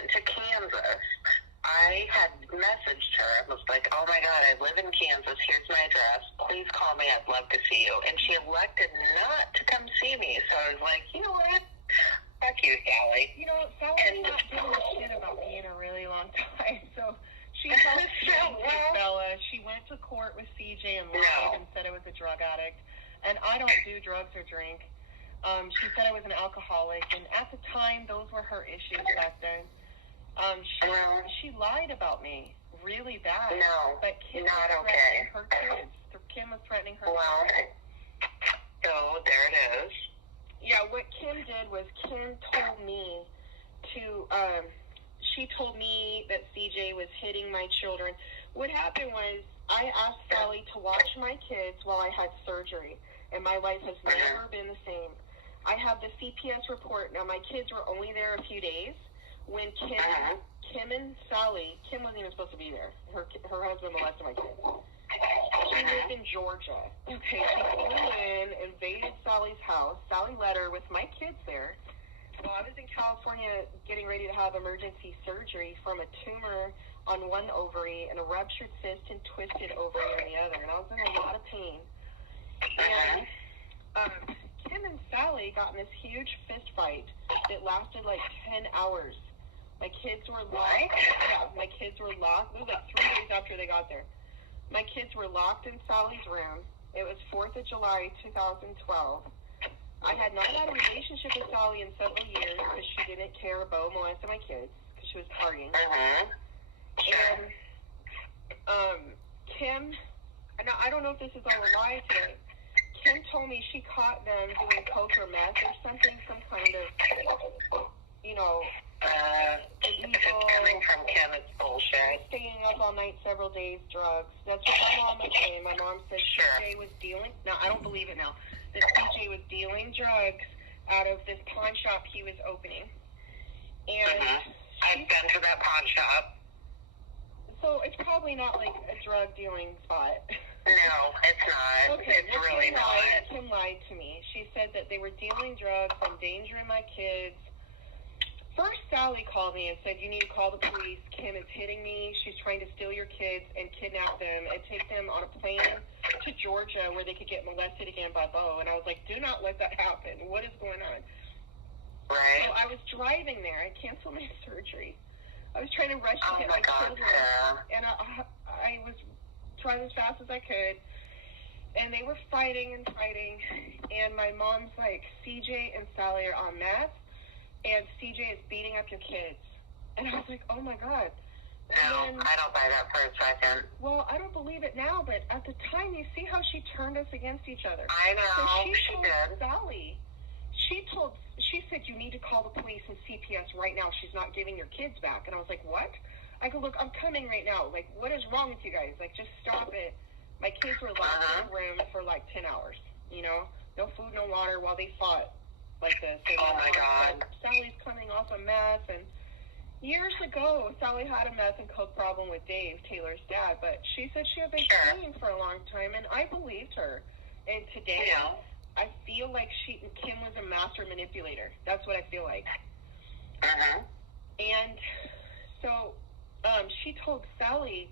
went to Kansas, I had messaged her. I was like, oh my God, I live in Kansas. Here's my address. Please call me. I'd love to see you. And she elected not to come see me. So I was like, you know what? Fuck you, Sally. You know, Sally's not giving a shit about me in a really long time. So she helped Bella. She went to court with CJ and lied and said I was a drug addict. And I don't do drugs or drink. She said I was an alcoholic. And at the time, those were her issues back then. She lied about me really bad. No, but Kim not was okay. Her kids. Kim was threatening her kids. So there it is. Yeah, what Kim did was Kim told me to, she told me that CJ was hitting my children. What happened was I asked Sally to watch my kids while I had surgery, and my life has never been the same. I have the CPS report. Now, my kids were only there a few days. When Kim and Sally, Kim wasn't even supposed to be there. Her husband molested my kids. She lived in Georgia. Okay, she flew in, invaded Sally's house. Sally let her with my kids there. Well, I was in California getting ready to have emergency surgery from a tumor on one ovary and a ruptured cyst and twisted ovary on the other. And I was in a lot of pain. And Kim and Sally got in this huge fist fight that lasted like 10 hours. My kids were locked. Yeah, my kids were locked. It was like 3 days after they got there. My kids were locked in Sally's room. It was 4th of July, 2012. I had not had a relationship with Sally in several years because she didn't care about molesting my kids because she was partying. And Kim, and I don't know if this is all a lie today, Kim told me she caught them doing coke or meth or something, some kind of, you know, illegal. It's coming from Kim, it's bullshit. Staying up all night, several days, drugs. That's what my mom was saying. My mom said CJ was dealing, now I don't believe it now, that CJ was dealing drugs out of this pawn shop he was opening. And I've been to that pawn shop. So it's probably not like a drug dealing spot. No, it's not. Okay, it's really not. Kim lied to me. She said that they were dealing drugs, endangering my kids. First, Sally called me and said, you need to call the police. Kim is hitting me. She's trying to steal your kids and kidnap them and take them on a plane to Georgia where they could get molested again by Bo. And I was like, do not let that happen. What is going on? Right. So I was driving there. I canceled my surgery. I was trying to rush to get my children. And I was trying as fast as I could. And they were fighting and fighting. And my mom's like, CJ and Sally are on meth. And CJ is beating up your kids. And I was like, oh my God. And no, I don't buy that for a second. Well, I don't believe it now, but at the time, you see how she turned us against each other. I know, so she told did. Sally, she said, you need to call the police and CPS right now. She's not giving your kids back. And I was like, what? I go, look, I'm coming right now. Like, what is wrong with you guys? Like, just stop it. My kids were locked in a room for like 10 hours, you know? No food, no water while they fought like this. And oh my God. Sally's coming off a meth. And years ago, Sally had a meth and coke problem with Dave, Taylor's dad. But she said she had been clean for a long time. And I believed her. And today, I feel like Kim was a master manipulator. That's what I feel like. And so she told Sally,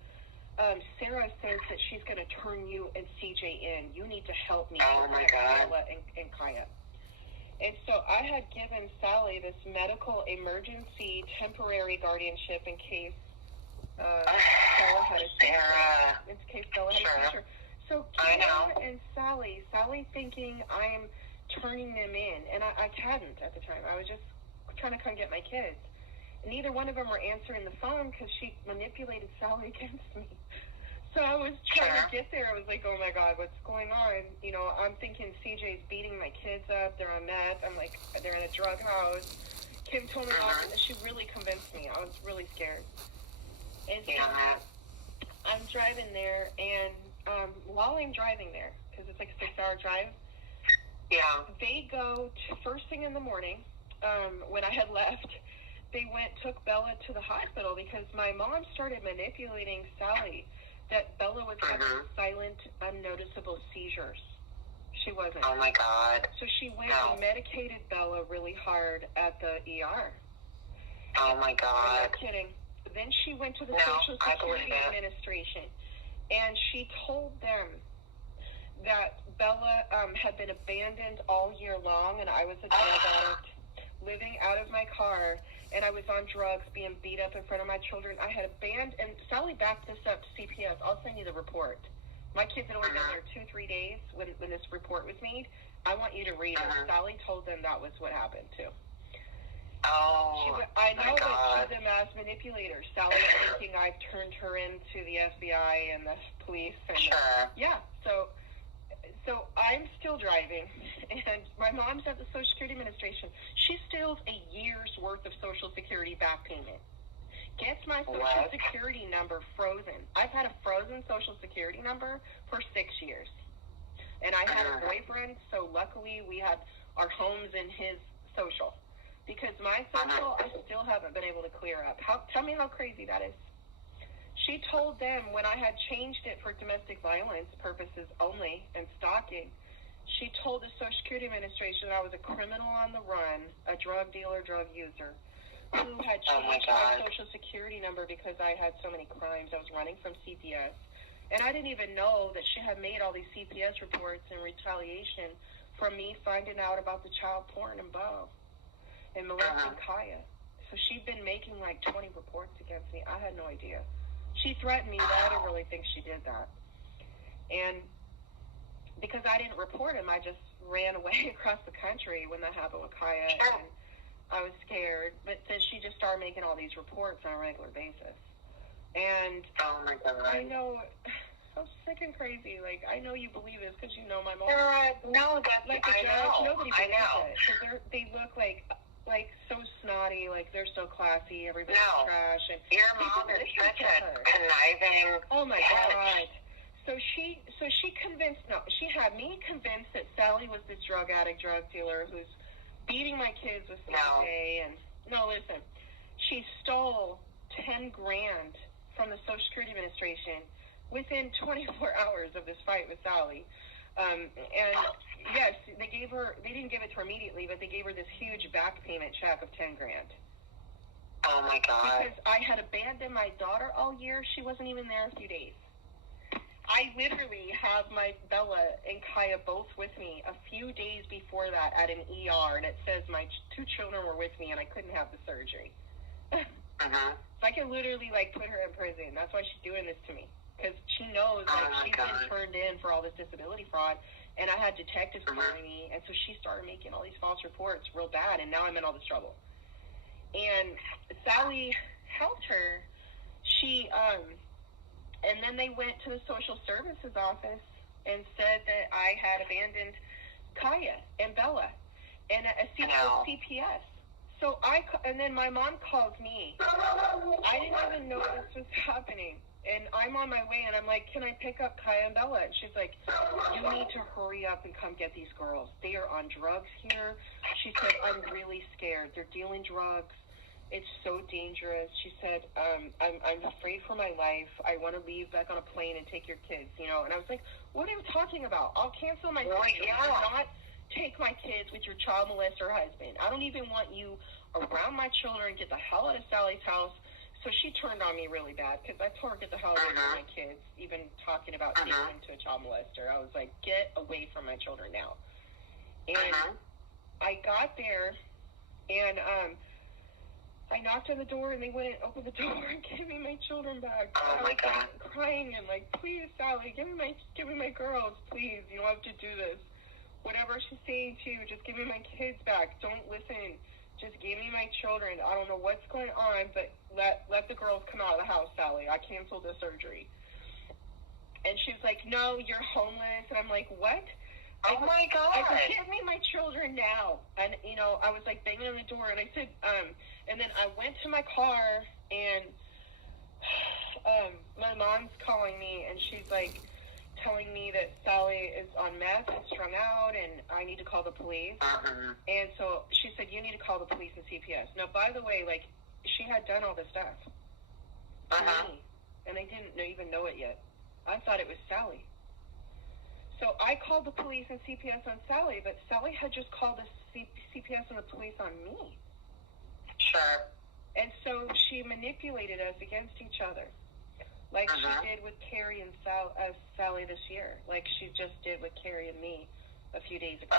Sarah says that she's going to turn you and CJ in. You need to help me. Oh, my God. Bella and Kaia. And so I had given Sally this medical emergency temporary guardianship in case Bella had a seizure. In case Bella had a seizure. So Kim and Sally thinking I'm turning them in, and I hadn't at the time. I was just trying to come get my kids. And neither one of them were answering the phone because she manipulated Sally against me. So I was trying to get there. I was like, oh my God, what's going on? You know, I'm thinking CJ's beating my kids up. They're on meth. I'm like, they're in a drug house. Kim told me off, and she really convinced me. I was really scared. And so I'm driving there, and while I'm driving there, because it's like a 6-hour drive, they go to first thing in the morning, when I had left, they took Bella to the hospital because my mom started manipulating Sally that Bella was having silent, unnoticeable seizures. She wasn't. Oh my God. So she went and medicated Bella really hard at the ER. Oh, my God. I'm not kidding. Then she went to the Social Security Administration, and she told them that Bella had been abandoned all year long, and I was a drug addict, living out of my car, and I was on drugs, being beat up in front of my children. I had abandoned, and Sally backed this up to CPS. I'll send you the report. My kids had only been there 2-3 days when this report was made. I want you to read it. Sally told them that was what happened, too. Oh, I know that she's a mass manipulator. Sally's thinking I've turned her into the FBI and the police. And yeah, so I'm still driving, and my mom's at the Social Security Administration. She steals a year's worth of Social Security back payment. Gets my Social Security number frozen. I've had a frozen Social Security number for 6 years. And I had a boyfriend, so luckily we had our homes in his social. Because my social, I still haven't been able to clear up. Tell me how crazy that is. She told them when I had changed it for domestic violence purposes only and stalking, she told the Social Security Administration I was a criminal on the run, a drug dealer, drug user, who had changed my Social Security number because I had so many crimes. I was running from CPS. And I didn't even know that she had made all these CPS reports in retaliation from me finding out about the child porn and Bo and molesting Kaia. So she'd been making like 20 reports against me. I had no idea. She threatened me, but I didn't really think she did that. And because I didn't report him, I just ran away across the country when that happened with Kaia. And I was scared. But then she just started making all these reports on a regular basis. And oh my God. I know, so sick and crazy. Like, I know you believe this because you know my mom. No, that's, like a judge. Nobody believes it. Because they look like so snotty, like they're so classy, everybody's trash. And your mom is such a conniving. Oh my God. So she had me convinced that Sally was this drug addict, drug dealer who's beating my kids with CJ. And no, listen, she stole $10,000 from the Social Security Administration within 24 hours of this fight with Sally. And yes, they didn't give it to her immediately, but they gave her this huge back payment check of $10,000. Oh my God. Because I had abandoned my daughter all year. She wasn't even there a few days. I literally have my Bella and Kaia both with me a few days before that at an ER, and it says my 2 children were with me and I couldn't have the surgery. So I can literally, like, put her in prison. That's why she's doing this to me. Because she knows, like, she's been turned in for all this disability fraud. And I had detectives calling me. And so she started making all these false reports real bad. And now I'm in all this trouble. And Sally helped her. And then they went to the social services office and said that I had abandoned Kaia and Bella and a CPS. So and then my mom calls me. I didn't even know this was happening. And I'm on my way, and I'm like, can I pick up Kaia and Bella? And she's like, you need to hurry up and come get these girls. They are on drugs here. She said, I'm really scared. They're dealing drugs. It's so dangerous. She said, I'm afraid for my life. I want to leave back on a plane and take your kids, you know. And I was like, what are you talking about? I'll cancel my trip. Do not take my kids with your child molester husband. I don't even want you around my children. Get the hell out of Sally's house. So she turned on me really bad because I told her get the hell away from my kids, even talking about taking them to a child molester. I was like, get away from my children now. And I got there, and I knocked on the door, and they wouldn't open the door and give me my children back. Oh my God! Crying and like, please, Sally, give me my girls, please. You don't have to do this. Whatever she's saying to you, just give me my kids back. Don't listen. Just give me my children. I don't know what's going on, but let the girls come out of the house, Sally. I canceled the surgery. And she's like, no, you're homeless. And I'm like, what? Oh my God. I said, give me my children now. And, you know, I was like banging on the door, and I said, and then I went to my car, and my mom's calling me, and she's like telling me that Sally is on meth and strung out, and I need to call the police. And so she said, you need to call the police and CPS. Now, by the way, like, she had done all this stuff to me, and I didn't even know it yet. I thought it was Sally. So I called the police and CPS on Sally, but Sally had just called the CPS and the police on me. Sure. And so she manipulated us against each other, like she did with Carrie and Sally this year, like she just did with Carrie and me a few days ago.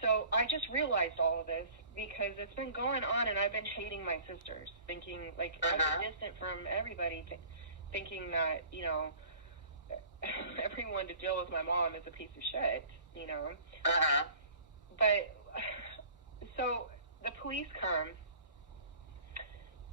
So I just realized all of this because it's been going on, and I've been hating my sisters, thinking, like, I've been distant from everybody, thinking that, you know, everyone to deal with my mom is a piece of shit, you know. But, so the police come,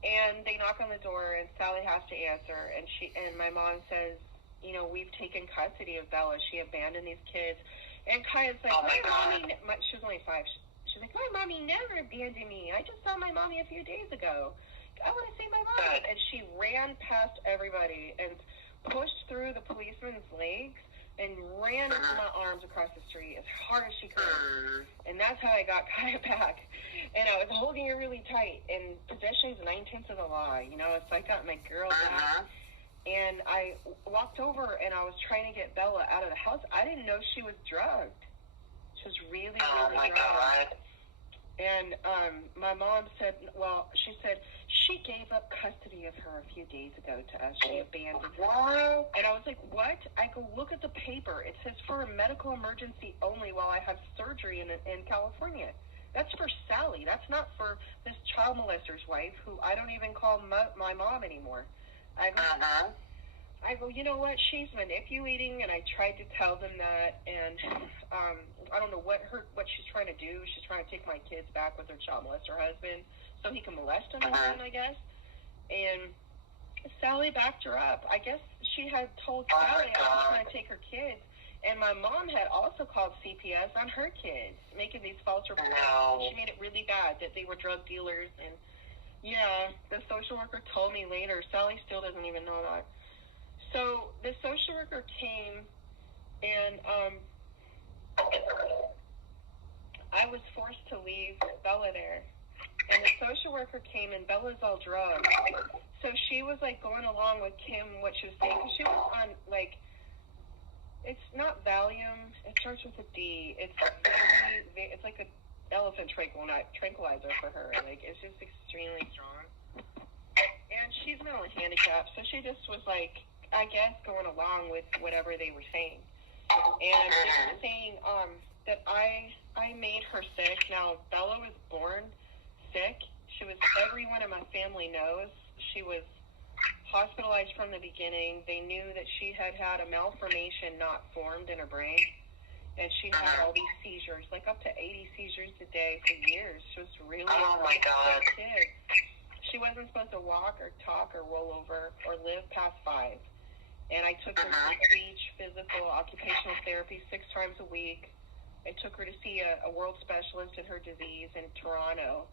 and they knock on the door, and Sally has to answer, and my mom says, you know, we've taken custody of Bella. She abandoned these kids. And Kaia's like, she was only 5. She's like, my mommy never abandoned me. I just saw my mommy a few days ago. I want to see my mommy. And she ran past everybody and pushed through the policeman's legs and ran into my arms across the street as hard as she could. And that's how I got Kaia back. And I was holding her really tight. And possession's 9/10 of the law. You know, it's like I got my girl back. And I walked over, and I was trying to get Bella out of the house. I didn't know she was drugged. She was really, really drugged. God. And my mom said, she said, she gave up custody of her a few days ago to us. She abandoned her. And I was like, what? I go, look at the paper. It says for a medical emergency only while I have surgery in California. That's for Sally. That's not for this child molester's wife, who I don't even call my mom anymore. I go, you know what? She's manipulating, and I tried to tell them that, and I don't know what she's trying to do. She's trying to take my kids back with her child molester husband so he can molest them again, I guess. And Sally backed her up. I guess she had told Sally I was trying to take her kids, and my mom had also called CPS on her kids, making these false reports. She made it really bad that they were drug dealers, and yeah, the social worker told me later. Sally still doesn't even know that. So the social worker came, and I was forced to leave Bella there. And the social worker came, and Bella's all drugged. So she was, like, going along with Kim, what she was saying. Because she was on, like, it's not Valium. It starts with a D. It's like an elephant tranquilizer for her. Like, it's just extremely strong. And she's mentally handicapped, so she just was, like, I guess going along with whatever they were saying. And they were saying that I made her sick. Now, Bella was born sick. She was, everyone in my family knows, she was hospitalized from the beginning. They knew that she had a malformation not formed in her brain. And she had all these seizures, like up to 80 seizures a day for years. She was really a kid. She wasn't supposed to walk or talk or roll over or live past 5. And I took her to speech, physical, occupational therapy 6 times a week. I took her to see a world specialist in her disease in Toronto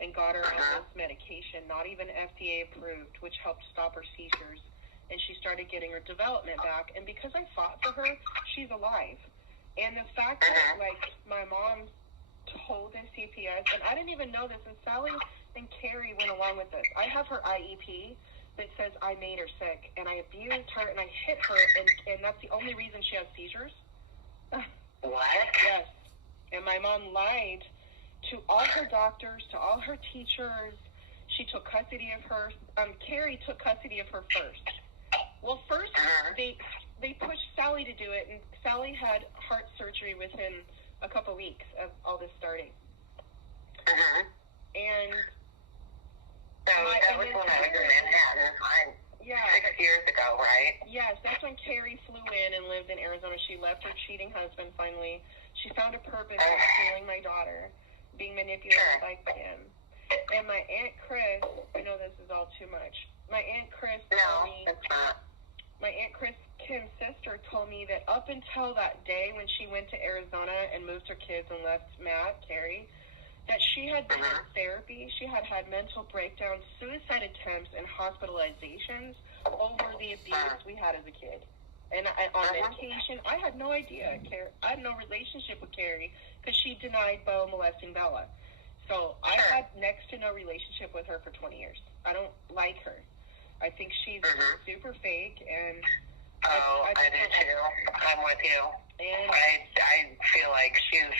and got her on this medication, not even FDA approved, which helped stop her seizures. And she started getting her development back. And because I fought for her, she's alive. And the fact that, like, my mom told the CPS, and I didn't even know this, and Sally and Carrie went along with this. I have her IEP that says I made her sick, and I abused her, and I hit her, and that's the only reason she has seizures. What? Yes. And my mom lied to all her doctors, to all her teachers. She took custody of her. Carrie took custody of her first. Well, first, they pushed Sally to do it, and Sally had heart surgery within a couple weeks of all this starting. And so that was when I was in Manhattan. 6 years ago, right? Yes, that's when Carrie flew in and lived in Arizona. She left her cheating husband finally. She found a purpose in stealing my daughter, being manipulated by Kim. And my Aunt Chris, I know this is all too much. My Aunt Chris told me, my Aunt Chris, Kim's sister, told me that up until that day when she went to Arizona and moved her kids and left Carrie, that she had been in therapy. She had mental breakdowns, suicide attempts, and hospitalizations over the abuse we had as a kid. And on medication, I had no idea. I had no relationship with Carrie because she denied molesting Bella. So I had next to no relationship with her for 20 years. I don't like her. I think she's super fake, and I do too. I'm with you. And I feel like she's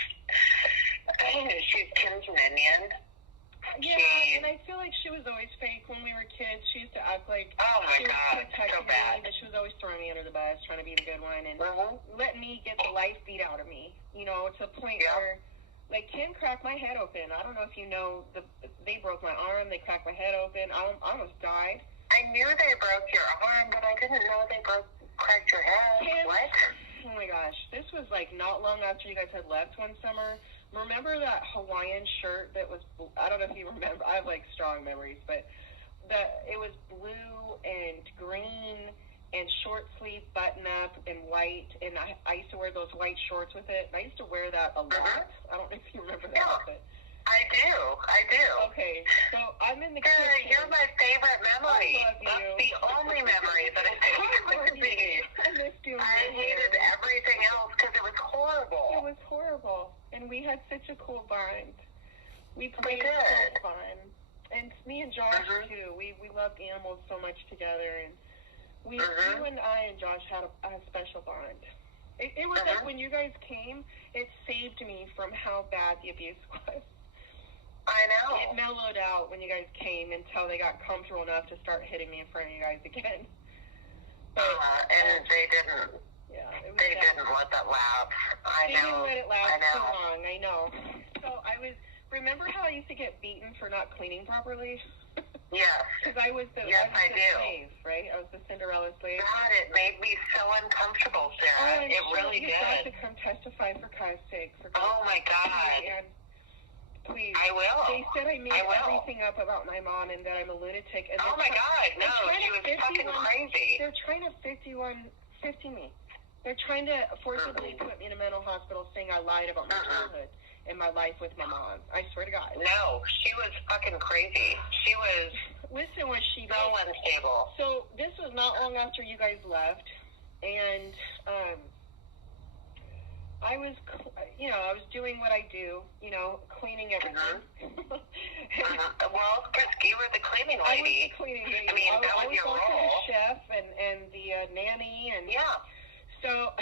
Kim's minion. Yeah, and I feel like she was always fake when we were kids. She used to act like she was protecting so bad. me, but she was always throwing me under the bus, trying to be the good one, and letting me get the life beat out of me, you know, to the point where, like, Kim cracked my head open. I don't know if you know, they broke my arm, they cracked my head open. I almost died. I knew they broke your arm, but I didn't know they cracked your head. Kim, what? Oh my gosh, this was like not long after you guys had left one summer. Remember that Hawaiian shirt that was, I don't know if you remember, I have like strong memories, but it was blue and green and short sleeve button up and white, and I used to wear those white shorts with it. I used to wear that a lot. I don't know if you remember that, but I do. Okay, so I'm in the kitchen. You're my favorite memory. I love you. That's the only memory that I love you. I missed you. I hated everything else because it was horrible. It was horrible, and we had such a cool bond. We played so fun, and me and Josh too. We loved animals so much together, and you and I and Josh had a special bond. It was like when you guys came, it saved me from how bad the abuse was. I know. It mellowed out when you guys came until they got comfortable enough to start hitting me in front of you guys again. But, and they didn't. Yeah, they didn't let that lapse. I know. They didn't let it last too long. I know. So remember how I used to get beaten for not cleaning properly? Yes. Because I was the slave, right? I was the Cinderella slave. God, it made me so uncomfortable, Sarah. It really did. You've got to come testify for Kai's sake. Oh my God. And please. I will. They said I made everything up about my mom and that I'm a lunatic. And oh my God, no, she was fucking crazy. They're trying to 50 me. They're trying to forcibly put me in a mental hospital saying I lied about my childhood and my life with my mom. I swear to God. No, she was fucking crazy. She was Listen what she so did. Unstable. So this was not long after you guys left, and I was doing what I do, cleaning everything. Well, because you were the cleaning lady. I was the cleaning lady. I mean, that was your role. The chef and the nanny and So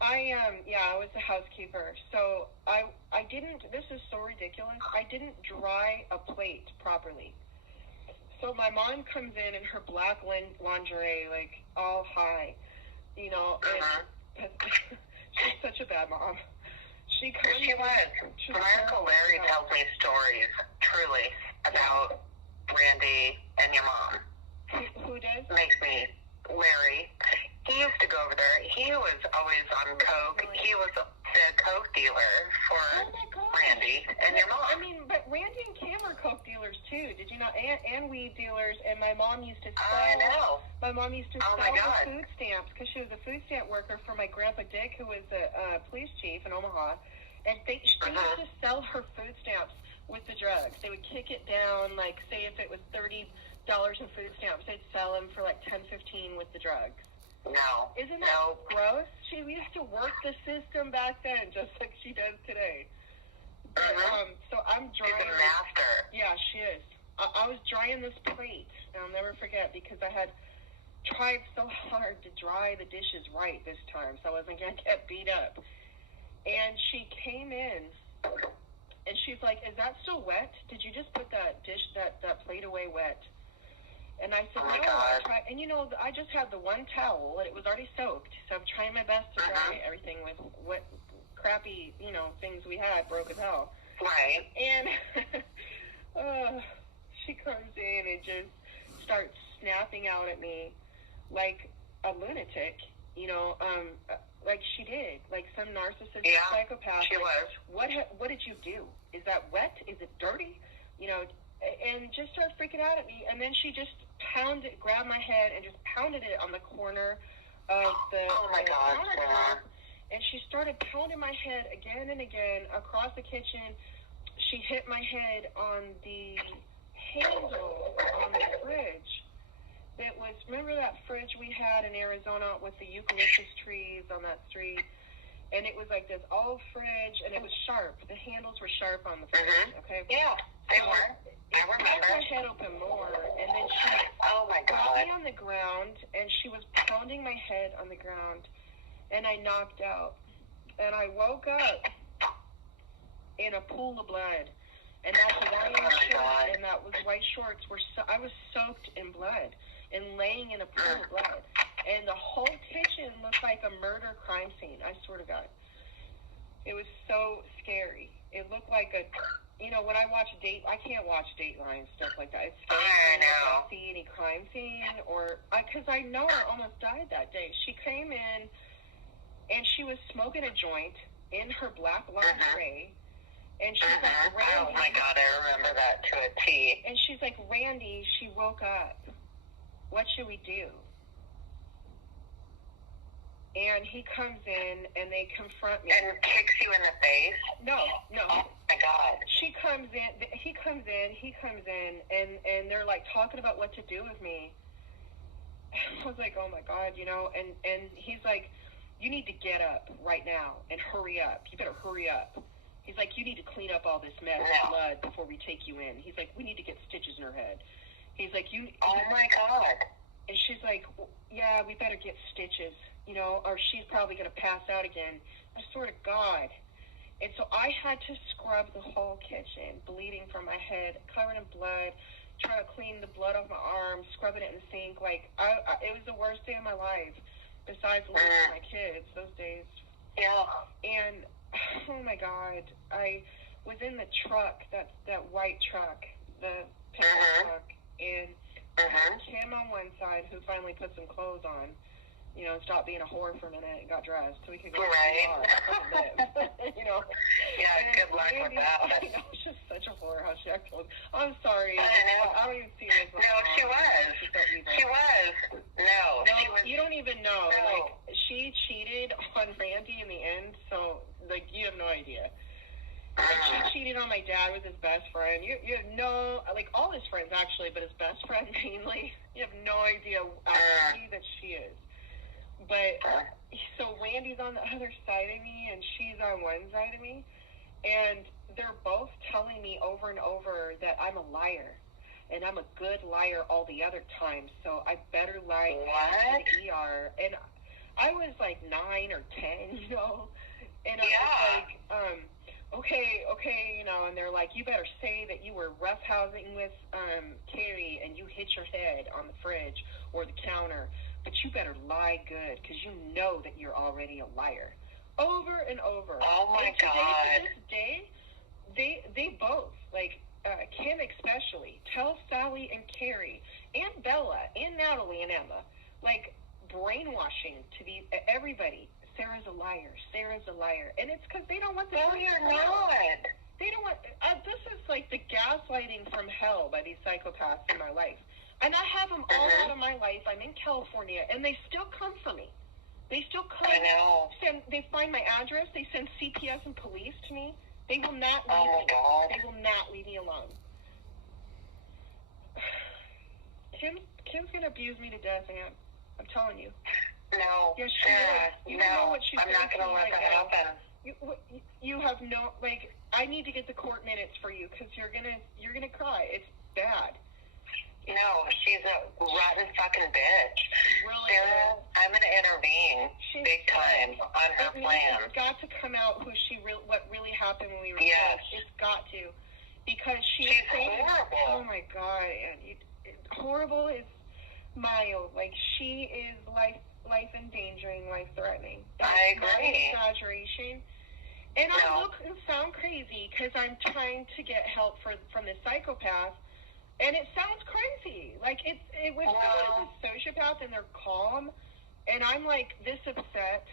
I was the housekeeper. So I didn't. This is so ridiculous. I didn't dry a plate properly. So my mom comes in her black lingerie, like all high, and she's such a bad mom. She was. My Uncle Larry tells me stories, truly, about Randy and your mom. Who does? Makes me Larry. He used to go over there. He was always on coke. He was the coke dealer for Randy and your mom. I mean, but Randy and Cam are coke dealers too. Did you know? And weed dealers. And my mom used to sell. I know. My mom used to sell the food stamps because she was a food stamp worker for my grandpa Dick, who was a police chief in Omaha. And she used to sell her food stamps with the drugs. They would kick it down, like say if it was $30 in food stamps, they'd sell them for like $10-15 with the drugs. No. Isn't that gross? She used to work the system back then, just like she does today. So I'm drying. She's a master. Yeah, she is. I was drying this plate, and I'll never forget because I had tried so hard to dry the dishes right this time, so I wasn't gonna get beat up. And she came in, and she's like, "Is that still wet? Did you just put that plate away wet?" And I said, oh my no, God. And I just had the one towel, and it was already soaked, so I'm trying my best to dry everything with what crappy, things we had, broke as hell. Right. And she comes in and just starts snapping out at me like a lunatic, like she did, like some narcissistic psychopath. She was. What did you do? Is that wet? Is it dirty? And just started freaking out at me, and then she just grabbed my head and just pounded it on the corner of the countertop, and she started pounding my head again and again across the kitchen. She hit my head on the handle on the fridge. It was, remember that fridge we had in Arizona with the eucalyptus trees on that street? And it was like this old fridge, and it was sharp. The handles were sharp on the fridge, okay? Yeah, they were. I remember. My head open more, and then she got me on the ground, and she was pounding my head on the ground, and I knocked out. And I woke up in a pool of blood, And that Hawaiian shirt and that was white shorts I was soaked in blood and laying in a pool of blood. And the whole kitchen looked like a murder crime scene. I swear to God. It was so scary. It looked like when I watch I can't watch Dateline, stuff like that. It's scary. I know. If I see any crime scene because I know her almost died that day. She came in and she was smoking a joint in her black lingerie. And she's like, Randy. Oh my God, I remember that to a T. And she's like, Randy, she woke up. What should we do? And he comes in and they confront me. And kicks you in the face? No. Oh my God. He comes in, and they're like talking about what to do with me. I was like, oh my God, and he's like, you need to get up right now and hurry up. You better hurry up. He's like, you need to clean up all this mess of blood before we take you in. He's like, we need to get stitches in her head. He's like, oh my God. And she's like, yeah, we better get stitches, or she's probably going to pass out again. I swear to God. And so I had to scrub the whole kitchen, bleeding from my head, covered in blood, trying to clean the blood off my arms, scrubbing it in the sink. Like, it was the worst day of my life, besides losing my kids those days. Yeah. And, oh my God, I was in the truck, that white truck, the pickup truck, and Kim on one side, who finally put some clothes on, stopped being a whore for a minute and got dressed so we could go to the bar. Yeah, and good luck with that. It's just such a whore how she acted. I'm sorry. I know. I don't even see her as No, she was. She was. No, she was. You don't even know. No. Like, she cheated on Randy in the end, so, like, you have no idea. And she cheated on my dad with his best friend. You have no, like, all his friends, actually, but his best friend mainly. You have no idea actually that she is. But, so Randy's on the other side of me, and she's on one side of me. And they're both telling me over and over that I'm a liar. And I'm a good liar all the other times, so I better lie to the ER. And I was like 9 or 10, And I was like, okay, and they're like, you better say that you were roughhousing with Carrie and you hit your head on the fridge or the counter, but you better lie good because you know that you're already a liar. Over and over. Oh my God. To this day, they both, like, Kim especially, tell Sally and Carrie and Bella and Natalie and Emma, like, brainwashing to everybody. Sarah's a liar. And it's because they don't want the No, you're not. They don't want... this is like the gaslighting from hell by these psychopaths in my life. And I have them all out of my life. I'm in California, and they still come for me. They still come. I know. They find my address. They send CPS and police to me. They will not leave me. God. They will not leave me alone. Kim's going to abuse me to death, Aunt. I'm telling you. No, yes, she Sarah, is. You know what she's I'm not going to let that happen. You have no, like, I need to get the court minutes for you because you're gonna cry. It's bad. No, she's a rotten fucking bitch. Really Sarah, I'm going to intervene big time on her plan. It's got to come out what really happened when we were kids. It's got to. Because she's horrible. Oh my God. And horrible is mild. Like, she is life endangering, life threatening. I agree. Not an exaggeration. And I look and sound crazy because I'm trying to get help from this psychopath. And it sounds crazy. Like, it was someone who's a sociopath and they're calm, and I'm, like, this upset,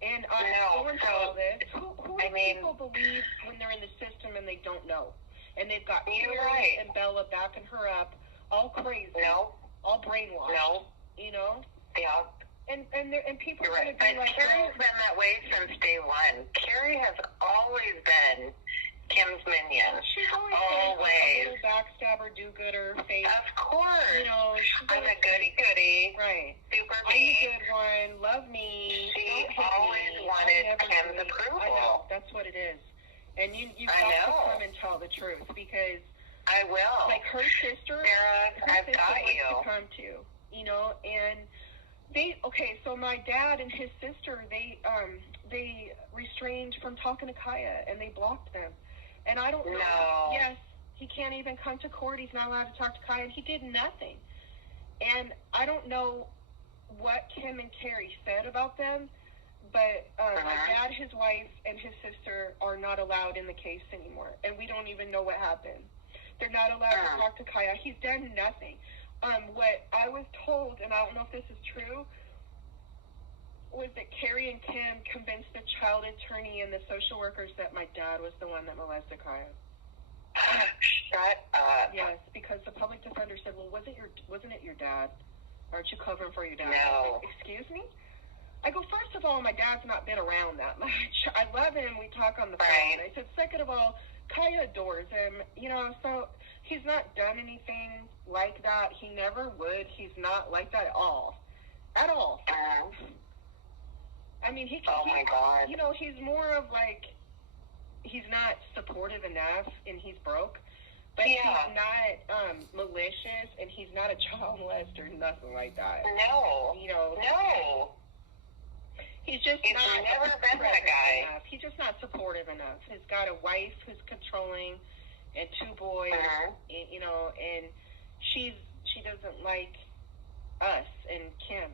and I'm going through all this. Who do people believe when they're in the system and they don't know? And they've got Carrie and Bella backing her up, all crazy. All brainwashed. Yeah. And people are going to be but like... Carrie's been that way since day one. Carrie has always been Kim's minion. She's always been a little backstabber, do-gooder, fake. Of course. I'm a goody-goody. Right. Super I'm the good one. Love me. She always wanted Kim's approval. I know. That's what it is. And you've got to come and tell the truth because... I will. Like her sister... Sarah, I've got you. To come to, and... so my dad and his sister, they restrained from talking to Kaia, and they blocked them. And I don't know. No. Yes, he can't even come to court. He's not allowed to talk to Kaia, and he did nothing. And I don't know what Kim and Carrie said about them, but my dad, his wife, and his sister are not allowed in the case anymore, and we don't even know what happened. They're not allowed to talk to Kaia. He's done nothing. What I was told, and I don't know if this is true, was that Carrie and Kim convinced the child attorney and the social workers that my dad was the one that molested Kaia. Shut up. Yes, because the public defender said, well, wasn't it your dad? Aren't you covering for your dad? No. Like, excuse me? I go, first of all, my dad's not been around that much. I love him. We talk on the phone. I said, second of all, Kaia adores him. So he's not done anything like that. He never would. He's not like that at all. At all. I mean, my God. He's more of like, he's not supportive enough, and he's broke. But he's not malicious, and he's not a child molester, nothing like that. No. No. He's just He's not never been that guy. enough. He's just not supportive enough. He's got a wife who's controlling and 2 boys, and she doesn't like us and Kim,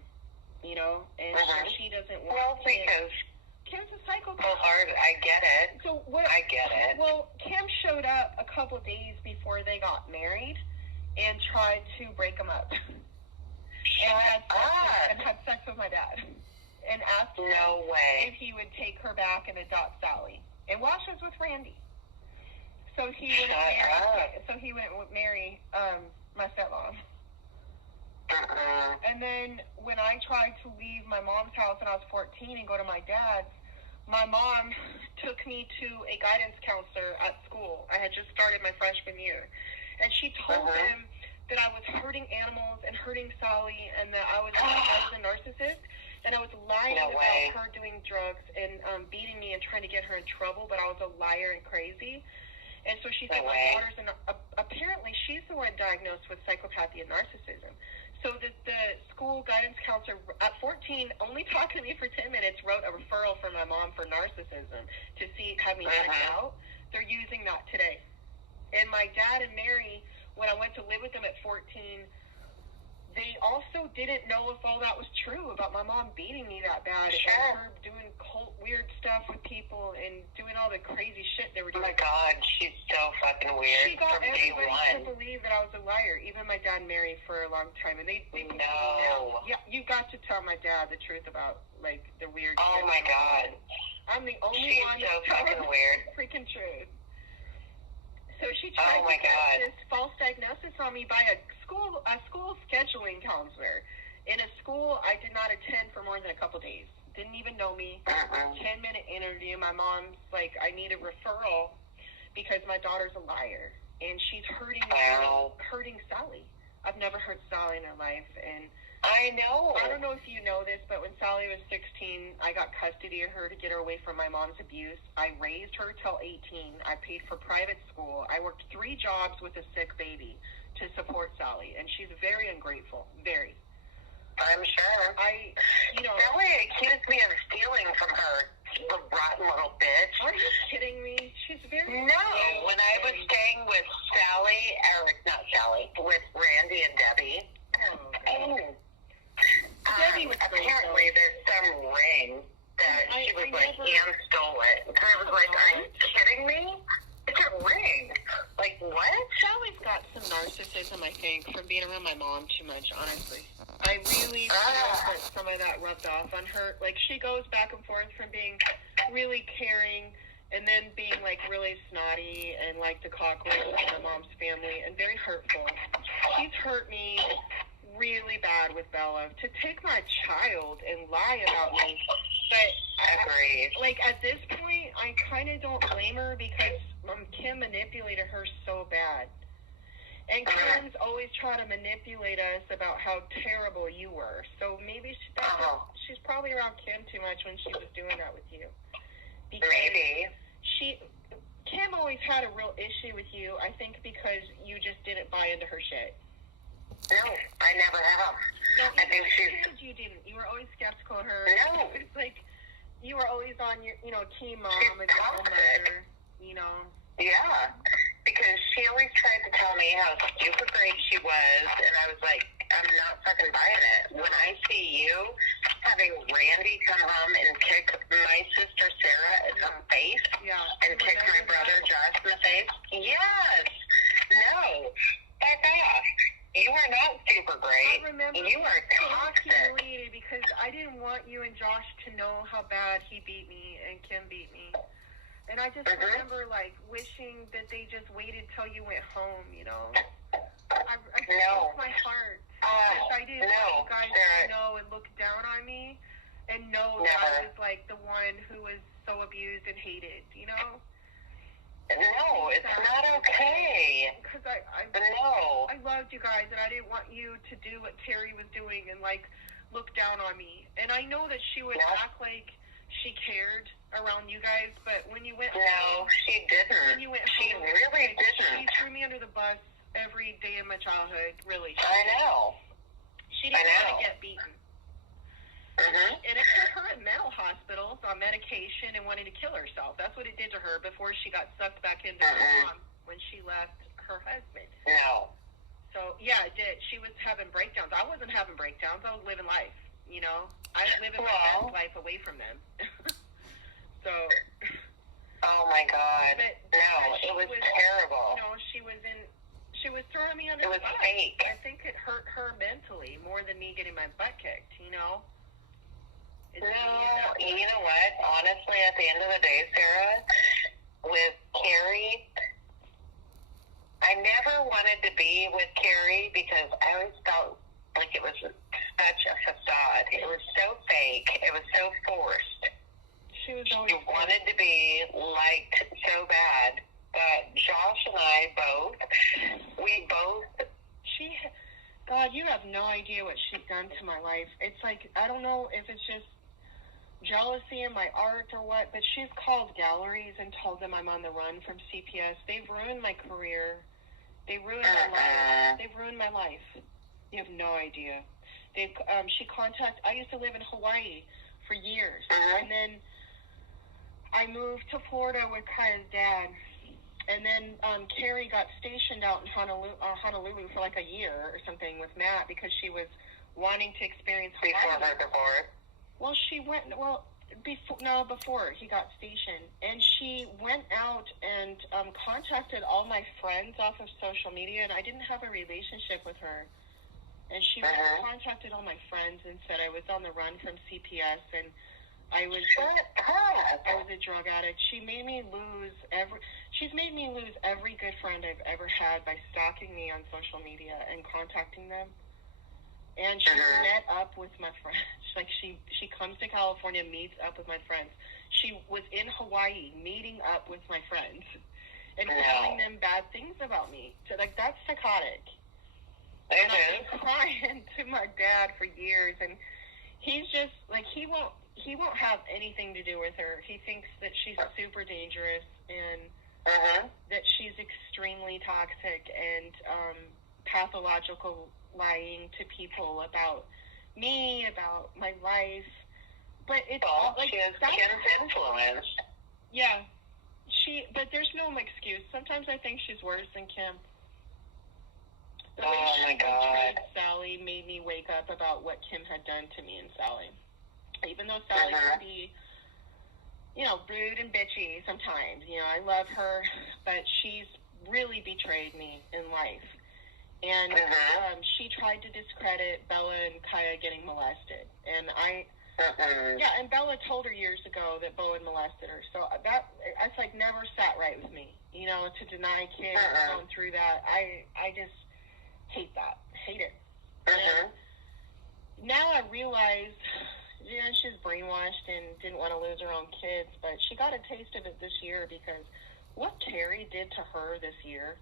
and she doesn't want Well, because Kim's a psychopath. hard, I get it. So what? I get it. Well, Kim showed up a couple days before they got married and tried to break them up. And had sex with my dad. And asked him if he would take her back and adopt Sally. And while she was with Randy. So he wouldn't marry my stepmom. And then when I tried to leave my mom's house when I was 14 and go to my dad's, my mom took me to a guidance counselor at school. I had just started my freshman year. And she told him that I was hurting animals and hurting Sally, and that I was a narcissist. And I was lying about her doing drugs and beating me and trying to get her in trouble, but I was a liar and crazy. And so she said, my daughter's apparently she's the one diagnosed with psychopathy and narcissism. So the school guidance counselor at 14, only talking to me for 10 minutes, wrote a referral for my mom for narcissism to have me checked out. They're using that today. And my dad and Mary, when I went to live with them at 14, they also didn't know if all that was true about my mom beating me that bad and her doing weird stuff with people and doing all the crazy shit they were doing. Oh my God, she's so fucking weird. She got from day everybody one. to believe that I was a liar. Even my dad and Mary for a long time, and they No. Yeah, you got to tell my dad the truth about like the weird. Oh shit. my God. I'm the only one so that's fucking weird. Freaking truth. So she tried to get this false diagnosis on me by a school scheduling counselor in a school I did not attend for more than a couple days. Didn't even know me. 10-minute interview. My mom's like, I need a referral because my daughter's a liar and she's hurting Sally. I've never hurt Sally in her life, and I know. I don't know if you know this, but when Sally was 16, I got custody of her to get her away from my mom's abuse. I raised her till 18. I paid for private school. I worked 3 jobs with a sick baby to support Sally, and she's very ungrateful. Very. I'm sure. Sally accused me of stealing from her, the rotten little bitch. Are you kidding me? She's very... No. When I was staying with with Randy and Debbie. Debbie was apparently there's some ring that she was Ann stole it. And I was like, are you kidding me? It's a ring. Like, what? Sally's got some narcissism, I think, from being around my mom too much, honestly. I really feel that some of that rubbed off on her. Like, she goes back and forth from being really caring and then being, like, really snotty and, like, the cockroach in my mom's family and very hurtful. She's hurt me really bad with Bella to take my child and lie about me. But like at this point, I kind of don't blame her because Kim manipulated her so bad. And Kim's always trying to manipulate us about how terrible you were. So maybe she's probably around Kim too much when she was doing that with you. Because Kim always had a real issue with you, I think, because you just didn't buy into her shit. No, I never have. No, I think you didn't. You were always skeptical of her. No. It's like you were always on your, team mom and your own mother, Yeah, because she always tried to tell me how super great she was, and I was like, I'm not fucking buying it. When I see you having Randy come home and kick my sister Sarah in the face, and kick my brother Josh in the face, yes, no, back off. You are not super great. I remember you are toxic. Humiliated because I didn't want you and Josh to know how bad he beat me and Kim beat me. And I just remember, like, wishing that they just waited till you went home, you know? I broke my heart. Because I didn't want you guys to know and look down on me and know that I was, like, the one who was so abused and hated, you know? No, it's not okay. Because I loved you guys, and I didn't want you to do what Carrie was doing and, like, look down on me. And I know that she would act like she cared around you guys, but when you went home... No, she didn't. When you went she home, really didn't. She threw me under the bus every day of my childhood, really. I know. She didn't want to get beaten. And it put her in mental hospitals on medication and wanting to kill herself. That's what it did to her before she got sucked back into her mom when she left her husband. No. So, yeah, it did. She was having breakdowns. I wasn't having breakdowns. I was living life, you know? I was living my best life away from them. So... Oh, my God. But it was terrible. You know, she was throwing me under the bus. It was fake. I think it hurt her mentally more than me getting my butt kicked, you know? No, you know what? Honestly, at the end of the day, Sarah, with Carrie, I never wanted to be with Carrie because I always felt like it was such a facade. It was so fake. It was so forced. She wanted to be liked so bad. But Josh and I God, you have no idea what she's done to my life. It's like, I don't know if it's just jealousy in my art or what, but she's called galleries and told them I'm on the run from CPS. They've ruined my career. They ruined my life. They've ruined my life. You have no idea. I used to live in Hawaii for years. And then I moved to Florida with Kaia's dad. And then Carrie got stationed out in Honolulu for like a year or something with Matt because she was wanting to experience Hawaii. Before her divorce? Well, before he got stationed. And she went out and contacted all my friends off of social media, and I didn't have a relationship with her. And she contacted all my friends and said I was on the run from CPS, and I was a drug addict. She's made me lose every good friend I've ever had by stalking me on social media and contacting them. And she met up with my friends. Like she comes to California, meets up with my friends. She was in Hawaii meeting up with my friends and telling them bad things about me. So like that's psychotic. And I've been crying to my dad for years, and he's just like he won't have anything to do with her. He thinks that she's super dangerous and that she's extremely toxic and pathological, lying to people about me, about my life. But it's like she has Kim's influence. Yeah, but there's no excuse. Sometimes I think she's worse than Kim. The way my God. Sally made me wake up about what Kim had done to me and Sally. Even though Sally can be, rude and bitchy sometimes. I love her, but she's really betrayed me in life. And she tried to discredit Bella and Kaia getting molested. And and Bella told her years ago that Bo had molested her. So that's like never sat right with me. To deny kids going through that. I just hate it. And now I realize, she's brainwashed and didn't want to lose her own kids, but she got a taste of it this year because what Carrie did to her this year,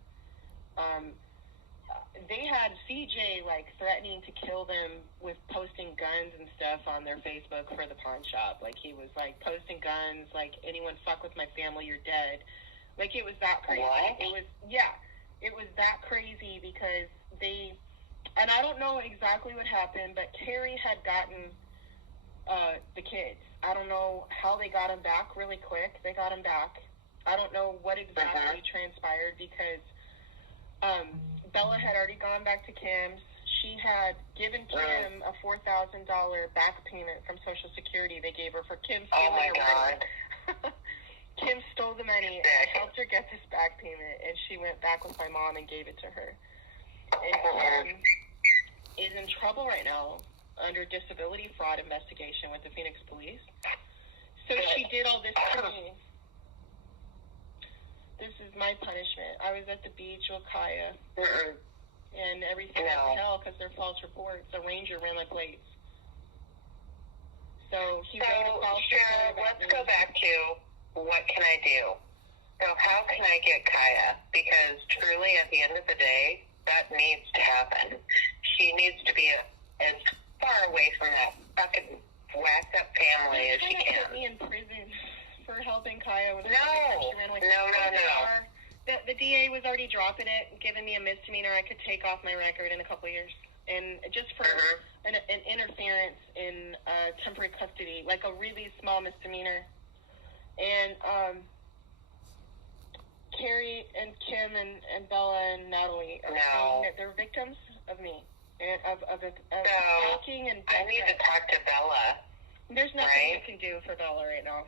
they had CJ like threatening to kill them with posting guns and stuff on their Facebook for the pawn shop. Like he was like posting guns, like anyone fuck with my family, you're dead. Like it was that crazy. What? It was that crazy because and I don't know exactly what happened, but Carrie had gotten the kids. I don't know how they got them back really quick. They got them back. I don't know what exactly transpired because Bella had already gone back to Kim's. She had given Kim a $4,000 back payment from Social Security they gave her for Kim stealing her money. Kim stole the money and I helped her get this back payment, and she went back with my mom and gave it to her. And Kim is in trouble right now under disability fraud investigation with the Phoenix police. So she did all this to me. This is my punishment. I was at the beach with Kaia, and everything went to hell because they're false reports. A ranger ran my plates. So he wrote a false report. Let's go back to what can I do? So how can I get Kaia? Because truly, at the end of the day, that needs to happen. She needs to be as far away from that fucking whacked up family as she can. Put me in prison for helping Kaia when she ran away. No. The DA was already dropping it, giving me a misdemeanor I could take off my record in a couple of years. And just for an interference in temporary custody, like a really small misdemeanor. And Carrie and Kim and Bella and Natalie are saying that they're victims of me and of stalking and I need to talk to Bella. There's nothing you can do for Bella right now.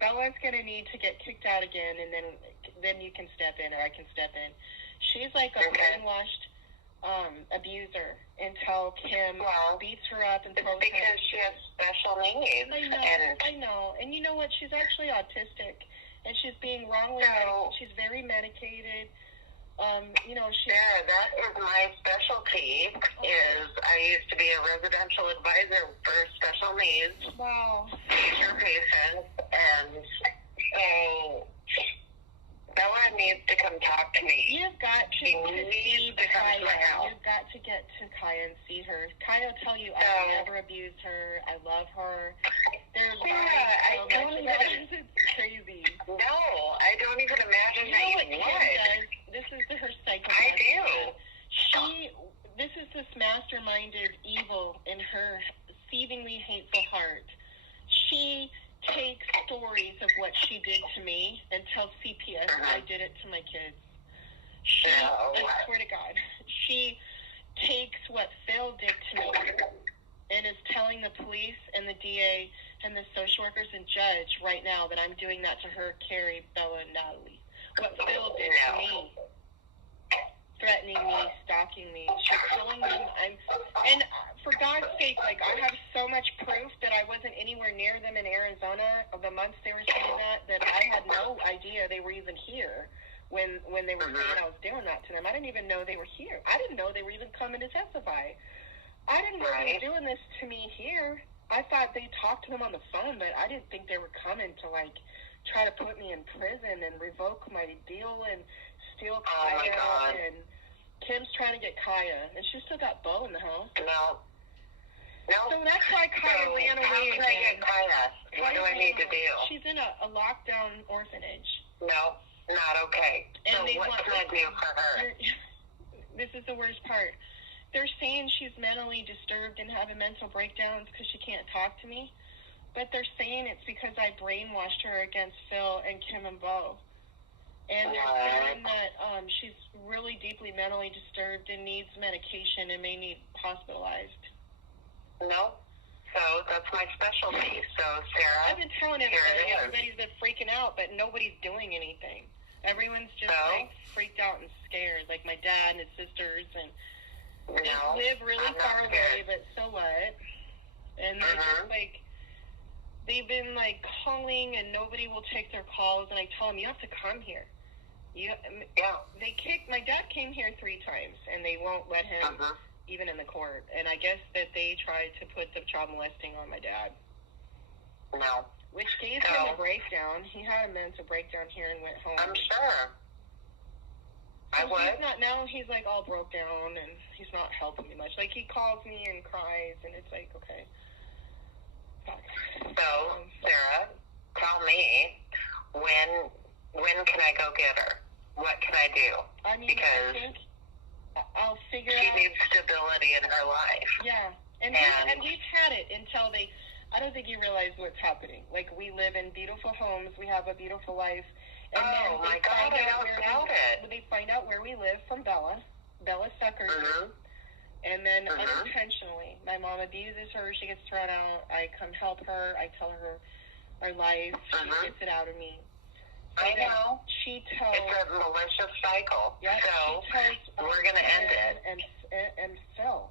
Bella's gonna need to get kicked out again, and then you can step in, or I can step in. She's like a brainwashed abuser until Kim beats her up and throws her. Because she has special needs. I know. And you know what? She's actually autistic, and she's being wrongly medicated. She's very medicated. Sarah, that is my specialty. I used to be a residential advisor for special needs. Wow. Seizure patients, and so Bella needs to come talk to me. You've got to see Kaia. You've got to get to Kaia and see her. Kaia will tell you I never abused her. I love her. It's crazy. No, I don't even imagine that you would. This is her psychopath. I do. This is this masterminded evil in her seethingly hateful heart. She takes stories of what she did to me and tells CPS I did it to my kids. I swear to God, she takes what Phil did to me and is telling the police and the DA and the social workers and judge right now that I'm doing that to her, Carrie, Bella, and Natalie. What Phil did to me, threatening me, stalking me. She's telling them and for God's sake, like, I have so much proof that I wasn't anywhere near them in Arizona of the months they were saying that I had no idea they were even here when they were saying I was doing that to them. I didn't even know they were here. I didn't know they were even coming to testify. I didn't know they were doing this to me here. I thought they talked to them on the phone, but I didn't think they were coming to, like, try to put me in prison and revoke my deal and steal Kaia. And Kim's trying to get Kaia, and she's still got Bo in the house. No. So that's why Kaia ran away. How can I get Kaia? What do I need to do? She's in a lockdown orphanage. No, not okay. And so what can I do for her? This is the worst part. They're saying she's mentally disturbed and having mental breakdowns because she can't talk to me. But they're saying it's because I brainwashed her against Phil and Kim and Bo. And they're saying that she's really deeply mentally disturbed and needs medication and may need hospitalized. No. So that's my specialty. So, Sarah, I've been telling everybody's been freaking out, but nobody's doing anything. Everyone's just like freaked out and scared, like my dad and his sisters, and they live really far away, but so what? And they're just like, they've been like calling and nobody will take their calls, and I tell them, you have to come here. My dad came here 3 times, and they won't let him even in the court. And I guess that they tried to put the child molesting on my dad. No. Which gave him a breakdown. He had a mental breakdown here and went home. I'm sure. He's like all broke down, and he's not helping me much. Like, he calls me and cries, and it's like, okay. Fuck. So, Sarah, tell me, when can I go get her? What can I do? I mean, because I think I'll figure out. She needs stability in her life. Yeah. And we've had it until I don't think you realize what's happening. Like, we live in beautiful homes. We have a beautiful life. And oh, my God, I don't doubt it. They find out where we live from Bella. Bella suckers me. And then unintentionally, my mom abuses her. She gets thrown out. I come help her. I tell her our life. She gets it out of me. So I know. She tells... It's a malicious cycle. Yeah, so she tells, we're going to end it. And Phil.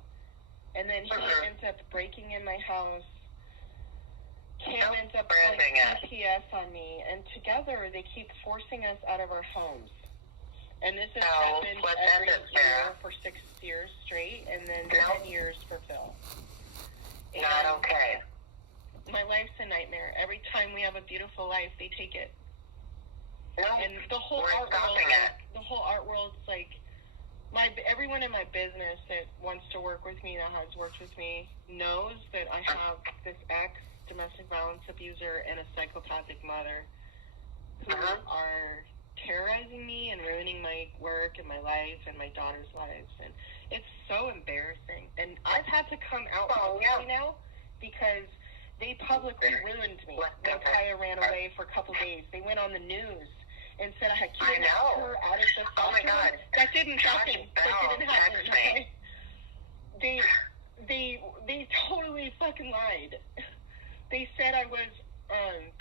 And then he ends up breaking in my house. Kim ends up putting GPS on me. And together, they keep forcing us out of our homes. And this has happened every year for 6 years straight, and then 10 years for Phil. And not okay. My life's a nightmare. Every time we have a beautiful life, they take it. No, and the whole art world's like, everyone in my business that wants to work with me, that has worked with me, knows that I have this ex, domestic violence abuser, and a psychopathic mother who are terrorizing me and ruining my work and my life and my daughter's lives, and it's so embarrassing. And I've had to come out publicly now because they publicly ruined me when Kaia ran away for a couple days. They went on the news and said I had kidnapped her out of the foster. Oh my God, that didn't happen. Okay? They totally fucking lied. They said I was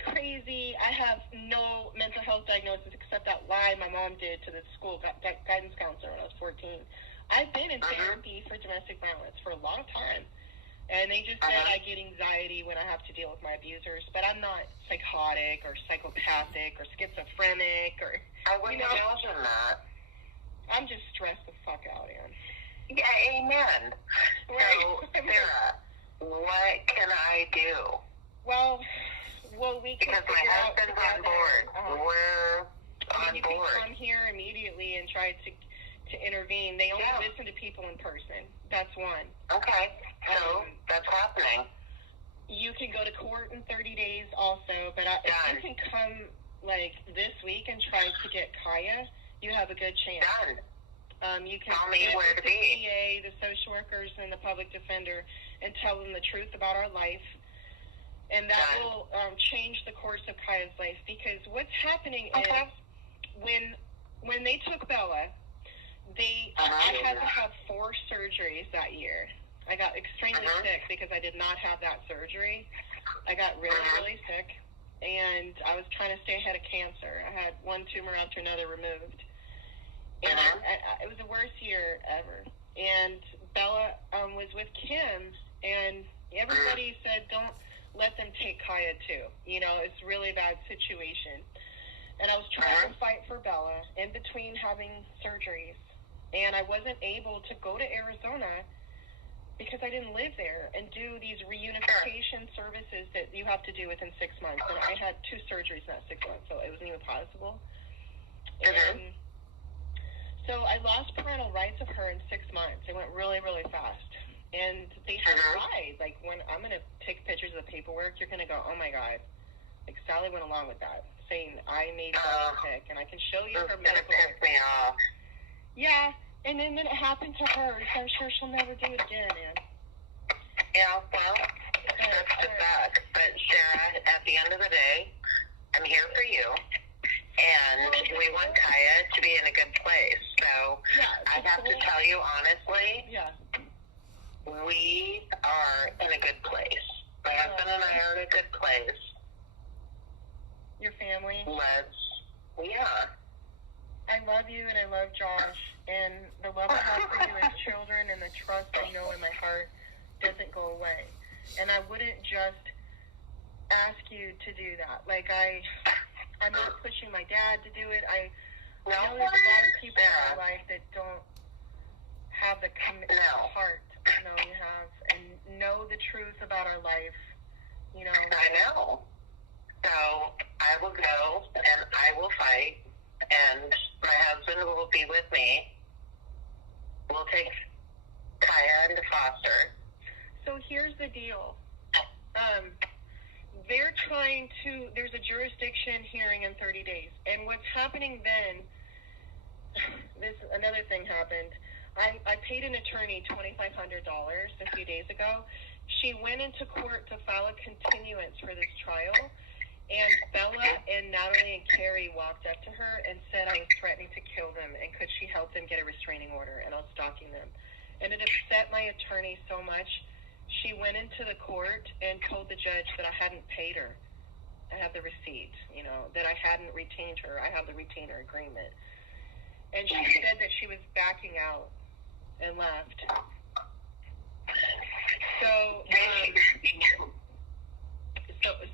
crazy. I have no mental health diagnosis except that lie my mom did to the school guidance counselor when I was 14. I've been in therapy for domestic violence for a long time, and they just said I get anxiety when I have to deal with my abusers, but I'm not psychotic or psychopathic or schizophrenic or... I wouldn't imagine that. I'm just stressed the fuck out, Ann. Yeah, amen. So, Sarah, what can I do? Well, we can because my husband's on board. We're on board. You can come here immediately and try to intervene. They only listen to people in person. That's one. Okay, so that's happening. You can go to court in 30 days also, but if you can come like this week and try to get Kaia, you have a good chance. Done. You can tell me where to be. The PA, the social workers, and the public defender, and tell them the truth about our life. And that will change the course of Kaia's life, because what's happening is when they took Bella, I had to have 4 surgeries that year. I got extremely sick because I did not have that surgery. I got really, really sick, and I was trying to stay ahead of cancer. I had one tumor after another removed. And it was the worst year ever. And Bella was with Kim, and everybody said, don't let them take Kaia too. You know, it's a really bad situation. And I was trying to fight for Bella in between having surgeries. And I wasn't able to go to Arizona because I didn't live there and do these reunification services that you have to do within 6 months. And I had 2 surgeries in that 6 months, so it wasn't even possible. And so I lost parental rights of her in 6 months. It went really, really fast. And they had lied. Like, when I'm going to take pictures of the paperwork, you're going to go, oh, my God. Like, Sally went along with that, saying I made her sick, and I can show you her medical records. Yeah, and then it happened to her, so I'm sure she'll never do it again, man. Yeah, well, that's the fact. But, Sarah, at the end of the day, I'm here for you. And we want Kaia to be in a good place. So I have to tell you honestly, we are in a good place. My husband and I are in a good place. Your family? I love you and I love Josh. And the love I have for you as children and the trust I know in my heart doesn't go away. And I wouldn't just ask you to do that. Like, I'm not pushing my dad to do it. I know there's a lot of people in my life that don't have the commitment heart. No, you have. And know the truth about our life. You know. I know. So I will go and I will fight, and my husband will be with me. We'll take Kaia into foster. So here's the deal. They're trying to, there's a jurisdiction hearing in 30 days. And what's happening then, another thing happened. I paid an attorney $2,500 a few days ago. She went into court to file a continuance for this trial. And Bella and Natalie and Carrie walked up to her and said I was threatening to kill them, and could she help them get a restraining order, and I was stalking them. And it upset my attorney so much, she went into the court and told the judge that I hadn't paid her. I have the receipt, that I hadn't retained her. I have the retainer agreement. And she said that she was backing out and left.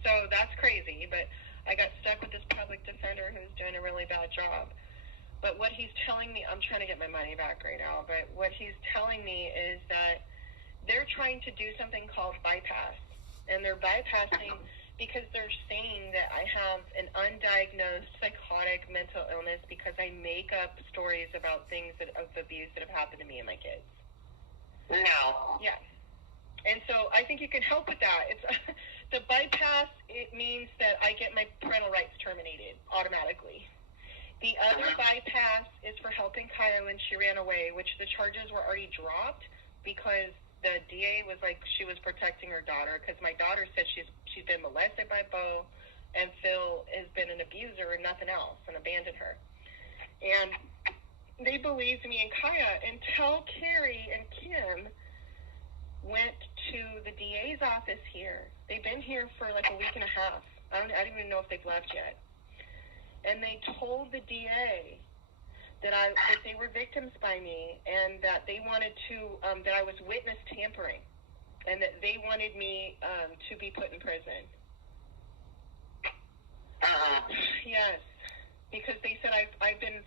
So that's crazy, but I got stuck with this public defender who's doing a really bad job. But what he's telling me, I'm trying to get my money back right now, but what he's telling me is that they're trying to do something called bypass. And they're bypassing because they're saying that I have an undiagnosed psychotic mental illness because I make up stories about things of abuse that have happened to me and my kids. No. Yeah. And so I think you can help with that. It's the bypass, it means that I get my parental rights terminated automatically. The other bypass is for helping Kaia when she ran away, which the charges were already dropped because the DA was like she was protecting her daughter, because my daughter said she's been molested by Bo, and Phil has been an abuser and nothing else, and abandoned her. And they believed me and Kaia until Carrie and Kim went to the DA's office here. They've been here for like a week and a half. I don't even know if they've left yet. And they told the DA that they were victims by me, and that they wanted to that I was witness tampering, and that they wanted me to be put in prison. Yes, because they said I've been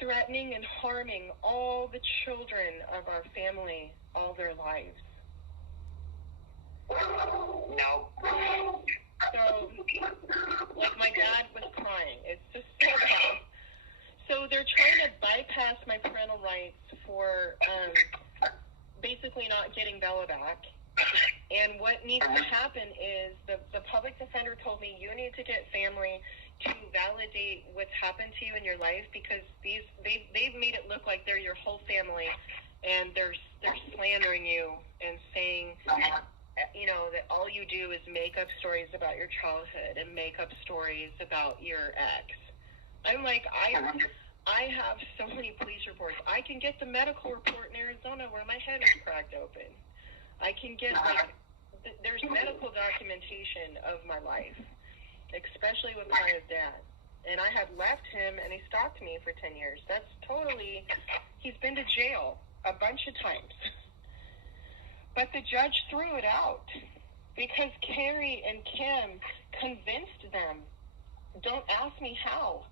threatening and harming all the children of our family all their lives. No. So, like, my dad was crying. It's just so bad. So they're trying to bypass my parental rights for basically not getting Bella back. And what needs to happen is the public defender told me you need to get family to validate what's happened to you in your life, because they've made it look like they're your whole family, and they're slandering you and saying that all you do is make up stories about your childhood and make up stories about your ex. I'm like, I have so many police reports. I can get the medical report in Arizona where my head was cracked open. I can get, there's medical documentation of my life, especially with Kaia's dad. And I had left him, and he stalked me for 10 years. That's totally, he's been to jail a bunch of times. But the judge threw it out because Carrie and Kim convinced them. Don't ask me how.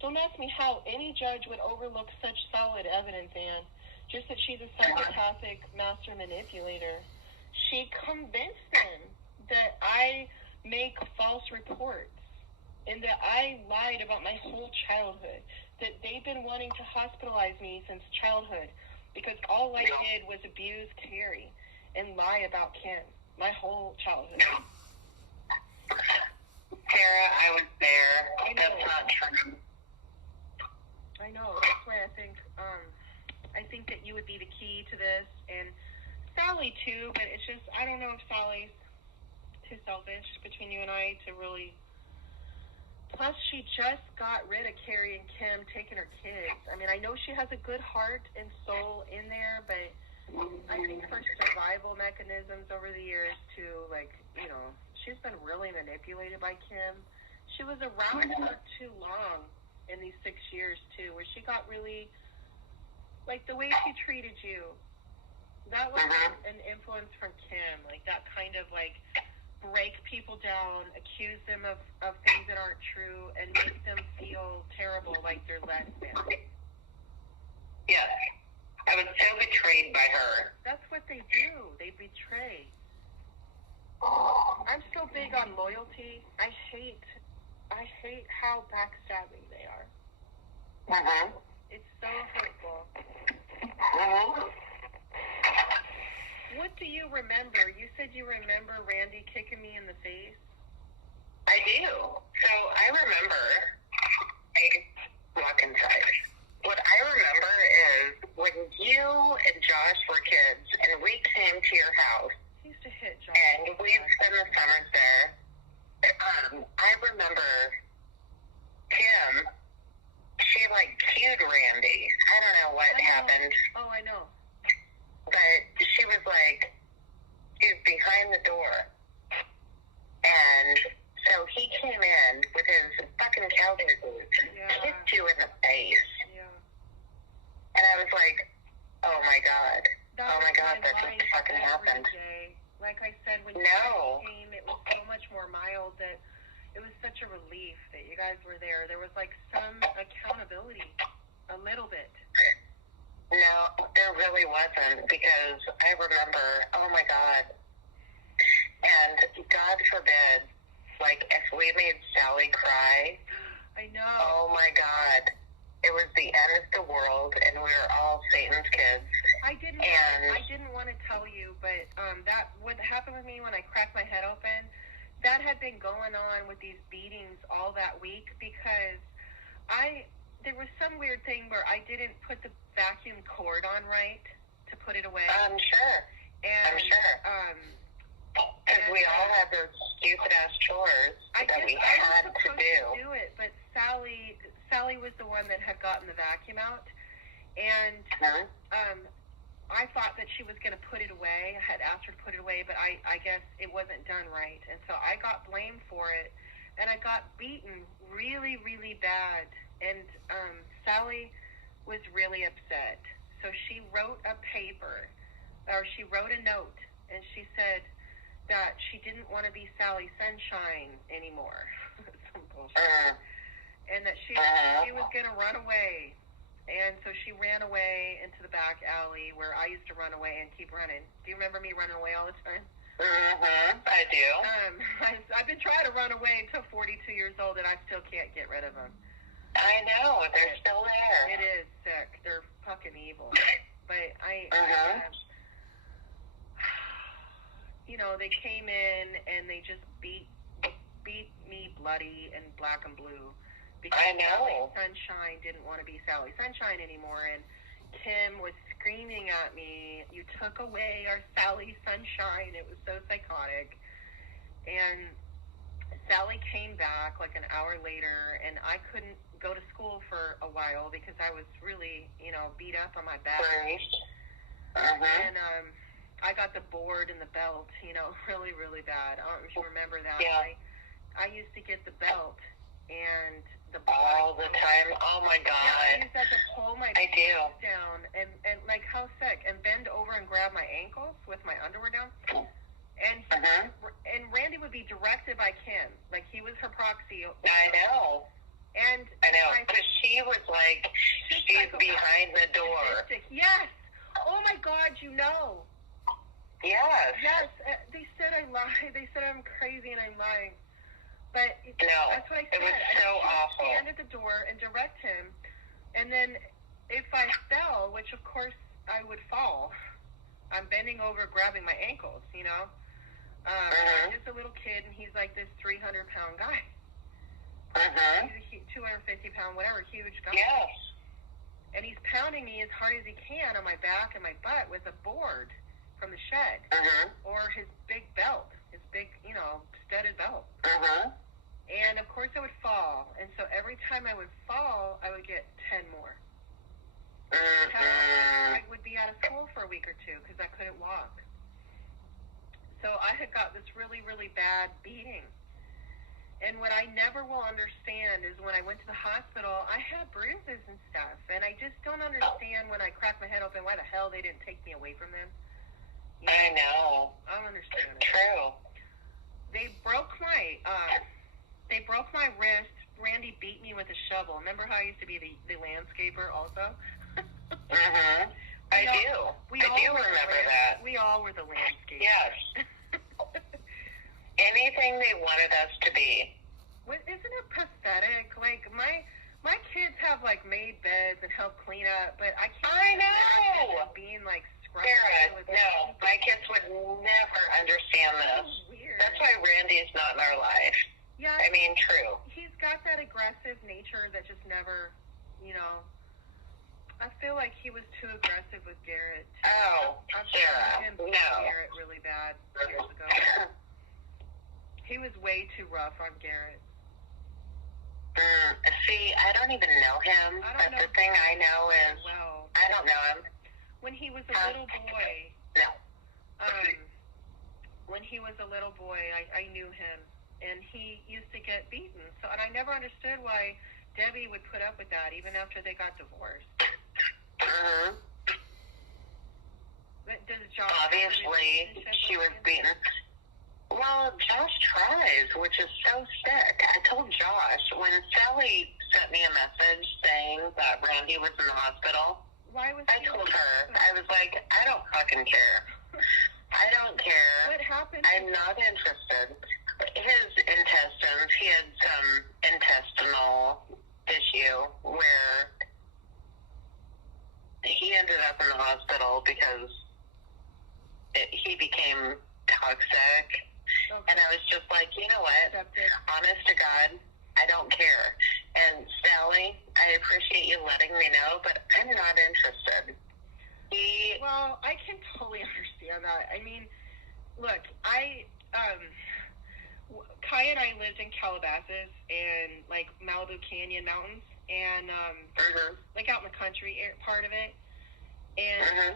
Don't ask me how any judge would overlook such solid evidence, Anne. Just that she's a psychopathic master manipulator. She convinced them that I make false reports and that I lied about my whole childhood, that they've been wanting to hospitalize me since childhood because all I did was abuse Carrie and lie about Kim my whole childhood. Sarah, I was there. That's not true. I know. That's why I think that you would be the key to this, and Sally too, but it's just, I don't know if Sally's too selfish between you and I to really. Plus, she just got rid of Carrie and Kim taking her kids. I mean, I know she has a good heart and soul in there, but I think her survival mechanisms over the years too, she's been really manipulated by Kim. She was around for too long in these 6 years too, where she got really, like, the way she treated you, that was an influence from Kim, like that kind of like break people down, accuse them of things that aren't true, and make them feel terrible like they're less than. Yes. I was so betrayed by her. That's what they do. They betray. I'm so big on loyalty. I hate how backstabbing they are. It's so hurtful. What do you remember? You said you remember Randy kicking me in the face. I do. So I remember, I walk inside. What I remember is when you and Josh were kids and we came to your house. He used to hit Josh. And we'd spend the summers there. I remember Kim, she cued Randy. I don't know what happened. Oh, I know. But she was he was behind the door. And so he came in with his fucking cowboy boots and kicked you in the face. Yeah. And I was like, oh my God. Oh my God, that just fucking happened. Day. Like I said, when you came, it was so much more mild that it was such a relief that you guys were there. There was some accountability, a little bit. No, there really wasn't, because I remember, oh my God. And God forbid, if we made Sally cry, I know. Oh my God. It was the end of the world, and we were all Satan's kids. I didn't want to tell you, but what happened with me when I cracked my head open, that had been going on with these beatings all that week, because there was some weird thing where I didn't put the vacuum cord on right to put it away. I'm sure. And, I'm sure. Because we all had those stupid-ass chores that we had to do. It, but Sally was the one that had gotten the vacuum out, and I thought that she was going to put it away. I had asked her to put it away, but I guess it wasn't done right, and so I got blamed for it, and I got beaten really, really bad, and Sally was really upset. So she wrote a note, and she said that she didn't want to be Sally Sunshine anymore. Some bullshit. And that she was going to run away. And so she ran away into the back alley where I used to run away and keep running. Do you remember me running away all the time? I do. I've been trying to run away until 42 years old, and I still can't get rid of them. I know. They're still there. It is sick. They're fucking evil. But they came in and they just beat me bloody and black and blue. Because Sally Sunshine didn't want to be Sally Sunshine anymore, and Kim was screaming at me, "You took away our Sally Sunshine." It was so psychotic. And Sally came back an hour later, and I couldn't go to school for a while because I was really, beat up on my back. And I got the board and the belt, really, really bad. I don't know if you remember that. Yeah. I used to get the belt and the all the time. Oh my God. Yeah, I used that to pull my pants down and how sick, and bend over and grab my ankles with my underwear down. And and Randy would be directed by Kim, he was her proxy. I know. And I know, because she was she's behind the door. Yes. Oh my God, Yes. Yes. They said I lie. They said I'm crazy and I'm lying. But that's what I said. It was so awful. Stand at the door and direct him, and then if I fell, which of course I would fall, I'm bending over, grabbing my ankles. I'm just a little kid, and he's this 300-pound guy. He's a 250-pound, whatever, huge guy. Yes. And he's pounding me as hard as he can on my back and my butt with a board from the shed, or his big belt, his big, studded belt. And of course I would fall, and so every time I would fall, I would get 10 more. I would be out of school for a week or two because I couldn't walk. So I had got this really, really bad beating. And what I never will understand is when I went to the hospital, I had bruises and stuff, and I just don't understand when I cracked my head open why the hell they didn't take me away from them. I know. I don't understand it. True. They broke my wrist. Randy beat me with a shovel. Remember how I used to be the landscaper also? I do remember that. We all were the landscapers. Yes. Anything they wanted us to be. Isn't it pathetic? My kids have made beds and help clean up, but I can't imagine being Sarah, no, my kids would never understand this. Weird. That's why Randy's not in our life. Yeah. I mean, true. He's got that aggressive nature that just never, I feel like he was too aggressive with Garrett. Oh, I've Sarah, seen him beat Garrett really bad years ago. He was way too rough on Garrett. See, I don't even know him, but the thing I know is, I don't know him. When he was a little boy, when he was a little boy, I knew him, and he used to get beaten. So, and I never understood why Debbie would put up with that, even after they got divorced. Does Josh obviously, she was beaten. Well, Josh tries, which is so sick. I told Josh, when Sally sent me a message saying that Randy was in the hospital, I told her, I was like, I don't fucking care. I don't care. What happened? I'm not interested. His intestines, he had some intestinal issue where he ended up in the hospital because he became toxic. Okay. And I was just like, you know what? Honest to God, I don't care. And Sally, I appreciate you letting me know, but I'm not interested. Well, I can totally understand that. I mean, look, Kaia and I lived in Calabasas and like Malibu Canyon Mountains and like out in the country part of it. And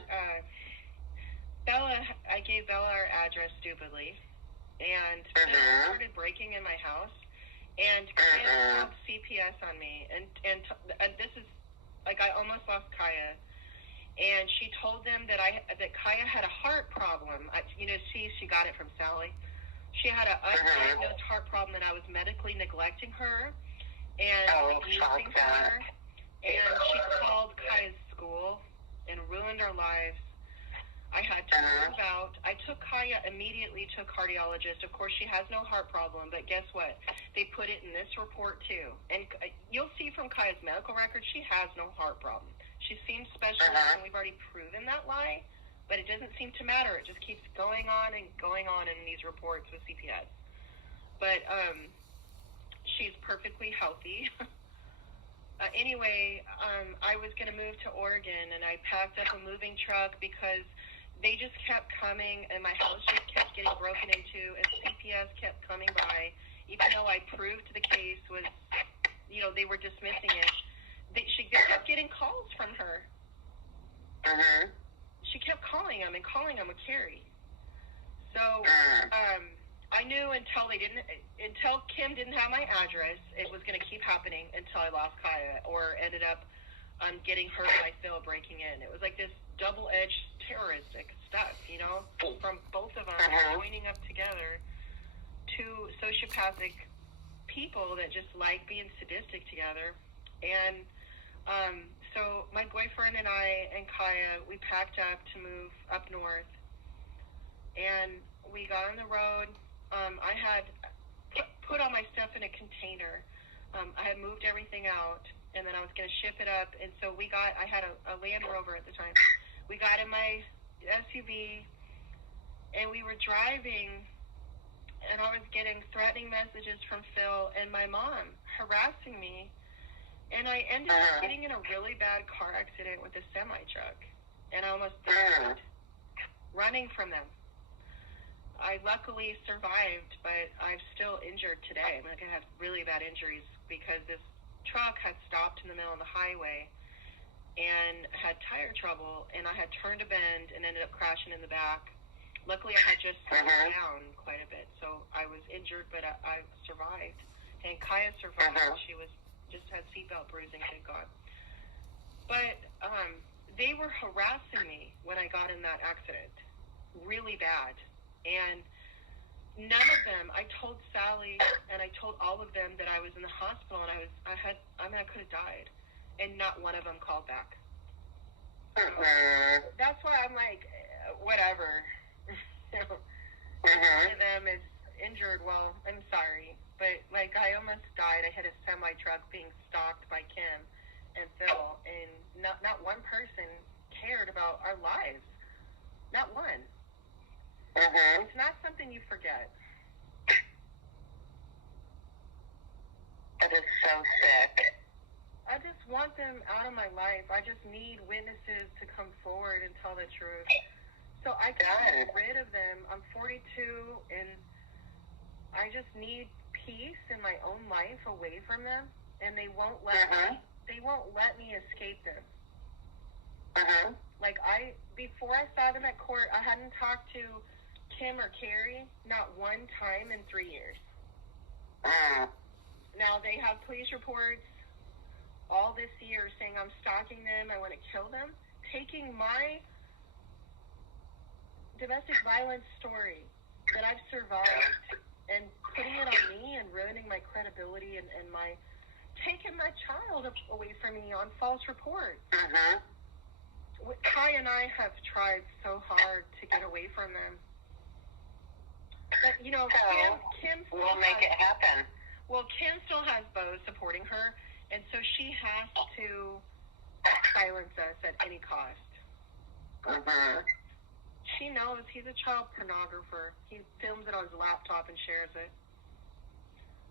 I gave Bella our address stupidly, and Phil started breaking in my house, and Kim called CPS on me, and this is like I almost lost Kaia. And she told them that Kaia had a heart problem. She got it from Sally. She had an undiagnosed heart problem, and I was medically neglecting her and abusing her. And she called Kaia's school and ruined our lives. I had to move out. I took Kaia immediately to a cardiologist. Of course, she has no heart problem, but guess what? They put it in this report, too. And you'll see from Kaia's medical record, she has no heart problem. She seems specialist, and we've already proven that lie, but it doesn't seem to matter. It just keeps going on and going on in these reports with CPS. But she's perfectly healthy. Anyway, I was going to move to Oregon, and I packed up a moving truck because they just kept coming, and my house just kept getting broken into, and CPS kept coming by, even though I proved the case was, they were dismissing it. She kept getting calls from her. She kept calling them with Carrie. So I knew until Kim didn't have my address, it was going to keep happening until I lost Kaia or ended up getting hurt by Phil breaking in. It was like this double-edged terroristic stuff, from both of us joining up together, two sociopathic people that just like being sadistic together. And so my boyfriend and I and Kaia, we packed up to move up north, and we got on the road. I had put all my stuff in a container. I had moved everything out, and then I was going to ship it up. And so I had a Land Rover at the time. We got in my SUV, and we were driving, and I was getting threatening messages from Phil and my mom harassing me. And I ended up getting in a really bad car accident with a semi-truck, and I almost died running from them. I luckily survived, but I'm still injured today. I have really bad injuries because this truck had stopped in the middle of the highway and had tire trouble, and I had turned a bend and ended up crashing in the back. Luckily, I had just slowed down quite a bit, so I was injured, but I survived. And Kaia survived. She just had seatbelt bruising, thank God. But they were harassing me when I got in that accident, really bad. And none of them, I told Sally and I told all of them that I was in the hospital and I could have died. And not one of them called back. So that's why I'm like, whatever. One of them is injured. Well, I'm sorry. But, I almost died. I had a semi-truck being stalked by Kim and Phil, and not one person cared about our lives. Not one. It's not something you forget. That is so sick. I just want them out of my life. I just need witnesses to come forward and tell the truth. So I can get rid of them. I'm 42, and I just need peace in my own life away from them, and they won't let me escape them. Like, before I saw them at court, I hadn't talked to Kim or Carrie not one time in 3 years. Now they have police reports all this year saying I'm stalking them, I want to kill them, taking my domestic violence story that I've survived and putting it on me and ruining my credibility and taking my child away from me on false reports. Kaia and I have tried so hard to get away from them. But, you know, Kim we'll make it happen. Well, Kim still has Bo supporting her, and so she has to silence us at any cost. She knows he's a child pornographer. He films it on his laptop and shares it.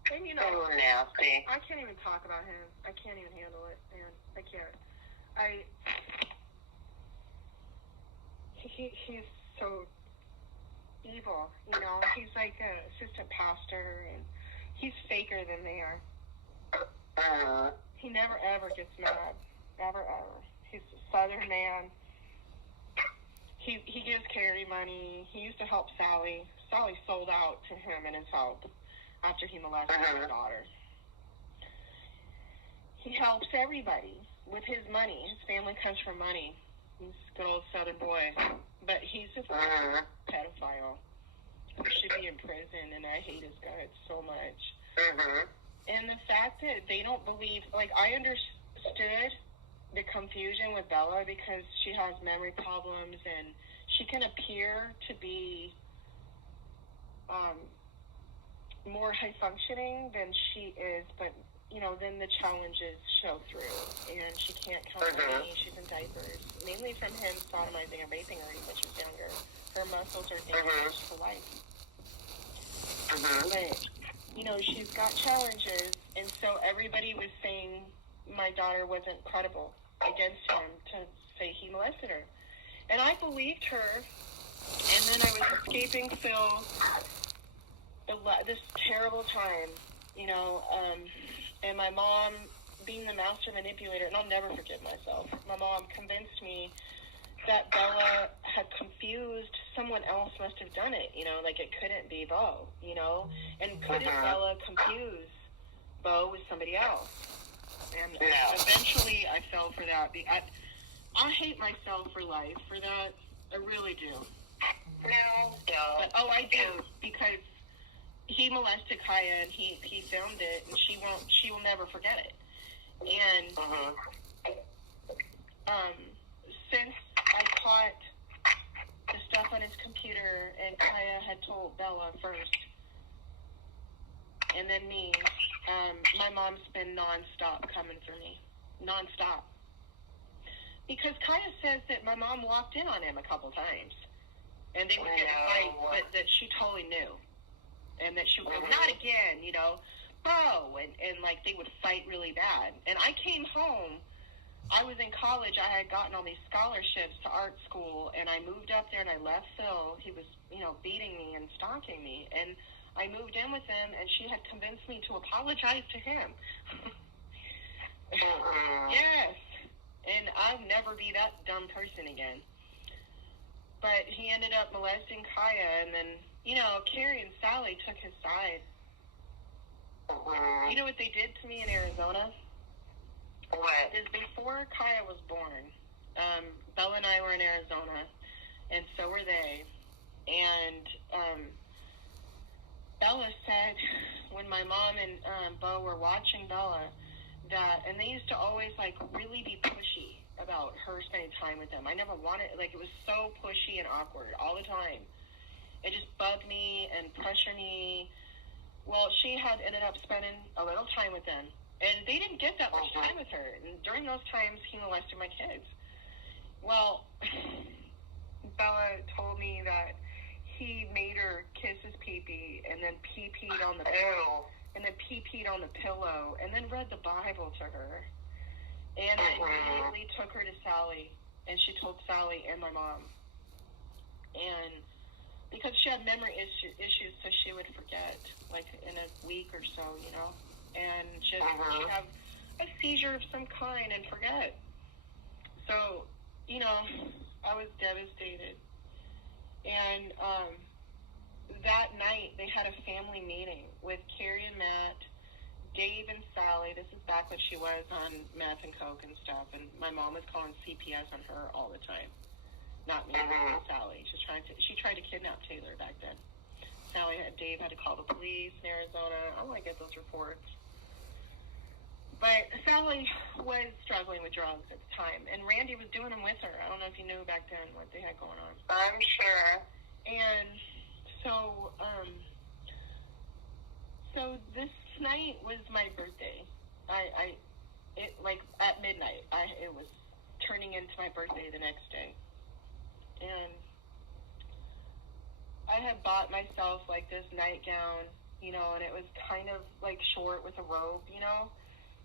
And, you know, so nasty. I can't even talk about him. I can't even handle it, man. I can't. He's so evil, you know. He's like an assistant pastor, and he's faker than they are. He never, ever gets mad. Never, ever. He's a Southern man. He gives Carrie money. He used to help Sally. Sally sold out to him and his help after he molested his daughter. He helps everybody with his money. His family comes from money. He's a good old Southern boy. But he's a pedophile who should be in prison, and I hate his guts so much. And the fact that they don't believe, like, I understood the confusion with Bella because she has memory problems and she can appear to be more high functioning than she is, but you know, then the challenges show through, and she can't count money. She's in diapers, mainly from him sodomizing and raping her when she was younger. Her muscles are damaged for life. But you know, she's got challenges, and so everybody was saying my daughter wasn't credible against him to say he molested her. And I believed her, and then I was escaping Phil this terrible time, you know, and my mom, being the master manipulator, and I'll never forgive myself, my mom convinced me that Bella had confused, someone else must have done it, you know, like it couldn't be Bo, you know, and couldn't Bella confuse Bo with somebody else? And eventually I fell for that. I hate myself for life for that. I really do. No. But, I do, because he molested Kaia and he filmed it, and she will never forget it. And since I caught the stuff on his computer, and Kaia had told Bella first, and then me, my mom's been nonstop coming for me. Nonstop. Because Kaia says that my mom walked in on him a couple times, and they would get a fight, but that she totally knew. And that she would go, not again, you know, and like they would fight really bad. And I came home, I was in college, I had gotten all these scholarships to art school, and I moved up there and I left Phil. He was, you know, beating me and stalking me. And I moved in with him, and she had convinced me to apologize to him. Yes. And I'll never be that dumb person again. But he ended up molesting Kaia, and then, you know, Carrie and Sally took his side. You know what they did to me in Arizona? What? Is before Kaia was born, Bella and I were in Arizona, and so were they. And Bella said, when my mom and Bo were watching Bella, that, and they used to always, like, really be pushy about her spending time with them. I never wanted, like, it was so pushy and awkward all the time. It just bugged me and pressured me. Well, she had ended up spending a little time with them, and they didn't get that much time with her. And during those times, he molested my kids. Well, Bella told me that he made her kiss his pee-pee and then pee-peed on the pillow. And then pee-peed on the pillow, and then read the Bible to her. And I immediately took her to Sally, and she told Sally and my mom. And because she had memory issues, so she would forget, like, in a week or so, you know, and just she'd have a seizure of some kind and forget. So, you know, I was devastated. And that night, they had a family meeting with Carrie and Matt, Dave and Sally. This is back when she was on meth and coke and stuff, and my mom was calling CPS on her all the time. Not me, Sally. She tried to kidnap Taylor back then. Dave had to call the police in Arizona. I want to get those reports. But Sally was struggling with drugs at the time, and Randy was doing them with her. I don't know if you knew back then what they had going on. I'm sure. And so, so this night was my birthday. It like at midnight. It was turning into my birthday the next day, and I had bought myself like this nightgown, you know, and it was kind of like short with a robe, you know,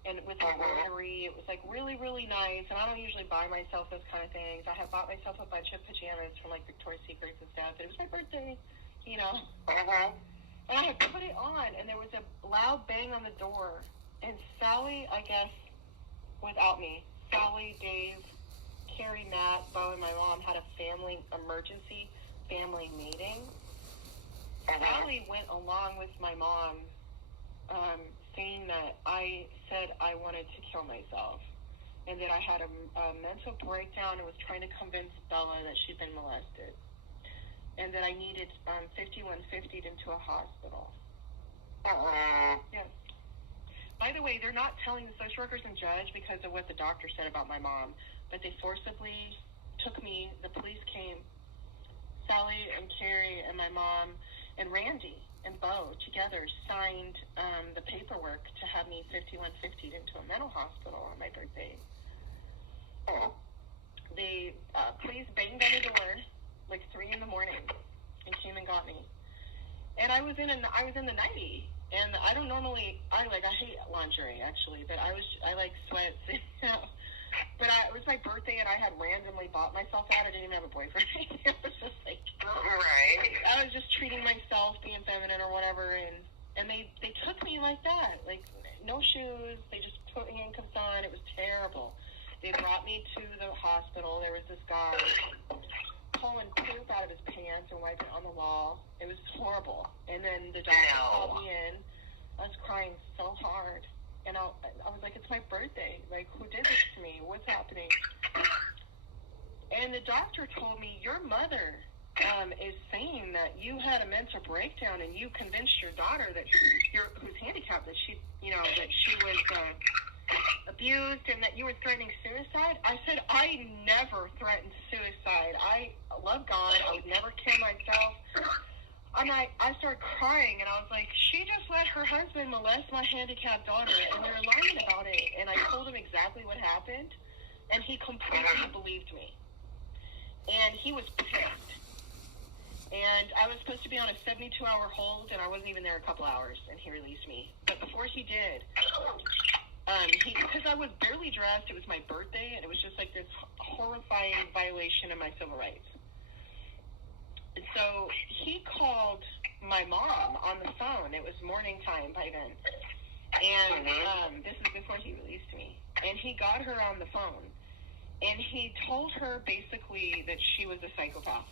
and with embroidery. It was like really, really nice. And I don't usually buy myself those kind of things. I had bought myself a bunch of pajamas from like Victoria's Secrets and stuff. It was my birthday, you know. And I had put it on, and there was a loud bang on the door. And Sally, I guess, without me, Sally, Dave, Carrie, Matt, Bo, and my mom had a family meeting. Sally went along with my mom, saying that I said I wanted to kill myself, and that I had a mental breakdown and was trying to convince Bella that she'd been molested, and that I needed 5150'd into a hospital. Yes. By the way, they're not telling the social workers and judge because of what the doctor said about my mom, but they forcibly took me. The police came. Sally and Carrie and my mom and Randy and Bo together signed the paperwork to have me 5150'd into a mental hospital on my birthday. The police banged on the door like 3 a.m. and came and got me. And I was in the nightie. And I don't normally, I hate lingerie, actually, but I like sweats, you know. But it was my birthday, and I had randomly bought myself out. I didn't even have a boyfriend. It was just like, right. I was just treating myself, being feminine or whatever, and they took me like that, like no shoes. They just put handcuffs on. It was terrible. They brought me to the hospital. There was this guy pulling poop out of his pants and wiping it on the wall. It was horrible. And then the doctor called me in. I was crying so hard. And I was like, it's my birthday. Like, who did this to me? What's happening? And the doctor told me, your mother is saying that you had a mental breakdown and you convinced your daughter that who's handicapped, that she was abused and that you were threatening suicide. I said, I never threatened suicide. I love God. I would never kill myself. And I started crying, and I was like, she just let her husband molest my handicapped daughter, and they're lying about it. And I told him exactly what happened, and he completely believed me. And he was pissed. And I was supposed to be on a 72-hour hold, and I wasn't even there a couple hours, and he released me. But before he did, because I was barely dressed, it was my birthday, and it was just like this horrifying violation of my civil rights. And so he called my mom on the phone. It was morning time by then. And this is before he released me. And he got her on the phone. And he told her basically that she was a psychopath.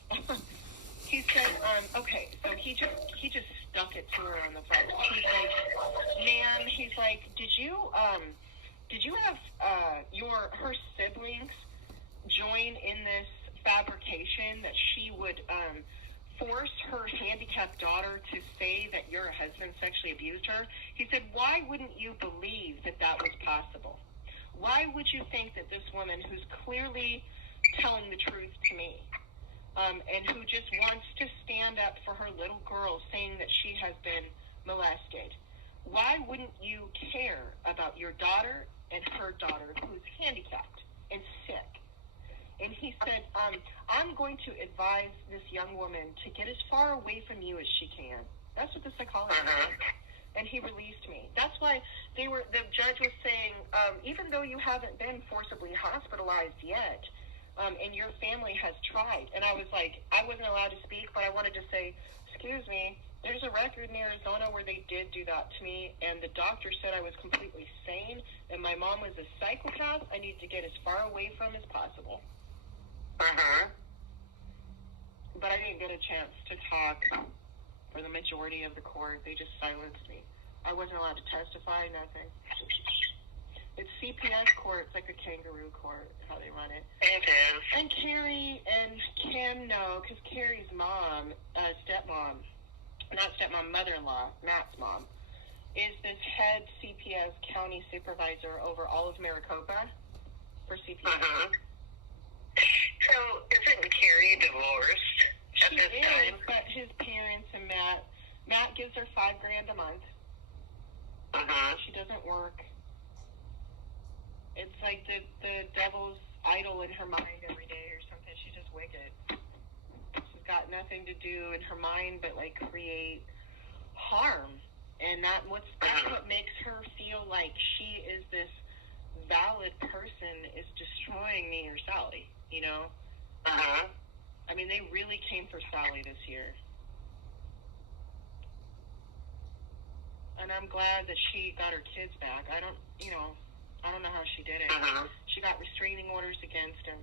He said, okay, so he just stuck it to her on the phone. He's like, ma'am, he's like, did you have her siblings join in this fabrication that she would force her handicapped daughter to say that your husband sexually abused her? He said, why wouldn't you believe that that was possible? Why would you think that this woman, who's clearly telling the truth to me, and who just wants to stand up for her little girl, saying that she has been molested, why wouldn't you care about your daughter and her daughter, who's handicapped and sick? And he said, I'm going to advise this young woman to get as far away from you as she can. That's what the psychologist said. And he released me. That's why the judge was saying, even though you haven't been forcibly hospitalized yet, and your family has tried. And I was like, I wasn't allowed to speak, but I wanted to say, excuse me, there's a record in Arizona where they did do that to me, and the doctor said I was completely sane, and my mom was a psychopath. I need to get as far away from as possible. But I didn't get a chance to talk for the majority of the court. They just silenced me. I wasn't allowed to testify, nothing. It's CPS court. It's like a kangaroo court, how they run it. It is. And Carrie and Kim know, because Carrie's mom, mother-in-law, Matt's mom, is this head CPS county supervisor over all of Maricopa for CPS. So, isn't Carrie divorced at this time? But his parents and Matt gives her $5,000 a month. She doesn't work. It's like the devil's idol in her mind every day or something. She's just wicked. She's got nothing to do in her mind but like create harm, and that's what makes her feel like she is this valid person, is destroying me or Sally. You know. I mean, they really came for Sally this year. And I'm glad that she got her kids back. I don't know how she did it. She got restraining orders against him.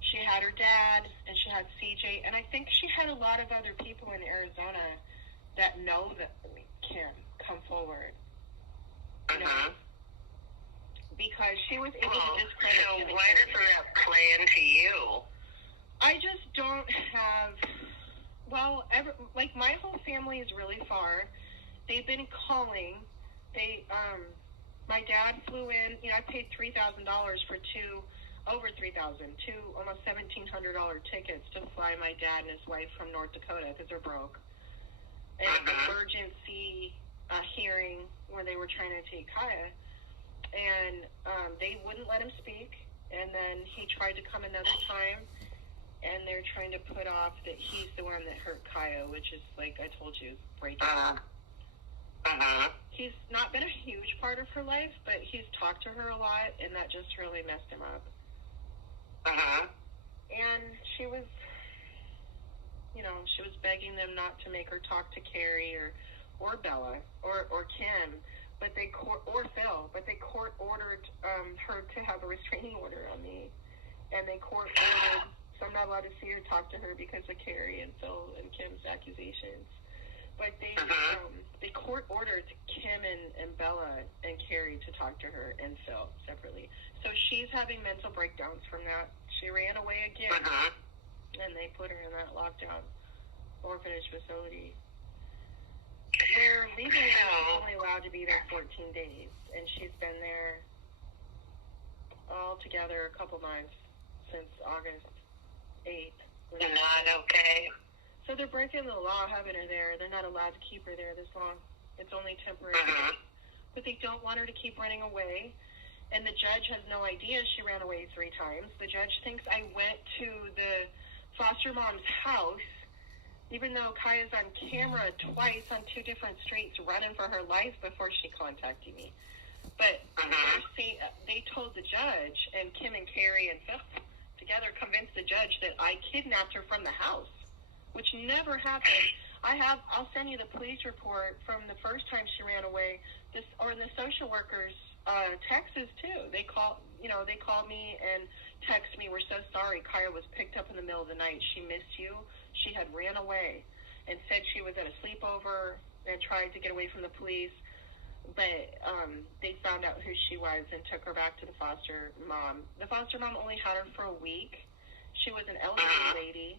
She had her dad, and she had CJ, and I think she had a lot of other people in Arizona that know that Kim come forward. You know? Because she was able to discredit him. So why doesn't that play into you? I just don't have, my whole family is really far. They've been calling. My dad flew in, I paid $3,000 for two almost $1,700 tickets to fly my dad and his wife from North Dakota because they're broke. And an emergency hearing where they were trying to take Kaia. And they wouldn't let him speak. And then he tried to come another time. And they're trying to put off that he's the one that hurt Kaia, which is, like I told you, breaking up. He's not been a huge part of her life, but he's talked to her a lot, and that just really messed him up. And she was begging them not to make her talk to Carrie or Bella or Kim, or Phil, but they court ordered her to have a restraining order on me, and they court ordered, so I'm not allowed to see her, talk to her because of Carrie and Phil and Kim's accusations. But they court ordered Kim and Bella and Carrie to talk to her and Phil separately. So she's having mental breakdowns from that. She ran away again, and they put her in that lockdown orphanage facility. They're legally only allowed to be there 14 days, and she's been there altogether a couple months since August 8th. Not okay. So they're breaking the law having her there. They're not allowed to keep her there this long. It's only temporary. But they don't want her to keep running away. And the judge has no idea she ran away 3 times. The judge thinks I went to the foster mom's house, even though Kaia's on camera twice on 2 different streets running for her life before she contacted me. But they told the judge, and Kim and Carrie and Phil together convinced the judge that I kidnapped her from the house, which never happened. I'll send you the police report from the first time she ran away. The social workers Texas too. They called me and texted me, "We're so sorry. Kaia was picked up in the middle of the night. She missed you. She had ran away and said she was at a sleepover and tried to get away from the police, but they found out who she was and took her back to the foster mom. The foster mom only had her for a week. She was an elderly lady.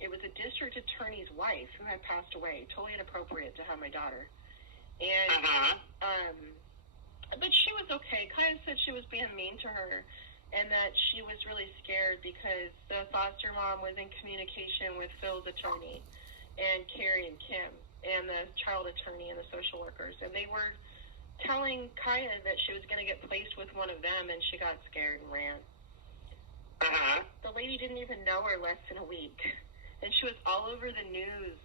It was a district attorney's wife who had passed away. Totally inappropriate to have my daughter. And but she was okay. Kaia said she was being mean to her and that she was really scared because the foster mom was in communication with Phil's attorney and Carrie and Kim and the child attorney and the social workers. And they were telling Kaia that she was going to get placed with one of them, and she got scared and ran. The lady didn't even know her less than a week. And she was all over the news.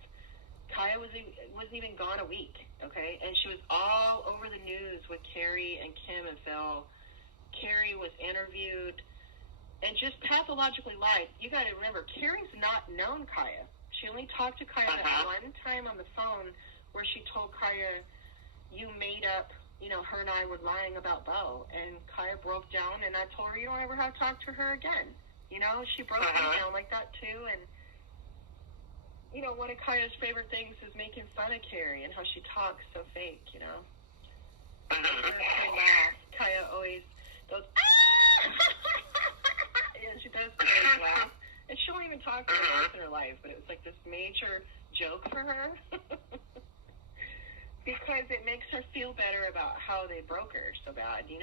Kaia wasn't even gone a week, okay? And she was all over the news with Carrie and Kim and Phil. Carrie was interviewed and just pathologically lied. You got to remember, Carrie's not known Kaia. She only talked to Kaia that one time on the phone where she told Kaia, you made up, her and I were lying about Bo. And Kaia broke down, and I told her, you don't ever have to talk to her again. She broke me down like that, too. And, one of Kaia's favorite things is making fun of Carrie and how she talks so fake, Her laugh. Kaia always goes, ah! Yeah, she does Carrie's laugh. And she won't even talk to her once in her life, but it was like this major joke for her. Because it makes her feel better about how they broke her so bad, And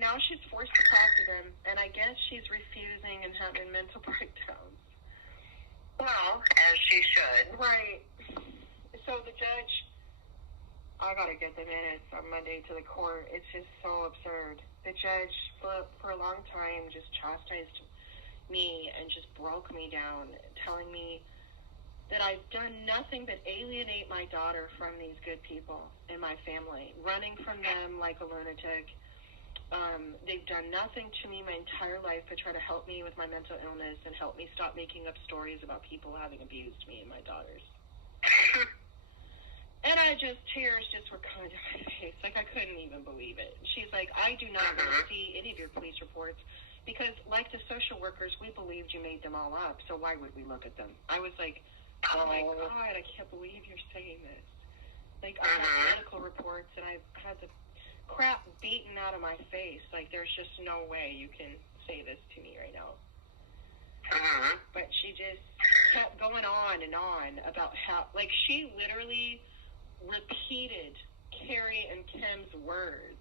now she's forced to talk to them, and I guess she's refusing and having mental breakdowns. Well, as she should. Right. So the judge, I gotta get the minutes on Monday to the court. It's just so absurd. The judge, for a long time, just chastised me and just broke me down, telling me that I've done nothing but alienate my daughter from these good people in my family, running from them like a lunatic. They've done nothing to me my entire life to try to help me with my mental illness and help me stop making up stories about people having abused me and my daughters. And tears just were coming to my face. Like, I couldn't even believe it. She's like, I do not want to see any of your police reports because, like the social workers, we believed you made them all up, so why would we look at them? I was like, oh my God, I can't believe you're saying this. Like, I have medical reports, and I've had the crap beaten out of my face. Like, there's just no way you can say this to me right now. But she just kept going on and on about how, like, she literally repeated Carrie and Kim's words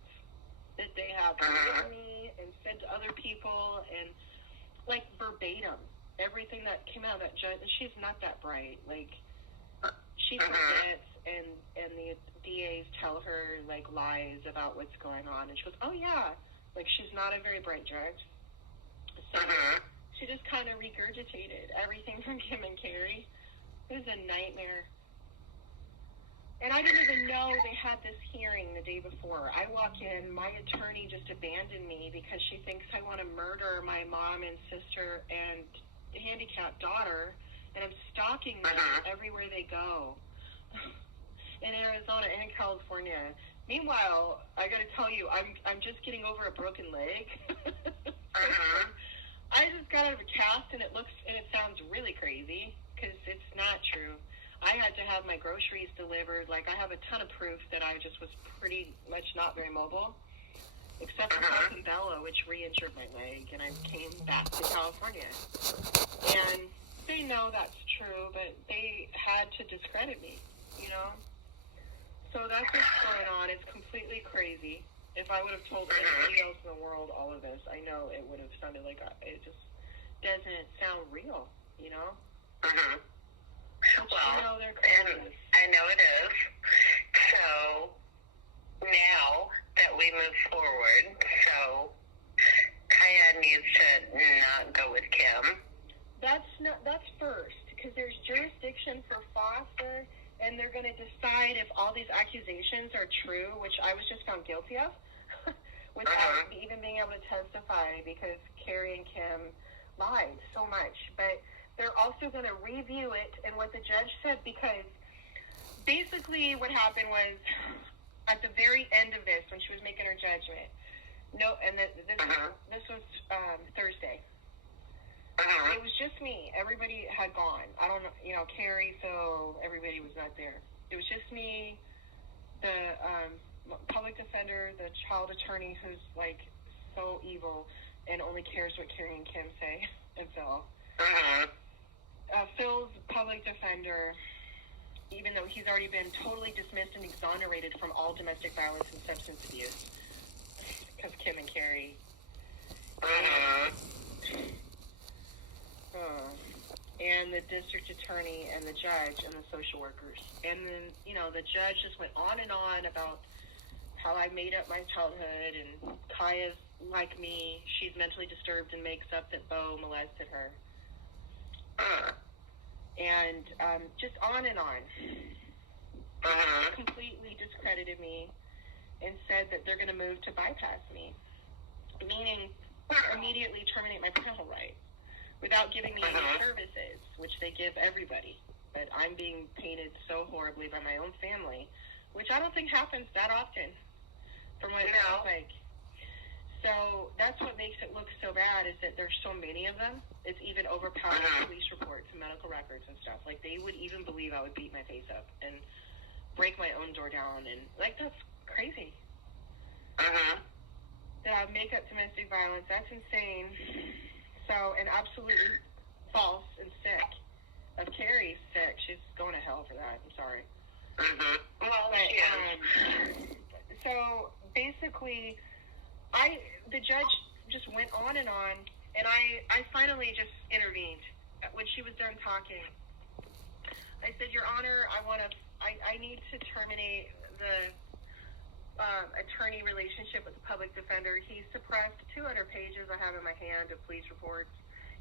that they have written me and said to other people, and, like, verbatim, everything that came out of that judge. And she's not that bright. Like, she forgets, and the DAs tell her, like, lies about what's going on. And she goes, oh, yeah. Like, she's not a very bright judge. So she just kind of regurgitated everything from Kim and Carrie. It was a nightmare. And I didn't even know they had this hearing the day before. I walk in, my attorney just abandoned me because she thinks I want to murder my mom and sister and handicapped daughter, and I'm stalking them everywhere they go. In Arizona and in California. Meanwhile, I got to tell you, I'm just getting over a broken leg. I just got out of a cast, and it sounds really crazy because it's not true. I had to have my groceries delivered. Like, I have a ton of proof that I just was pretty much not very mobile, except for Cousin Bella, which re-injured my leg, and I came back to California. And they know that's true, but they had to discredit me, So that's what's going on. It's completely crazy. If I would have told anybody else in the world all of this, I know it would have sounded like it just doesn't sound real, But well, they're crazy. I know it is. So now that we move forward, so Kaia needs to not go with Kim. That's first, because there's jurisdiction for foster, and they're going to decide if all these accusations are true, which I was just found guilty of, without even being able to testify because Carrie and Kim lied so much. But they're also going to review it, and what the judge said, because basically what happened was at the very end of this, when she was making her judgment, this was Thursday. It was just me. Everybody had gone. I don't know, Carrie, so everybody was not there. It was just me, the public defender, the child attorney who's, like, so evil and only cares what Carrie and Kim say, and Phil. Phil's public defender, even though he's already been totally dismissed and exonerated from all domestic violence and substance abuse, because Kim and Carrie. And the district attorney and the judge and the social workers. And then, the judge just went on and on about how I made up my childhood, and Kaia's like me. She's mentally disturbed and makes up that Bo molested her. And just on and on. Completely discredited me and said that they're going to move to bypass me. Meaning immediately terminate my parental rights without giving me any services, which they give everybody. But I'm being painted so horribly by my own family, which I don't think happens that often from what it sounds like. So that's what makes it look so bad, is that there's so many of them. It's even overpowered police reports and medical records and stuff. Like, they would even believe I would beat my face up and break my own door down. And, like, that's crazy. That I would make up domestic violence. That's insane. So, and absolutely false and sick. Of Carrie's sick. She's going to hell for that. I'm sorry. Well, she is. So, basically, the judge just went on, and I finally just intervened when she was done talking. I said, Your Honor, I need to terminate the attorney relationship with the public defender. He suppressed 200 pages I have in my hand of police reports.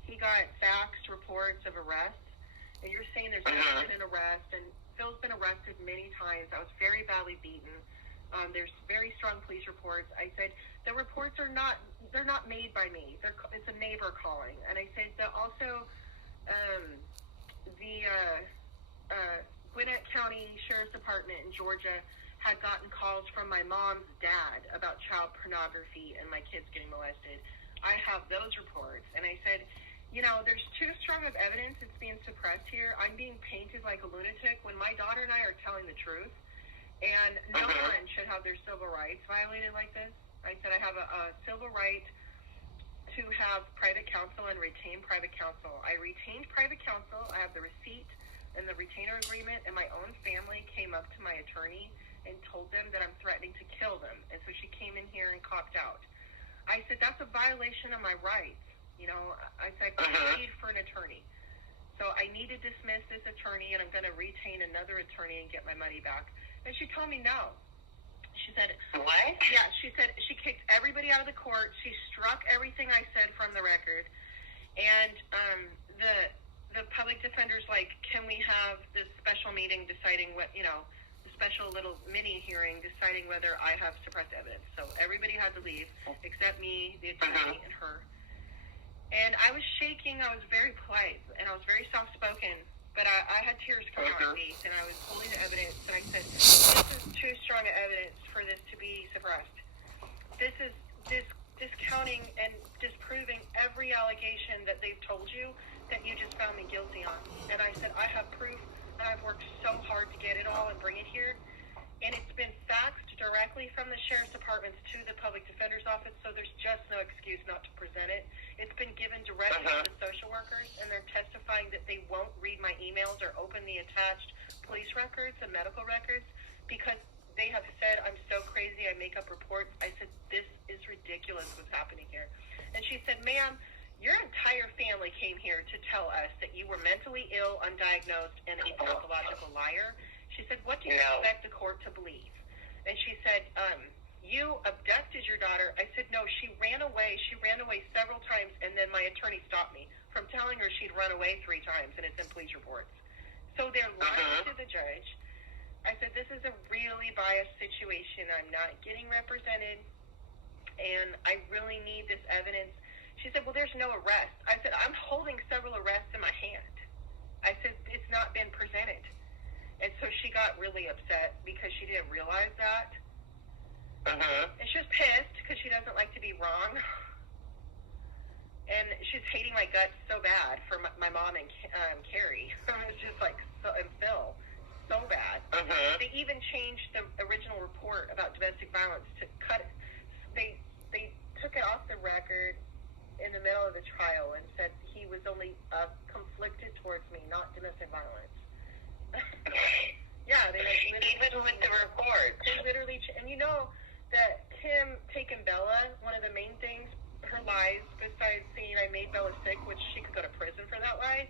He got faxed reports of arrests, and you're saying there's never been an arrest, and Phil's been arrested many times. I was very badly beaten. There's very strong police reports. I said, the reports they're not made by me. It's a neighbor calling. And I said that also the Gwinnett County Sheriff's Department in Georgia had gotten calls from my mom's dad about child pornography and my kids getting molested. I have those reports. And I said, there's too strong of evidence. It's being suppressed here. I'm being painted like a lunatic when my daughter and I are telling the truth. And no one should have their civil rights violated like this. I said I have a civil right to have private counsel and retain private counsel. I retained private counsel. I have the receipt and the retainer agreement, and my own family came up to my attorney and told them that I'm threatening to kill them. And so she came in here and copped out. I said, that's a violation of my rights. I said, I need for an attorney. So I need to dismiss this attorney, and I'm going to retain another attorney and get my money back. And she told me no. She said, what? Yeah, she said she kicked everybody out of the court. She struck everything I said from the record. And the public defender's like, can we have this special meeting deciding what, the special little mini hearing deciding whether I have suppressed evidence. So everybody had to leave except me, the attorney, and her. And I was shaking. I was very polite, and I was very soft-spoken. But I had tears coming out of my face, and I was holding the evidence, and I said, this is too strong of evidence for this to be suppressed. This is discounting and disproving every allegation that they've told you that you just found me guilty on. And I said, I have proof, and I've worked so hard to get it all and bring it here. And it's been faxed directly from the Sheriff's Departments to the Public Defender's Office, so there's just no excuse not to present it. It's been given directly to the social workers, and they're testifying that they won't read my emails or open the attached police records and medical records because they have said I'm so crazy I make up reports. I said, this is ridiculous what's happening here. And she said, ma'am, your entire family came here to tell us that you were mentally ill, undiagnosed, and a pathological liar. She said, what do you expect the court to believe? And she said, you abducted your daughter. I said, no, she ran away. She ran away several times, and then my attorney stopped me from telling her she'd run away 3 times, and it's in police reports. So they're lying to the judge. I said, this is a really biased situation. I'm not getting represented, and I really need this evidence. She said, well, there's no arrest. I said, I'm holding several arrests in my hand. I said, it's not been presented. And so she got really upset because she didn't realize that. And she was pissed because she doesn't like to be wrong. And she's hating my guts so bad for my mom and Carrie. It's just like, and Phil, so bad. They even changed the original report about domestic violence to cut it. They took it off the record in the middle of the trial and said he was only conflicted towards me, not domestic violence. Yeah, they even with the report. They literally, and that Kim taking Bella, one of the main things, her lies, besides saying I made Bella sick, which she could go to prison for that lie,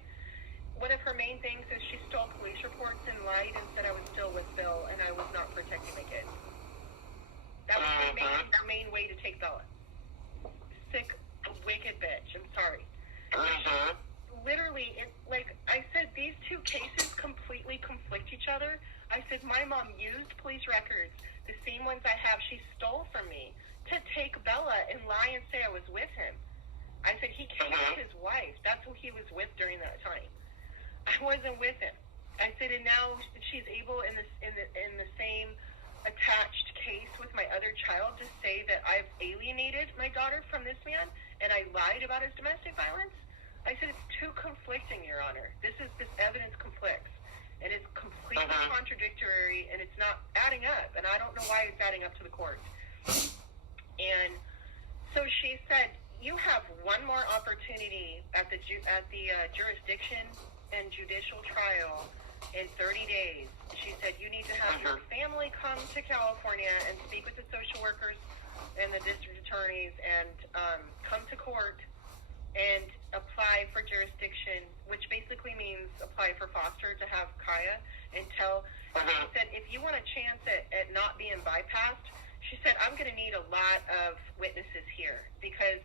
one of her main things is she stole police reports and lied and said I was still with Bill and I was not protecting my kids. That was her main way to take Bella. Sick, wicked bitch. I'm sorry. Literally, like I said, these 2 cases completely conflict each other. I said my mom used police records, the same ones I have she stole from me, to take Bella and lie and say I was with him. I said, he came with his wife. That's who he was with during that time. I wasn't with him. I said, and now she's able in the same attached case with my other child to say that I've alienated my daughter from this man and I lied about his domestic violence. I said, it's too conflicting, Your Honor. This evidence conflicts, and it's completely contradictory, and it's not adding up, and I don't know why it's adding up to the court. And so she said, you have one more opportunity at the jurisdiction and judicial trial in 30 days. She said, you need to have your family come to California and speak with the social workers and the district attorneys and come to court and apply for jurisdiction, which basically means apply for foster to have Kaia and tell. She said, if you want a chance at not being bypassed, she said, I'm going to need a lot of witnesses here because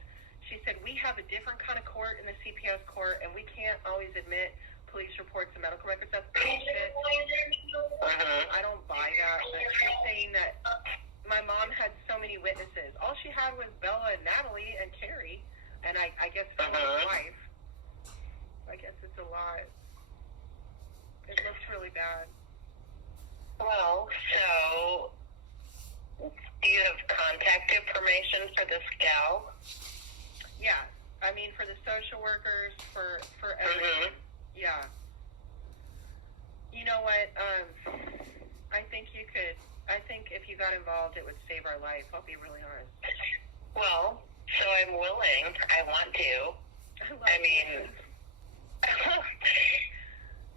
she said, we have a different kind of court in the CPS court, and we can't always admit police reports and medical records. That's bullshit. I don't buy that. But she's saying that my mom had so many witnesses. All she had was Bella and Natalie and Carrie, and I guess Bella's wife. I guess it's a lot. It looks really bad. Well, so do you have contact information for this gal? Yeah. I mean, for the social workers, for everything. Yeah. You know what? I think if you got involved, it would save our life. I'll be really honest. Well, so I'm willing. I want to. I mean,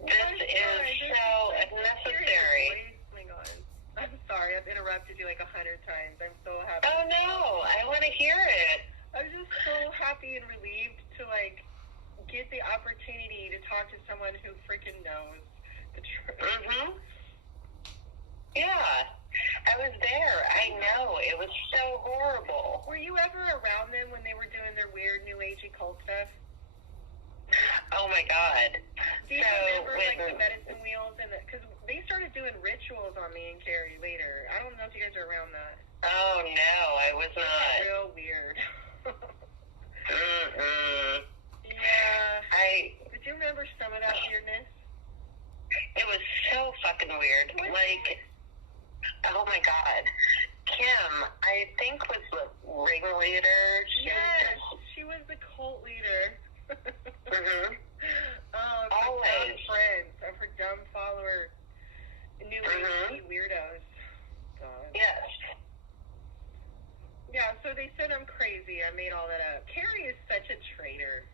this is so unnecessary. Oh my God. I'm sorry. I've interrupted you like 100 times. I'm so happy. Oh, no. I want to hear it. I'm just so happy and relieved to, like, get the opportunity to talk to someone who freaking knows the truth. Yeah. I was there. I know. It was so horrible. Were you ever around them when they were doing their weird New Agey cult stuff? Oh, my God. Do you remember, like, the medicine wheels? Because they started doing rituals on me and Carrie later. I don't know if you guys are around that. Oh, no. I was not. It's real weird. Yeah. Did you remember some of that weirdness? It was so fucking weird. Like, oh my God. Kim, I think, was the ringleader. She was the cult leader. Always. Dumb friends of her dumb follower, New Age weirdos. God. Yes. Yeah, so they said I'm crazy. I made all that up. Carrie is such a traitor.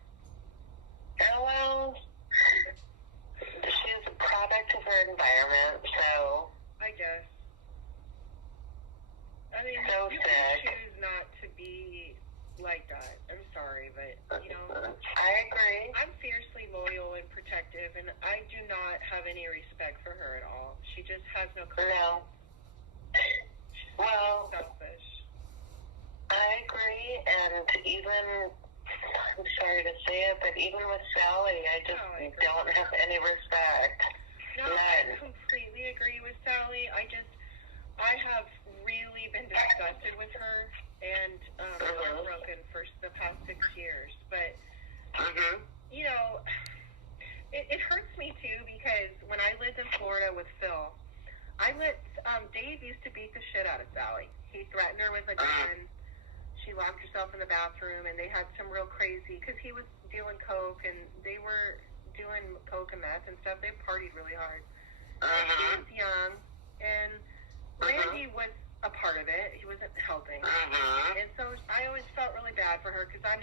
Oh, well, she's a product of her environment, so. I guess. I mean, so you can choose not to be like that. I'm sorry, but, you know. I agree. I'm fiercely loyal and protective, and I do not have any respect for her at all. She just has no courage. No. She's well, selfish. I agree, and even, I'm sorry to say it, but even with Sally, I just don't have any respect. No, I completely agree with Sally. I have really been disgusted with her and heartbroken for the past 6 years. But, you know, it hurts me too because when I lived in Florida with Phil, Dave used to beat the shit out of Sally. He threatened her with a gun. She locked herself in the bathroom, and they had some real crazy, because he was dealing coke, and they were doing coke and meth and stuff. They partied really hard. She was young, and Randy was a part of it. He wasn't helping. And so I always felt really bad for her, because I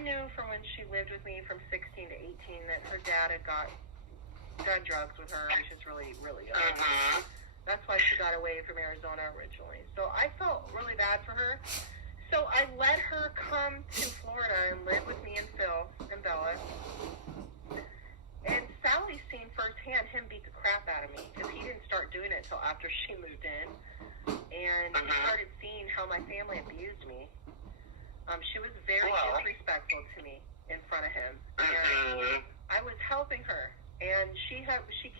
knew from when she lived with me from 16 to 18 that her dad had done drugs with her. She was really, really young. That's why she got away from Arizona originally. So I felt really bad for her. So I let her come to Florida and live with me and Phil and Bella. And Sally's seen firsthand him beat the crap out of me because he didn't start doing it until after she moved in. And he started seeing how my family abused me. She was very disrespectful to me in front of him. And I was helping her. And she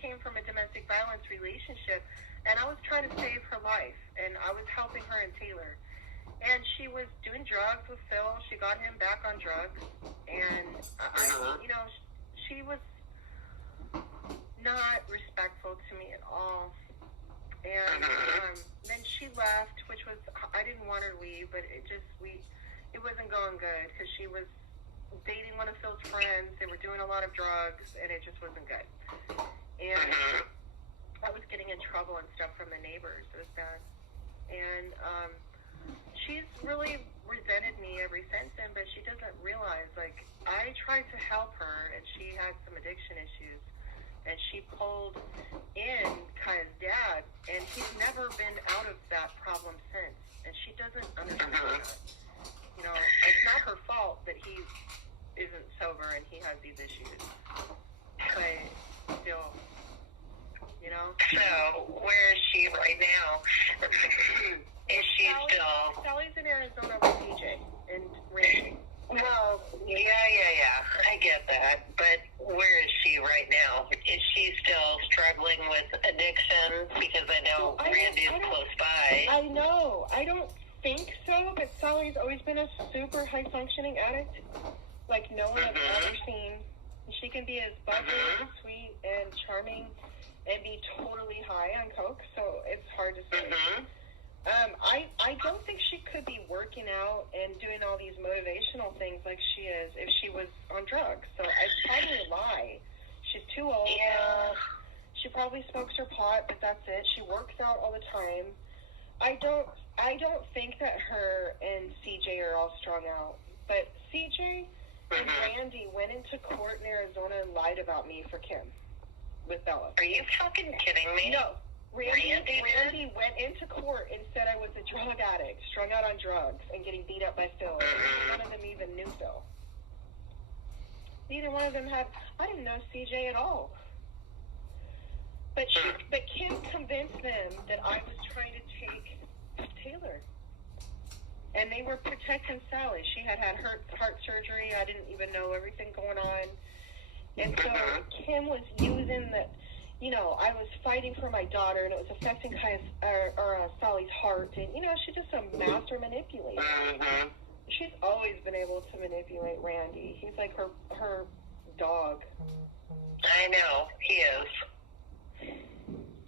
came from a domestic violence relationship, and I was trying to save her life. And I was helping her and Taylor. And she was doing drugs with Phil. She got him back on drugs. And, she was not respectful to me at all. And then she left, which was, I didn't want her to leave, but it wasn't going good because she was dating one of Phil's friends. They were doing a lot of drugs, and it just wasn't good. And I was getting in trouble and stuff from the neighbors. It was bad. And she's really resented me ever since then, but she doesn't realize, like, I tried to help her, and she had some addiction issues, and she pulled in Kaia's dad, and he's never been out of that problem since, and she doesn't understand that. You know, it's not her fault that he isn't sober and he has these issues, but still, you know. So, where is she right now? Is she still... Sally's in Arizona with DJ and Randy. Well, yeah, I get that, but where is she right now? Is she still struggling with addiction? Because I know Randy's close by. I know. I don't think so, but Sally's always been a super high-functioning addict, like no one I've ever seen. She can be as bubbly and sweet and charming and be totally high on coke, so it's hard to say. I don't think she could be working out and doing all these motivational things like she is if she was on drugs. So it's probably a lie. She's too old now. She probably smokes her pot, but that's it. She works out all the time. I don't think that her and CJ are all strung out. But CJ and Randy went into court in Arizona and lied about me for Kim with Bella. Are you fucking kidding me? No. Randy went into court and said I was a drug addict, strung out on drugs, and getting beat up by Phil. None of them even knew Phil. Neither one of them had... I didn't know CJ at all. But Kim convinced them that I was trying to take Taylor. And they were protecting Sally. She had heart surgery. I didn't even know everything going on. And so Kim was using that... You know, I was fighting for my daughter, and it was affecting Sally's heart. And, you know, she's just a master manipulator. She's always been able to manipulate Randy. He's like her dog. I know. He is.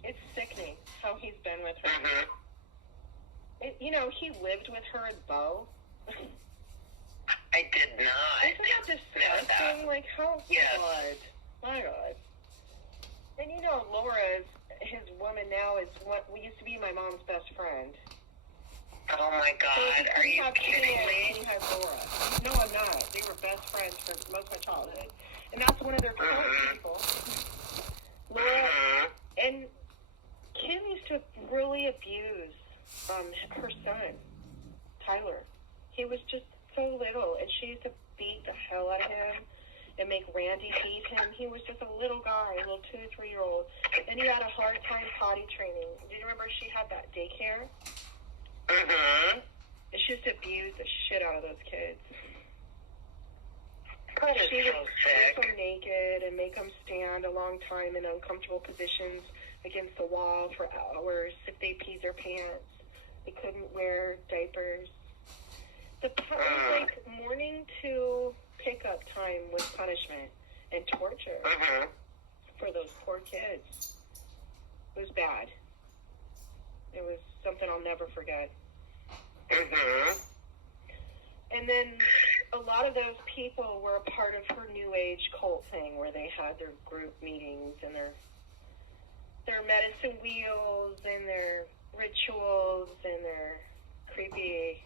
It's sickening how he's been with her. He lived with her and Beau. I did not. Isn't that disgusting? Like, how... Yes. God. My God. And Laura, his woman now, is what used to be my mom's best friend. Oh my God, are you kidding me? He has Laura. No, I'm not. They were best friends for most of my childhood. And that's one of their close people. Laura, and Kim used to really abuse her son, Tyler. He was just so little, and she used to beat the hell out of him and make Randy beat him. He was just a little guy, a little 2 to 3 year old, and he had a hard time potty training. Do you remember she had that daycare? And she used to abuse the shit out of those kids. She would strip them naked and make them stand a long time in uncomfortable positions against the wall for hours if they peed their pants. They couldn't wear diapers. It was like morning to pickup time was punishment and torture for those poor kids. It was bad. It was something I'll never forget. And then a lot of those people were a part of her New Age cult thing where they had their group meetings and their medicine wheels and their rituals and their creepy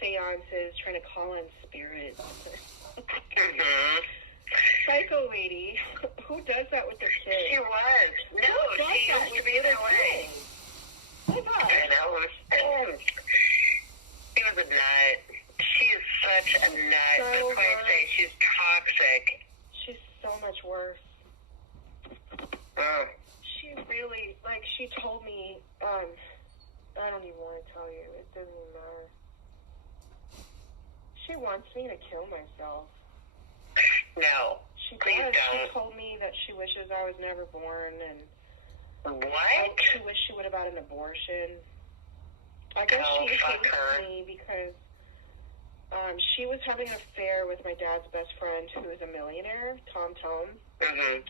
seances trying to call in spirits. Psycho lady. Who does that with their kids? She was. No, she used to be that way. My God. I know. She was a nut. She's such a nut. So That's why I say she's toxic. She's so much worse. She really, she told me, I don't even want to tell you. It doesn't even matter. She wants me to kill myself. No. She please does. don't. She told me that she wishes I was never born, and what? she wished she would have had an abortion. I guess she hates me because she was having an affair with my dad's best friend, who is a millionaire, Tom Tom. Mm-hmm.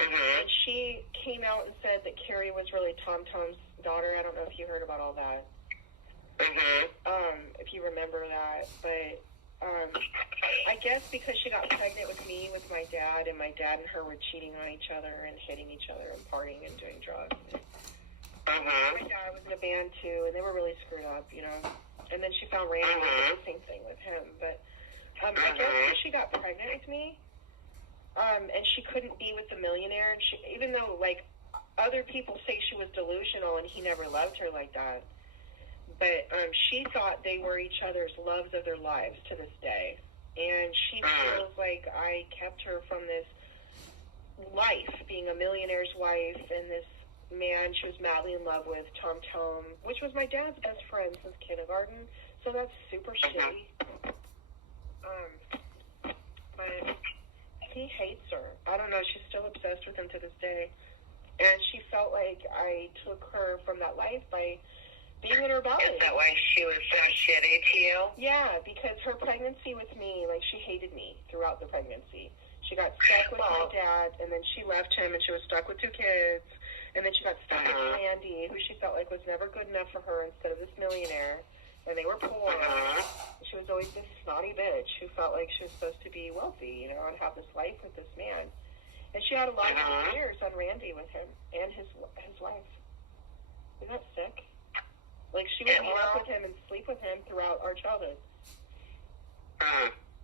Mm-hmm. And she came out and said that Carrie was really Tom Tom's daughter. I don't know if you heard about all that. Mm-hmm. If you remember that. But I guess because she got pregnant with me, with my dad, and my dad and her were cheating on each other and hitting each other and partying and doing drugs. Mm-hmm. My dad was in a band too, and they were really screwed up, you know. And then she found Randy and did the same thing with him. But I guess when she got pregnant with me, and she couldn't be with the millionaire, and she, even though, like, other people say she was delusional and he never loved her like that, but she thought they were each other's loves of their lives to this day. And she feels like I kept her from this life, being a millionaire's wife, and this man she was madly in love with, Tom Tom, which was my dad's best friend since kindergarten. So that's super shitty. But he hates her. I don't know. She's still obsessed with him to this day. And she felt like I took her from that life by being in her body. Is that why she was so shitty to you? Yeah, because her pregnancy with me, like, she hated me throughout the pregnancy. She got stuck with my dad, and then she left him, and she was stuck with 2 kids. And then she got stuck with Randy, who she felt like was never good enough for her instead of this millionaire. And they were poor. She was always this snotty bitch who felt like she was supposed to be wealthy, you know, and have this life with this man. And she had a lot of years on Randy with him and his wife. Isn't that sick? Like, she would meet up with him and sleep with him throughout our childhood.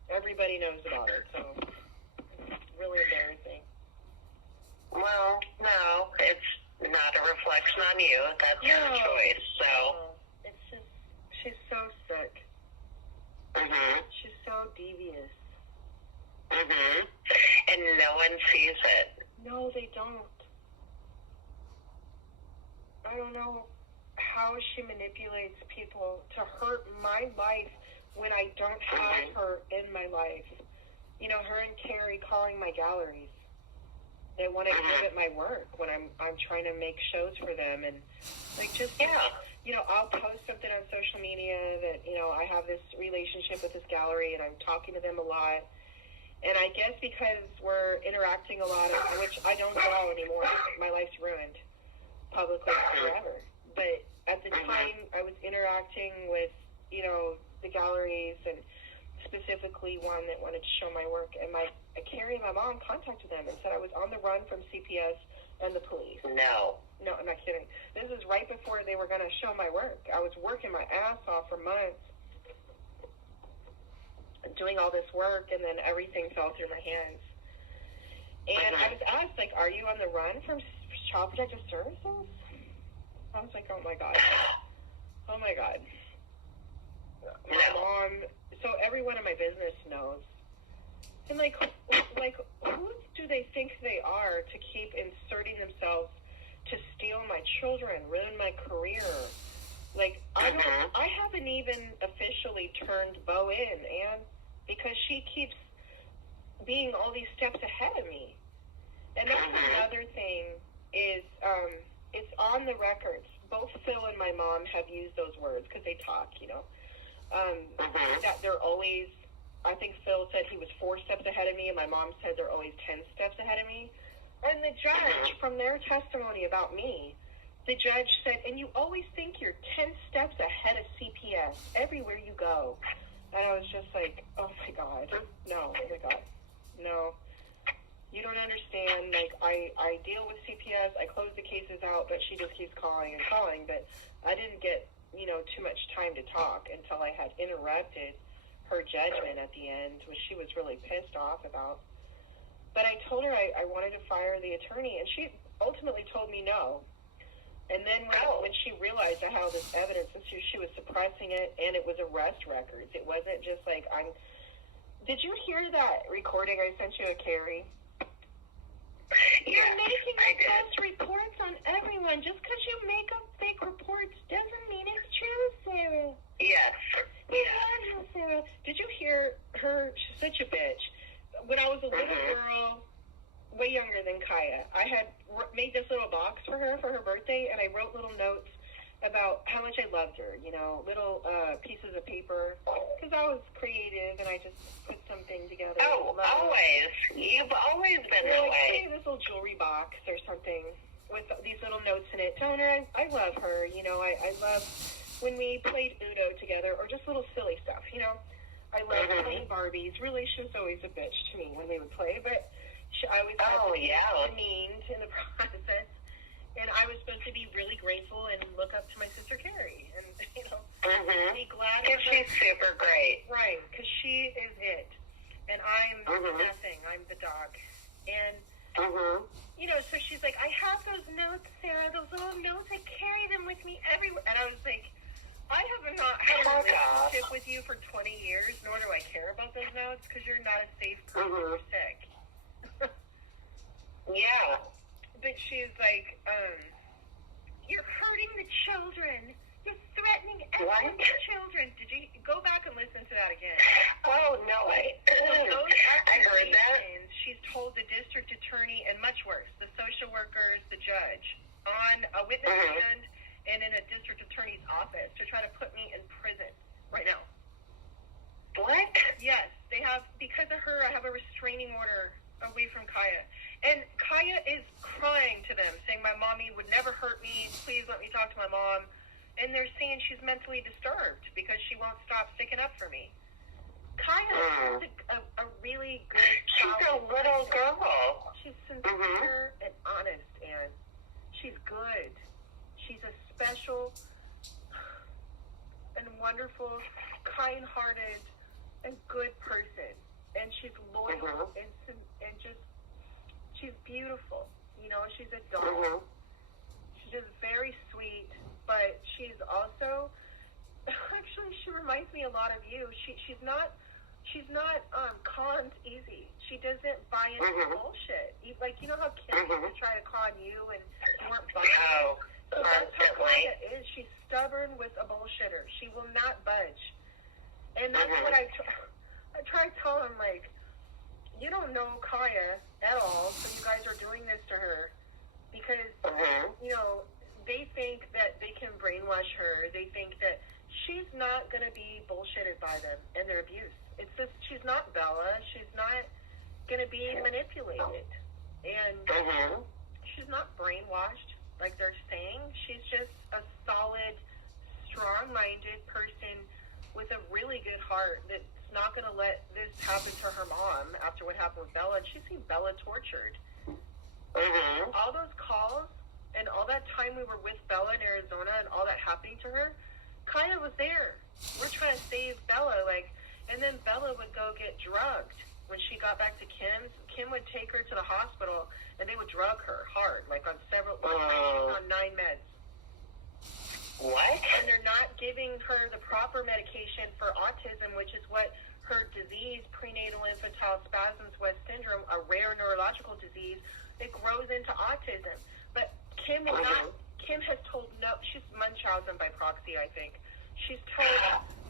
Everybody knows about it, so it's really embarrassing. Well, no, it's not a reflection on you. That's your choice, so. It's just, she's so sick. She's so devious. And no one sees it. No, they don't. I don't know how she manipulates people to hurt my life when I don't have her in my life. You know, her and Carrie calling my galleries. They want to exhibit my work when I'm trying to make shows for them, and like just you know, I'll post something on social media that, you know, I have this relationship with this gallery and I'm talking to them a lot. And I guess because we're interacting a lot, which I don't draw anymore. My life's ruined publicly forever. But at the time, I was interacting with, you know, the galleries, and specifically one that wanted to show my work. And Carrie and my mom contacted them and said I was on the run from CPS and the police. No, I'm not kidding. This is right before they were going to show my work. I was working my ass off for months, doing all this work, and then everything fell through my hands. And I was asked, like, are you on the run from Child Protective Services? I was like, oh my God. My mom, so everyone in my business knows. And like who do they think they are to keep inserting themselves to steal my children, ruin my career? Like, I haven't even officially turned Bo in, and because she keeps being all these steps ahead of me. And that's another thing is, it's on the records. Both Phil and my mom have used those words because they talk, you know, that they're always, I think Phil said he was 4 steps ahead of me, and my mom said they're always 10 steps ahead of me. And the judge, from their testimony about me, the judge said, and you always think you're 10 steps ahead of CPS everywhere you go. And I was just like, oh my God, no, oh my God, no. You don't understand. Like, I deal with CPS, I close the cases out, but she just keeps calling and calling. But I didn't get, you know, too much time to talk until I had interrupted her judgment at the end, which she was really pissed off about. But I told her I wanted to fire the attorney, and she ultimately told me no. And then when she realized I had all this evidence, and she was suppressing it, and it was arrest records. It wasn't just like Did you hear that recording I sent you, Carrie? You're making up false reports on everyone. Just because you make up fake reports doesn't mean it's true, Sarah. Yes. We love you, Sarah. Did you hear her? She's such a bitch. When I was a little girl, way younger than Kaia, I had made this little box for her birthday, and I wrote little notes about how much I loved her, you know, little pieces of paper, because I was creative and I just put something together. Oh, always. You've always been that way. This little jewelry box or something with these little notes in it. Telling her I love her, you know, I love when we played Uno together or just little silly stuff, you know. I love playing Barbies. Really, she was always a bitch to me when we would play, but I always had to be demeaned in the process. And I was supposed to be really grateful and look up to my sister Carrie, and you know, be glad. Because she's super great, right? Because she is it, and I'm nothing. I'm the dog, and you know. So she's like, I have those notes, Sarah. Those little notes. I carry them with me everywhere. And I was like, I have not had a relationship with you for 20 years, nor do I care about those notes because you're not a safe person. You're sick. Yeah. But she's like, you're hurting the children. You're threatening the children. Did you go back and listen to that again? Oh, no, I heard that. She's told the district attorney, and much worse, the social workers, the judge, on a witness stand and in a district attorney's office to try to put me in prison right now. What? Yes, they have, because of her, I have a restraining order away from Kaia. And Kaia is crying to them, saying my mommy would never hurt me. Please let me talk to my mom. And they're saying she's mentally disturbed because she won't stop sticking up for me. Kaia is a really good She's a little girl. She's sincere and honest, and she's good. She's a special and wonderful, kind-hearted, and good person. And she's loyal and just, she's beautiful. You know, she's a doll. She's just very sweet, but she's also, actually, she reminds me a lot of you. She's not conned easy. She doesn't buy into bullshit. Like, you know how Kim used to try to con you and you weren't buying it? So that's how Kaia is. She's stubborn with a bullshitter. She will not budge. And that's what I try to tell him, like, you don't know Kaia at all, so you guys are doing this to her because, you know, they think that they can brainwash her. They think that she's not going to be bullshitted by them and their abuse. It's just, she's not Bella. She's not going to be manipulated. And she's not brainwashed like they're saying. She's just a solid, strong-minded person with a really good heart that's not going to let this happen to her mom after what happened with Bella. And she's seen Bella tortured. All those calls and all that time we were with Bella in Arizona and all that happening to her, Kaia was there. We're trying to save Bella, like, and then Bella would go get drugged. When she got back to Kim's, Kim would take her to the hospital and they would drug her hard, like on several, one time she was on 9 meds. What? And they're not giving her the proper medication for autism, which is what her disease, prenatal infantile spasms West syndrome, a rare neurological disease, it grows into autism. But Kim will not, Kim has told she's Munchausen by proxy, I think. She's told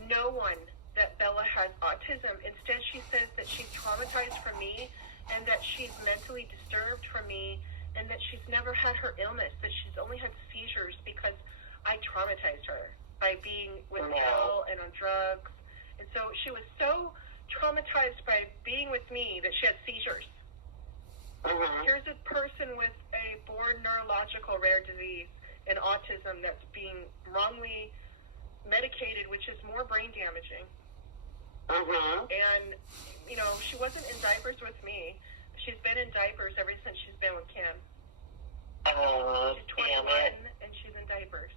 no one that Bella has autism. Instead, she says that she's traumatized from me and that she's mentally disturbed from me and that she's never had her illness, that she's only had seizures because I traumatized her by being with Bill and on drugs. And so she was so traumatized by being with me that she had seizures. Here's a person with a born neurological rare disease and autism that's being wrongly medicated, which is more brain damaging. And, you know, she wasn't in diapers with me. She's been in diapers ever since she's been with Kim. She's 21 and she's in diapers.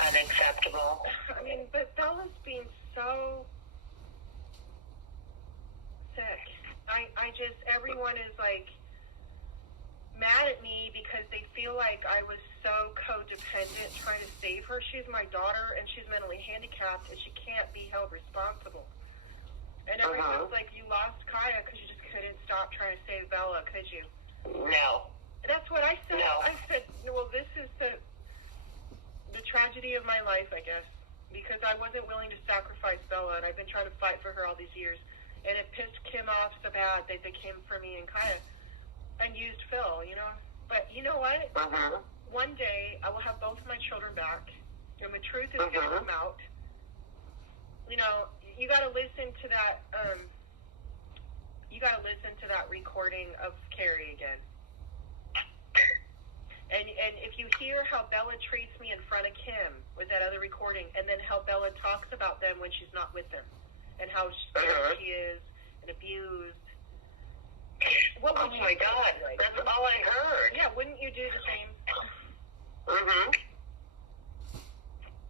Unacceptable. I mean, but Bella's being so sick. I just, everyone is like mad at me because they feel like I was so codependent trying to save her. She's my daughter and she's mentally handicapped and she can't be held responsible. And everyone's like, you lost Kaia because you just couldn't stop trying to save Bella, could you? No. And that's what I said. No. I said, well, this is the tragedy of my life, I guess, because I wasn't willing to sacrifice Bella, and I've been trying to fight for her all these years. And it pissed Kim off so bad that they came for me and Kaia and used Phil, you know. But you know what? one day I will have both of my children back, and the truth is going to come out. You know, you got to listen to that. You got to listen to that recording of Carrie again. And if you hear how Bella treats me in front of Kim with that other recording, and then how Bella talks about them when she's not with them, and how scared she is and abused. What would my God, like? That's all I heard. Yeah, wouldn't you do the same?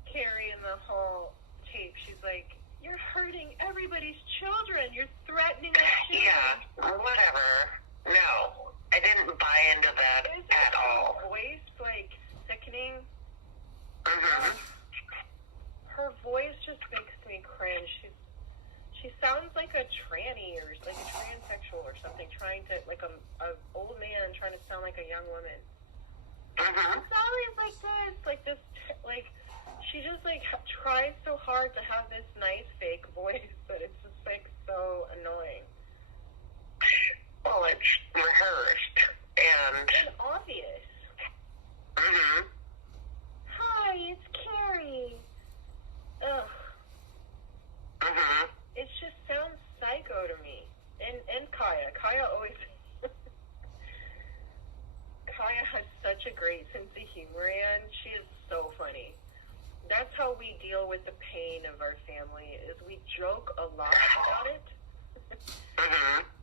Carrie in the whole tape, she's like, "You're hurting everybody's children. You're threatening us." Yeah, whatever. No, I didn't buy into that at all. Her voice, like, sickening. Her voice just makes me cringe. She sounds like a tranny or like a transsexual or something, trying to, like a old man trying to sound like a young woman. It's always like this, like, she just, like, tries so hard to have this nice fake voice, but it's just, like, so annoying. Well, it's rehearsed and obvious. Hi, it's Carrie. Ugh. It just sounds psycho to me. And Kaia. Kaia always... Kaia has such a great sense of humor, and she is so funny. That's how we deal with the pain of our family, is we joke a lot about it.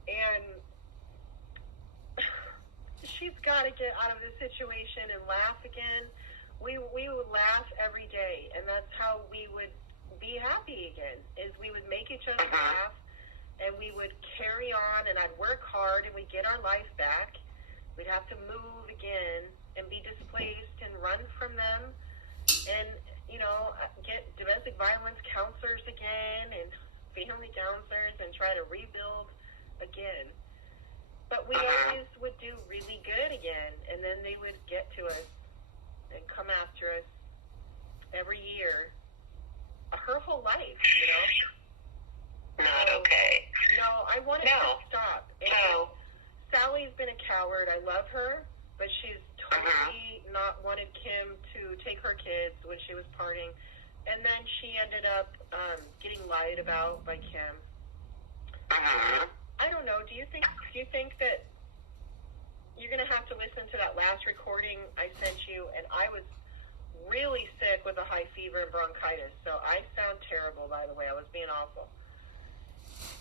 And she's got to get out of this situation and laugh again. We would laugh every day, and that's how we would be happy again, is we would make each other laugh, and we would carry on, and I'd work hard, and we'd get our life back. We'd have to move again and be displaced and run from them and, you know, get domestic violence counselors again and family counselors and try to rebuild again. But we always would do really good again, and then they would get to us and come after us every year. Her whole life, you know? Not okay. No, I want it to stop. And Sally's been a coward. I love her, but she's totally not wanted Kim to take her kids when she was partying. And then she ended up getting lied about by Kim. I don't know. Do you think that you're going to have to listen to that last recording I sent you? And I was really sick with a high fever and bronchitis, so I sound terrible, by the way. I was being awful.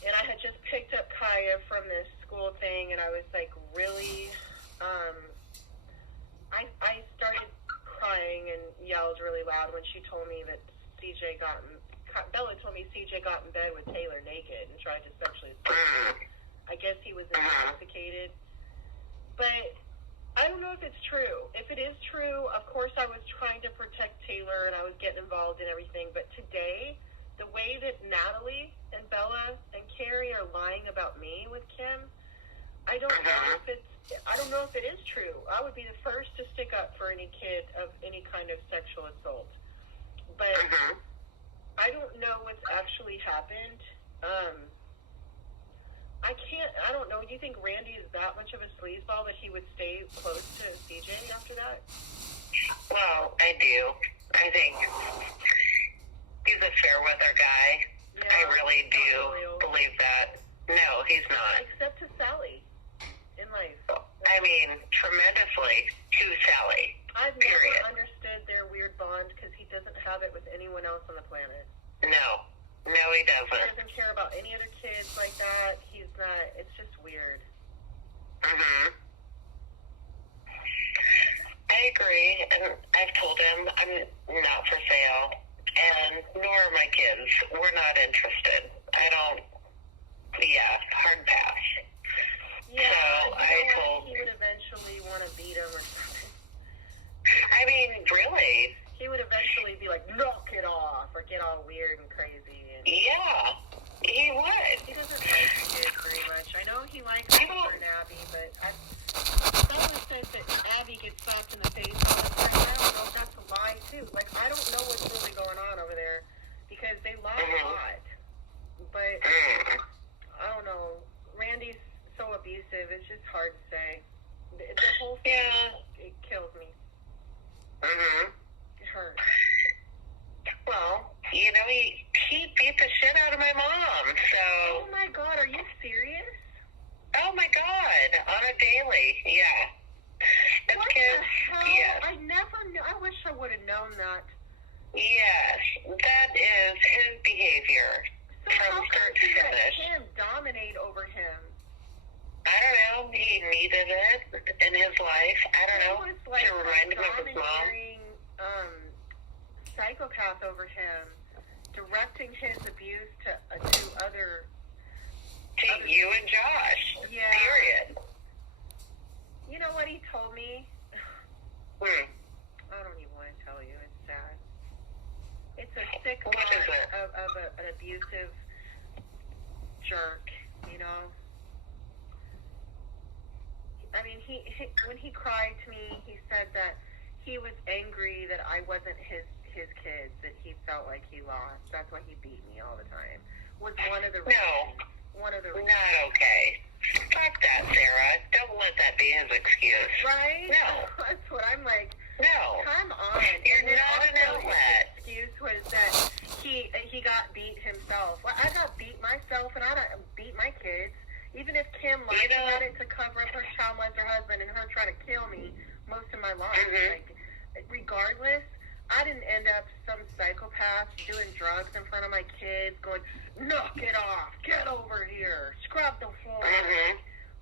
And I had just picked up Kaia from this school thing, and I was, like, really, I started crying and yelled really loud when she told me that Bella told me CJ got in bed with Taylor naked and tried to sexually assault him. I guess he was intoxicated. But I don't know if it's true. If it is true, of course I was trying to protect Taylor and I was getting involved in everything. But today, the way that Natalie and Bella and Carrie are lying about me with Kim, I don't know if it is true. I would be the first to stick up for any kid of any kind of sexual assault. But I don't know what's actually happened. I don't know. Do you think Randy is that much of a sleazeball that he would stay close to CJ after that? Well, I do. I think he's a fair weather guy. Yeah, I really do believe that. No, he's not. Except to Sally in life. I mean, tremendously to Sally. I've never understood their weird bond because he doesn't have it with anyone else on the planet. No, he doesn't. He doesn't care about any other kids like that. He's not. It's just weird. I agree, and I've told him I'm not for sale, and nor are my kids. We're not interested. Hard pass. Yeah, so I told... He would eventually want to beat him or something. I mean, really? He would eventually be like, knock it off, or get all weird and crazy. And yeah, he would. He doesn't like kids very much. I know he likes her and Abby, but I've always said that Abby gets slapped in the face all the time. I don't know if that's a lie, too. Like, I don't know what's really going on over there, because they lie a lot. But, I don't know. Randy's so abusive, it's just hard to say. The whole thing, it kills me. Mm-hmm. It hurt. Well, you know, he beat the shit out of my mom, so... Oh, my God, are you serious? Oh, my God, on a daily, yeah. It's What kids, the hell? yes. I never knew. I wish I would have known that. Yes, that is his behavior So from how start could to you let finish. him dominate over him? I don't know. He needed it in his life. I don't know. He was like to remind him of his mom. domineering psychopath over him, directing his abuse to other... To you and Josh. Yeah. Period. You know what he told me? Hmm. I don't even want to tell you. It's sad. It's a sick What mark is it? of an abusive jerk, you know? I mean, he when he cried to me, he said that he was angry that I wasn't his kids, that he felt like he lost. That's why he beat me all the time. Was one of the reasons. One of the reasons. Not okay. Fuck that, Sarah. Don't let that be his excuse. Right? No. That's what I'm like. No. Come on. You're And then not an also outlet. his excuse was that he got beat himself. Well, I got beat myself, and I don't beat my kids. Even if Kim lied about it to cover up her child molester husband and her trying to kill me most of my life, like, regardless, I didn't end up some psychopath doing drugs in front of my kids, going, knock it off, get over here, scrub the floor.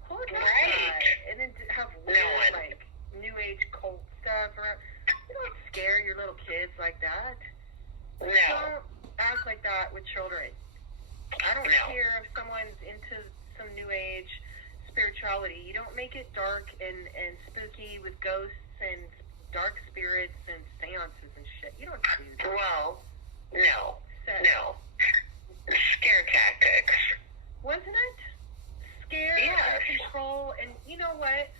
Who does that? And then have weird, like, new age cult stuff. Or, you don't scare your little kids like that. No. Don't act like that with children. I don't care if someone's into some new age spirituality. You don't make it dark and spooky with ghosts and dark spirits and seances and shit. You don't do that. Well, no. So, No. Scare tactics. wasn't it? Scare and control. And you know what?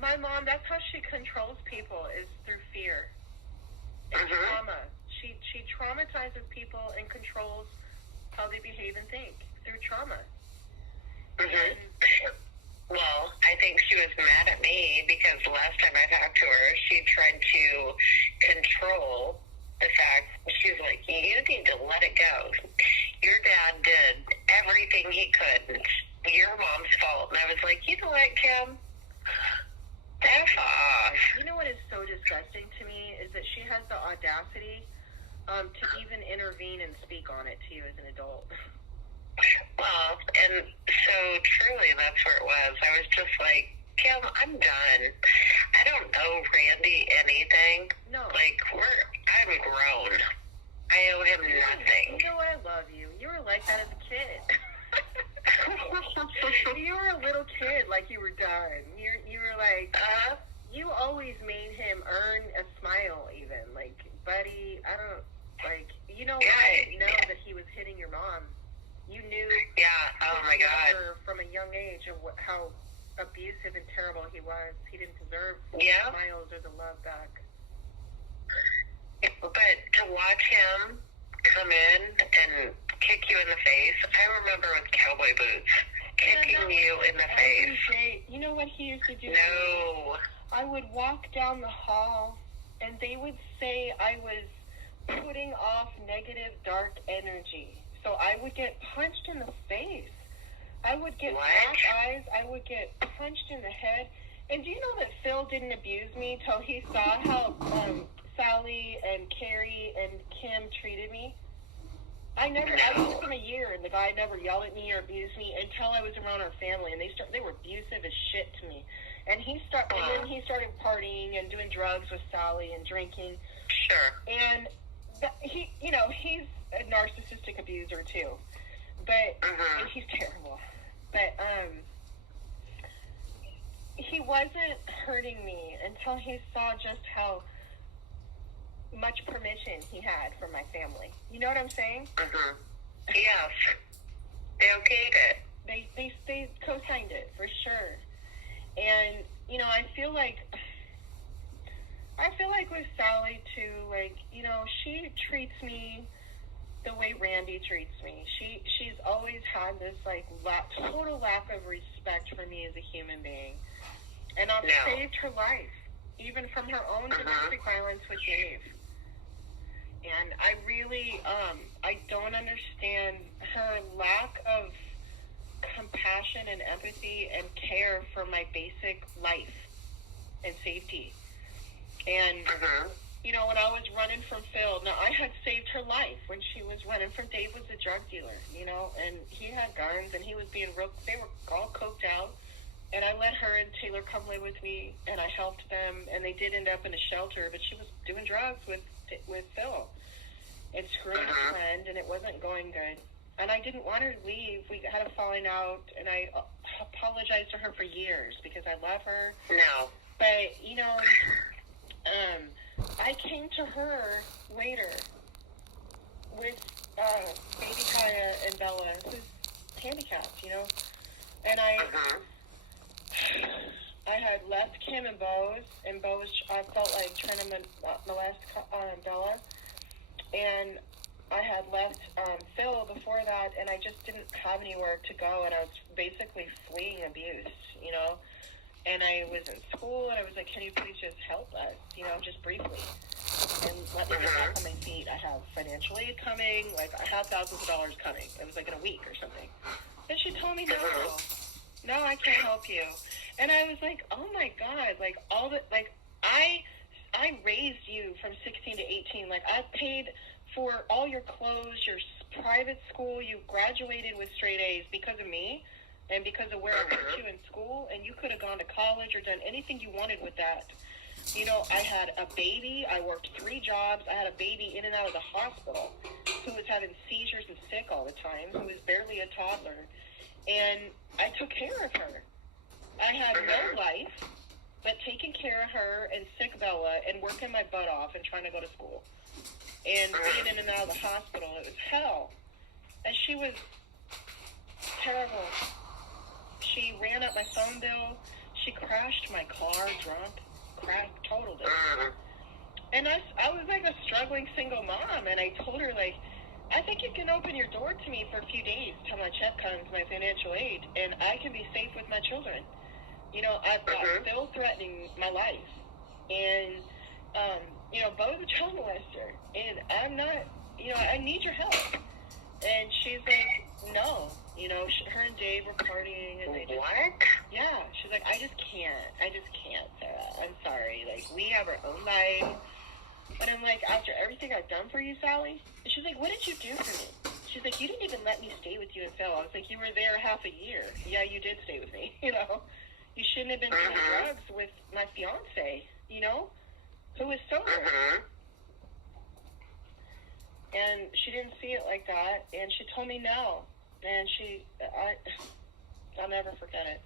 My mom, that's how she controls people, is through fear and trauma. She traumatizes people and controls how they behave and think through trauma. And, well, I think she was mad at me because last time I talked to her, she tried to control the fact, she's like, you need to let it go. Your dad did everything he could. It's your mom's fault. And I was like, you know what, Kim? F off. you know what is so disgusting to me is that she has the audacity to even intervene and speak on it to you as an adult. Well, and so truly that's where it was. I was just like, Kim, I'm done. I don't owe Randy anything. No. Like, I'm grown. I owe him nothing. You know I love you. You were like that as a kid. You were a little kid, like you were done. You were like, you always made him earn a smile even. Like, buddy, I don't, like, you know, I didn't know that he was hitting your mom. You knew oh my God. from a young age of how abusive and terrible he was. He didn't deserve the smiles or the love back. But to watch him come in and kick you in the face, I remember with cowboy boots, kicking you in the face. Day. You know what he used to do? No. I would walk down the hall, and they would say I was putting off negative, dark energy. So I would get punched in the face. I would get black eyes. I would get punched in the head. And do you know that Phil didn't abuse me till he saw how Sally and Carrie and Kim treated me? I was with him a year, and the guy never yelled at me or abused me until I was around our family, and they were abusive as shit to me. And then he started partying and doing drugs with Sally and drinking. Sure. And he's a narcissistic abuser too, but and he's terrible. But he wasn't hurting me until he saw just how much permission he had from my family. You know what I'm saying? Yes. They okayed it. They co-signed it for sure. And you know, I feel like with Sally too, like, you know, she treats me the way Randy treats me. She's always had this like total lack of respect for me as a human being, and I've saved her life. even from her own domestic violence with Dave. And I really, I don't understand her lack of compassion and empathy and care for my basic life and safety. And, you know, when I was running from Phil, now I had saved her life when she was running from Dave was a drug dealer, you know, and he had guns and he was being real, they were all coked out. And I let her and Taylor come live with me, and I helped them, and they did end up in a shelter, but she was doing drugs with Phil and screwing a friend, and it wasn't going good. And I didn't want her to leave. We had a falling out, and I apologized to her for years because I love her. No. But, you know, I came to her later with baby Kaia and Bella, who's handicapped, you know, and I had left Kim and Bose, I felt like trying to molest Bella, and I had left Phil before that, and I just didn't have anywhere to go, and I was basically fleeing abuse, you know, and I was in school, and I was like, can you please just help us, you know, just briefly, and let me get back on my feet. I have financial aid coming, like, I have thousands of dollars coming. It was like in a week or something. And she told me, no, I can't help you. And I was like, oh my God, like, all the, like, I raised you from 16 to 18. Like, I paid for all your clothes, your private school. You graduated with straight A's because of me and because of where I put you in school. And you could have gone to college or done anything you wanted with that. You know, I had a baby. I worked 3 jobs. I had a baby in and out of the hospital who was having seizures and sick all the time, who was barely a toddler. And I took care of her. I had no life but taking care of her and sick Bella and working my butt off and trying to go to school. And being in and out of the hospital, it was hell. And she was terrible. She ran up my phone bill. She crashed my car drunk. Totaled it. And I was like a struggling single mom, and I told her, like, I think you can open your door to me for a few days till my check comes, my financial aid, and I can be safe with my children. You know, I've got Phil threatening my life. And, you know, Bo's a child molester. And I'm not, you know, I need your help. And she's like, no. You know, her and Dave were partying. And they just, what? Yeah. She's like, I just can't, Sarah. I'm sorry. Like, we have our own life. And I'm like, after everything I've done for you, Sally? And she's like, what did you do for me? She's like, you didn't even let me stay with you and Phil. I was like, you were there half a year. Yeah, you did stay with me, you know. You shouldn't have been doing drugs with my fiance, you know, who was sober. And she didn't see it like that, and she told me no. And I'll never forget it.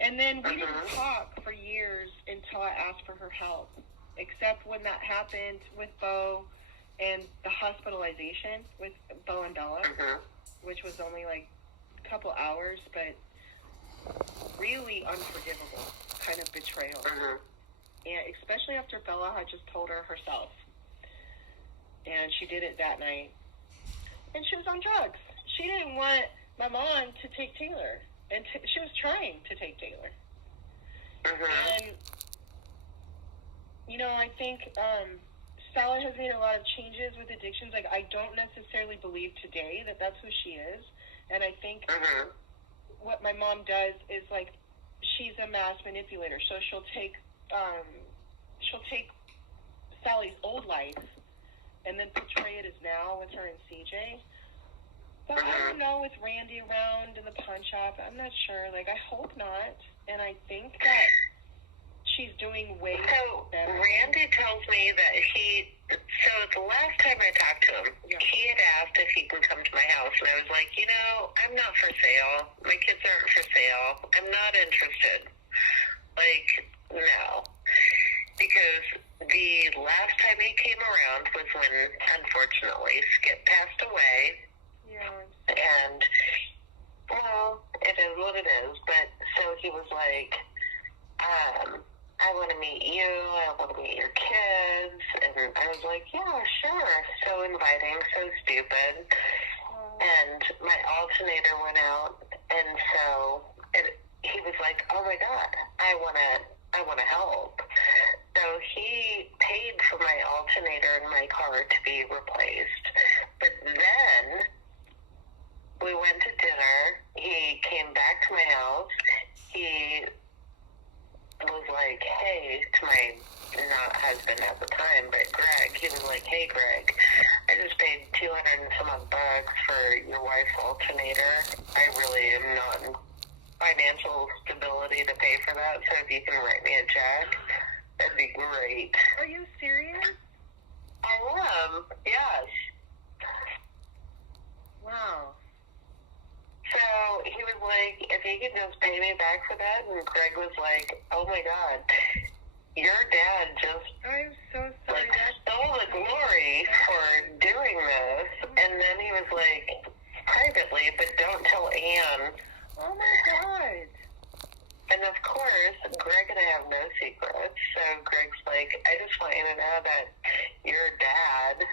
And then we didn't talk for years until I asked for her help, except when that happened with Bo and the hospitalization with Bo and Bella, which was only like a couple hours, but really unforgivable kind of betrayal. And especially after Bella had just told her herself. And she did it that night. And she was on drugs. She didn't want my mom to take Taylor. And she was trying to take Taylor. And, you know, I think Sally has made a lot of changes with addictions. Like, I don't necessarily believe today that that's who she is. And I think what my mom does is, like, she's a mass manipulator. So she'll take Sally's old life and then portray it as now with her and CJ. But I don't know, with Randy around in the pawn shop, I'm not sure. Like, I hope not. And I think that she's doing way better. Randy tells me that so the last time I talked to him, he had asked if he can come to my house, and I was like, you know, I'm not for sale. My kids aren't for sale. I'm not interested. Like, no. Because the last time he came around was when, unfortunately, Skip passed away. And, well, it is what it is. But, so he was like, I want to meet you. I want to meet your kids. And I was like, yeah, sure. So inviting, so stupid. And my alternator went out. And so he was like, oh, my God, I want to help. So he paid for my alternator in my car to be replaced. But then we went to dinner. He came back to my house. He was like, hey, to my not husband at the time, but Greg. He was like, hey, Greg, I just paid $200 and some odd bucks for your wife's alternator. I really am not in financial stability to pay for that, so if you can write me a check, that'd be great. Are you serious? I am, yes. Wow. So he was like, if he could just pay me back for that, and Greg was like, oh my God, your dad just I'm so sorry. stole the glory for doing this. And then he was like, privately, but don't tell Ann. Oh my God. And of course, Greg and I have no secrets. So Greg's like, I just want you to know that your dad.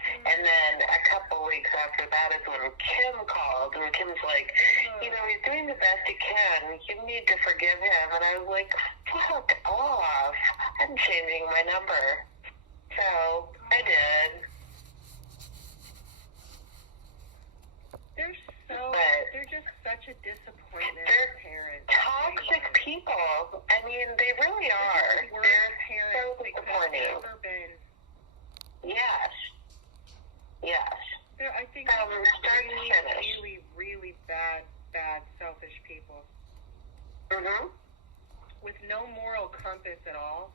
And then a couple weeks after that is when Kim called, and Kim's like, you know, he's doing the best he can. You need to forgive him. And I was like, fuck off. I'm changing my number. So I did. They're just such a disappointment. They're parents. toxic people. I mean, they really are. They're parents so disappointing. ever been. Yes. Yes. I think really, really bad, selfish people. Mm-hmm. With no moral compass at all.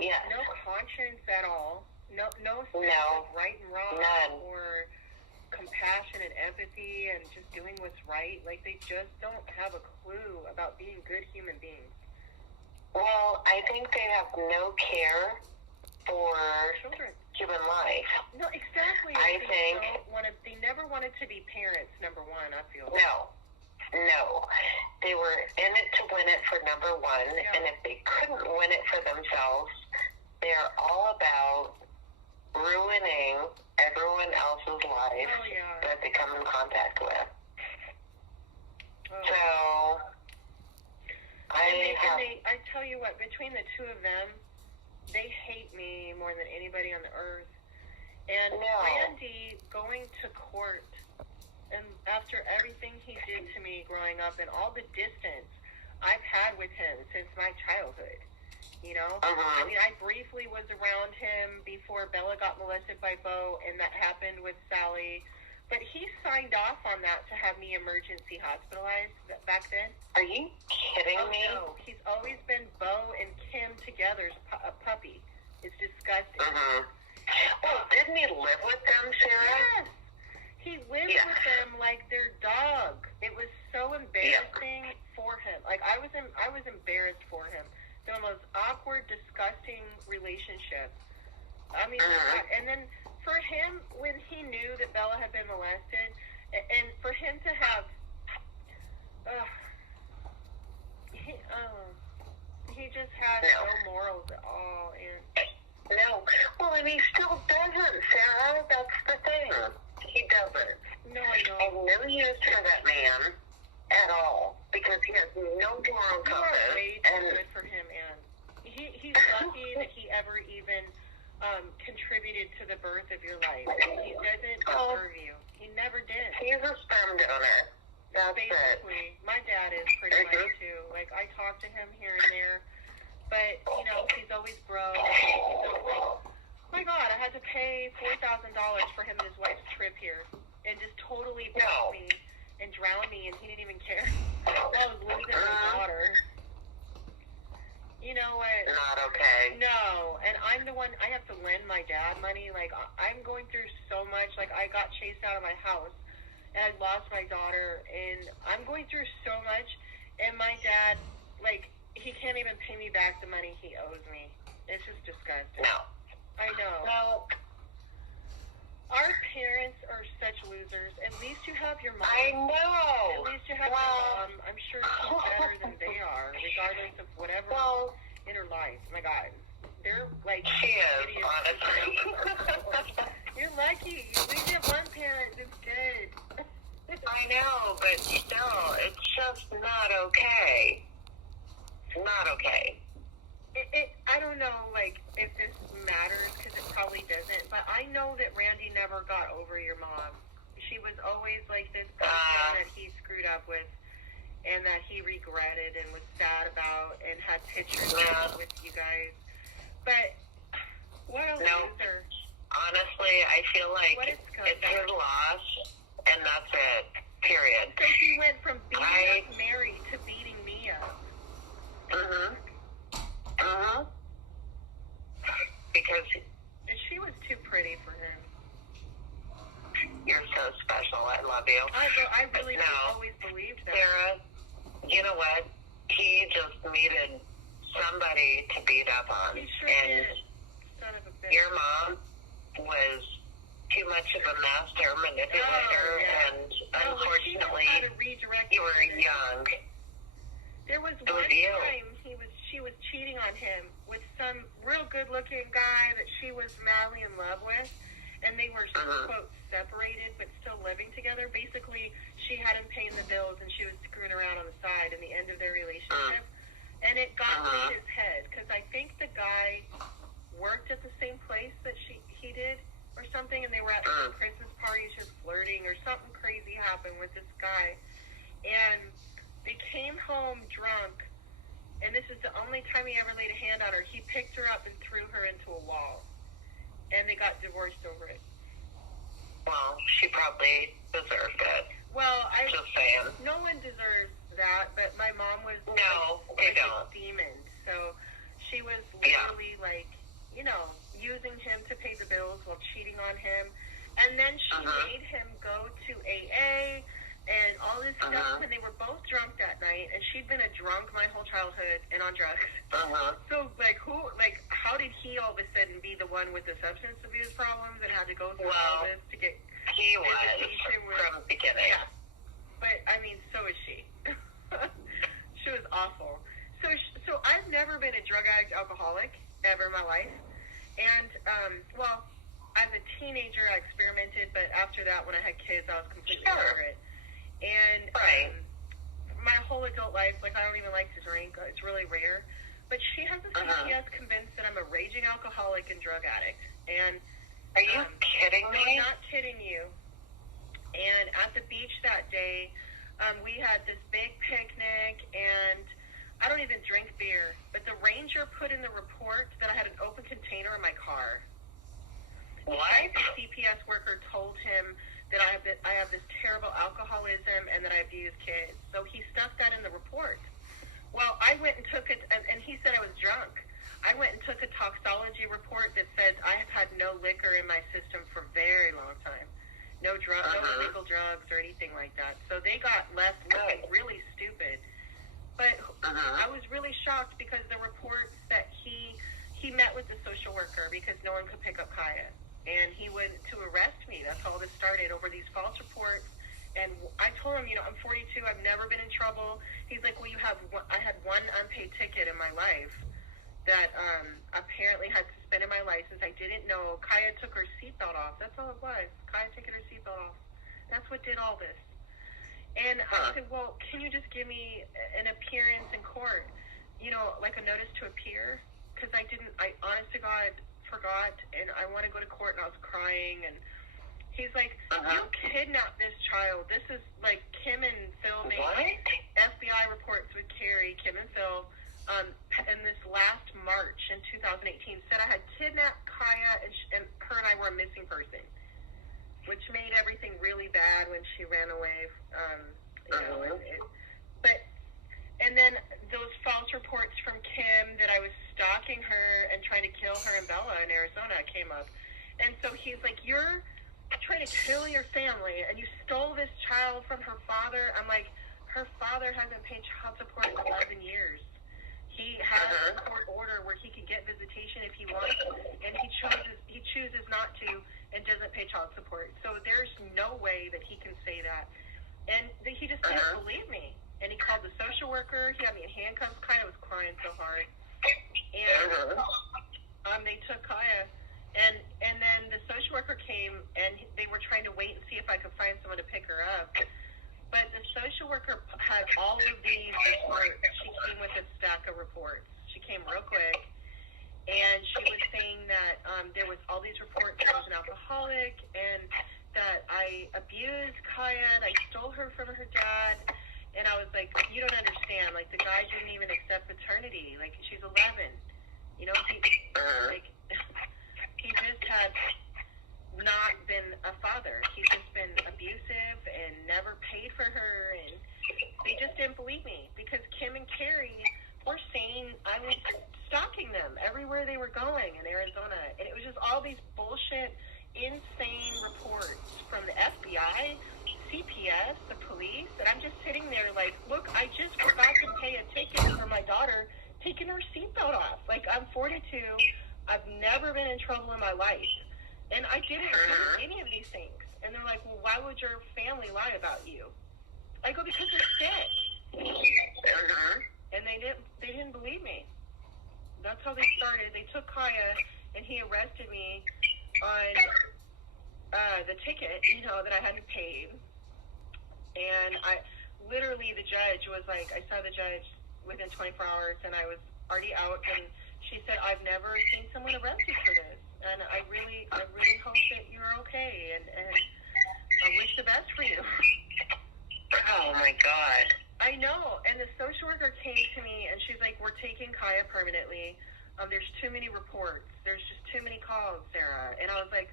Yes. No conscience at all. No sense of right and wrong. None. Or compassion and empathy and just doing what's right. Like, they just don't have a clue about being good human beings. Well, I think they have no care for children. Human life. No, exactly. I think they never wanted to be parents, number one, I feel. No. They were in it to win it for number one, and if they couldn't win it for themselves, they're all about ruining everyone else's life that they come in contact with. So, I tell you what, between the two of them, they hate me more than anybody on the earth. And Randy going to court, and after everything he did to me growing up and all the distance I've had with him since my childhood, you know? I mean, I briefly was around him before Bella got molested by Bo, and that happened with Sally. But he signed off on that to have me emergency hospitalized back then. Are you kidding me? No, he's always been Bo and Kim together's a puppy. It's disgusting. Well, didn't he live with them, Sarah? Yes. He lived with them like their dog. It was so embarrassing for him. Like, I was embarrassed for him. The most awkward, disgusting relationship. I mean, and then for him, when he knew that Bella had been molested, and for him to have, he just has no morals at all. And no. Well, and he still doesn't, Sarah. That's the thing. He doesn't. No, I know. I have no use for that man at all, because he has no moral compass. You are way too good for him, Ann. He's lucky that he ever even contributed to the birth of your life. He doesn't deserve you. He never did. He's a sperm donor. That's basically it. My dad is pretty much too. Like, I talk to him here and there, but you know, he's always broke. Oh my God, I had to pay $4,000 for him and his wife's trip here, and just totally broke me and drowned me, and he didn't even care. While I was losing my daughter. You know what? Not okay. No, and I'm the one, I have to lend my dad money. Like, I'm going through so much. Like, I got chased out of my house, and I lost my daughter, and I'm going through so much, and my dad, like, he can't even pay me back the money he owes me. It's just disgusting. No. I know. No. Our parents are such losers. At least you have your mom. I know. At least you have your mom. I'm sure she's better than they are, regardless of whatever in her life. My God. They're like... She is, honestly. You're lucky. We get one parent that's good. I know, but still, it's just not okay. It's not okay. I don't know, like, if this matters, because it probably doesn't, but I know that Randy never got over your mom. She was always, like, this person that he screwed up with and that he regretted and was sad about and had pictures with you guys. But what a loser. Honestly, I feel like it's his loss, and that's it. Period. So he went from beating up Mary to beating me up. Because she was too pretty for him. You're so special. I love you. I really always believed that. Sarah, you know what? He just needed somebody to beat up on. He sure did. Son of a bitch. Your mom was too much of a master manipulator, and unfortunately, you were young. There was one time she was cheating on him with some real good-looking guy that she was madly in love with, and they were, quote, separated but still living together. Basically, she had him paying the bills, and she was screwing around on the side in the end of their relationship. And it got to his head, because I think the guy worked at the same place that he did or something, and they were at some Christmas parties just flirting, or something crazy happened with this guy. And they came home drunk, and this is the only time he ever laid a hand on her. He picked her up and threw her into a wall, and they got divorced over it. Well, she probably deserved it. Well, just saying. No one deserves that, but my mom was a demon. So she was literally using him to pay the bills while cheating on him. And then she made him go to AA and all this stuff when they were both drunk that night, and she'd been a drunk my whole childhood and on drugs. So, how did he all of a sudden be the one with the substance abuse problems and had to go through all this to get he was from the beginning. Yeah. But, I mean, so is she. She was awful. So I've never been a drug addict, alcoholic, ever in my life. And, as a teenager, I experimented, but after that, when I had kids, I was completely over it. And my whole adult life, I don't even like to drink. It's really rare. But she has a CPS convinced that I'm a raging alcoholic and drug addict. And are you kidding me? I'm not kidding you. And at the beach that day, we had this big picnic, and I don't even drink beer, but the ranger put in the report that I had an open container in my car. What? The CPS worker told him that I have this terrible alcoholism and that I abuse kids. So he stuffed that in the report. Well, I went and took it, and he said I was drunk. I went and took a toxology report that said I have had no liquor in my system for a very long time. No illegal drugs or anything like that. So they got left looking really stupid. But I was really shocked because the reports that he met with the social worker because no one could pick up Kaia. And he went to arrest me. That's how this started, over these false reports. And I told him, I'm 42. I've never been in trouble. He's like, well, I had one unpaid ticket in my life that apparently had suspended my license. I didn't know. Kaia took her seatbelt off. That's all it was. Kaia taking her seatbelt off. That's what did all this. And I said, well, can you just give me an appearance in court? Like a notice to appear? Because I honest to God, forgot, and I want to go to court, and I was crying, and he's like, you kidnapped this child. This is like Kim and Phil made FBI reports with Carrie, Kim and Phil, in this last March in 2018, said I had kidnapped Kaia, and her and I were a missing person, which made everything really bad when she ran away. And then those false reports from Kim that I was stalking her and trying to kill her in Bella in Arizona came up. And so he's like, you're trying to kill your family, and you stole this child from her father. I'm like, her father hasn't paid child support in 11 years. He has a court order where he can get visitation if he wants, and he chooses not to and doesn't pay child support. So there's no way that he can say that. And he just didn't believe me. And he called the social worker. He had me in handcuffs. Kaia was crying so hard. And they took Kaia. And then the social worker came, and they were trying to wait and see if I could find someone to pick her up. But the social worker had all of these reports. She came with a stack of reports. She came real quick. and she was saying that there was all these reports that I was an alcoholic and that I abused Kaia and I stole her from her dad. And I was like, you don't understand. Like, the guy didn't even accept paternity. Like, she's 11. You know, he just had not been a father. He's just been abusive and never paid for her. And they just didn't believe me because Kim and Carrie were saying I was stalking them everywhere they were going in Arizona. And it was just all these bullshit, insane reports from the FBI, CPS, the police, and I'm just sitting there like, look, I just forgot to pay a ticket for my daughter taking her seatbelt off. Like, I'm 42. I've never been in trouble in my life. And I didn't do any of these things. And they're like, well, why would your family lie about you? I go, because they're sick. And they didn't believe me. That's how they started. They took Kaia, and he arrested me on the ticket, you know, that I hadn't paid. And the judge was like, I saw the judge within 24 hours, and I was already out, and she said, I've never seen someone arrested for this, and I really hope that you're okay, and I wish the best for you. Oh, my God. I know, and the social worker came to me, and she's like, we're taking Kaia permanently. There's too many reports. There's just too many calls, Sarah. And I was like,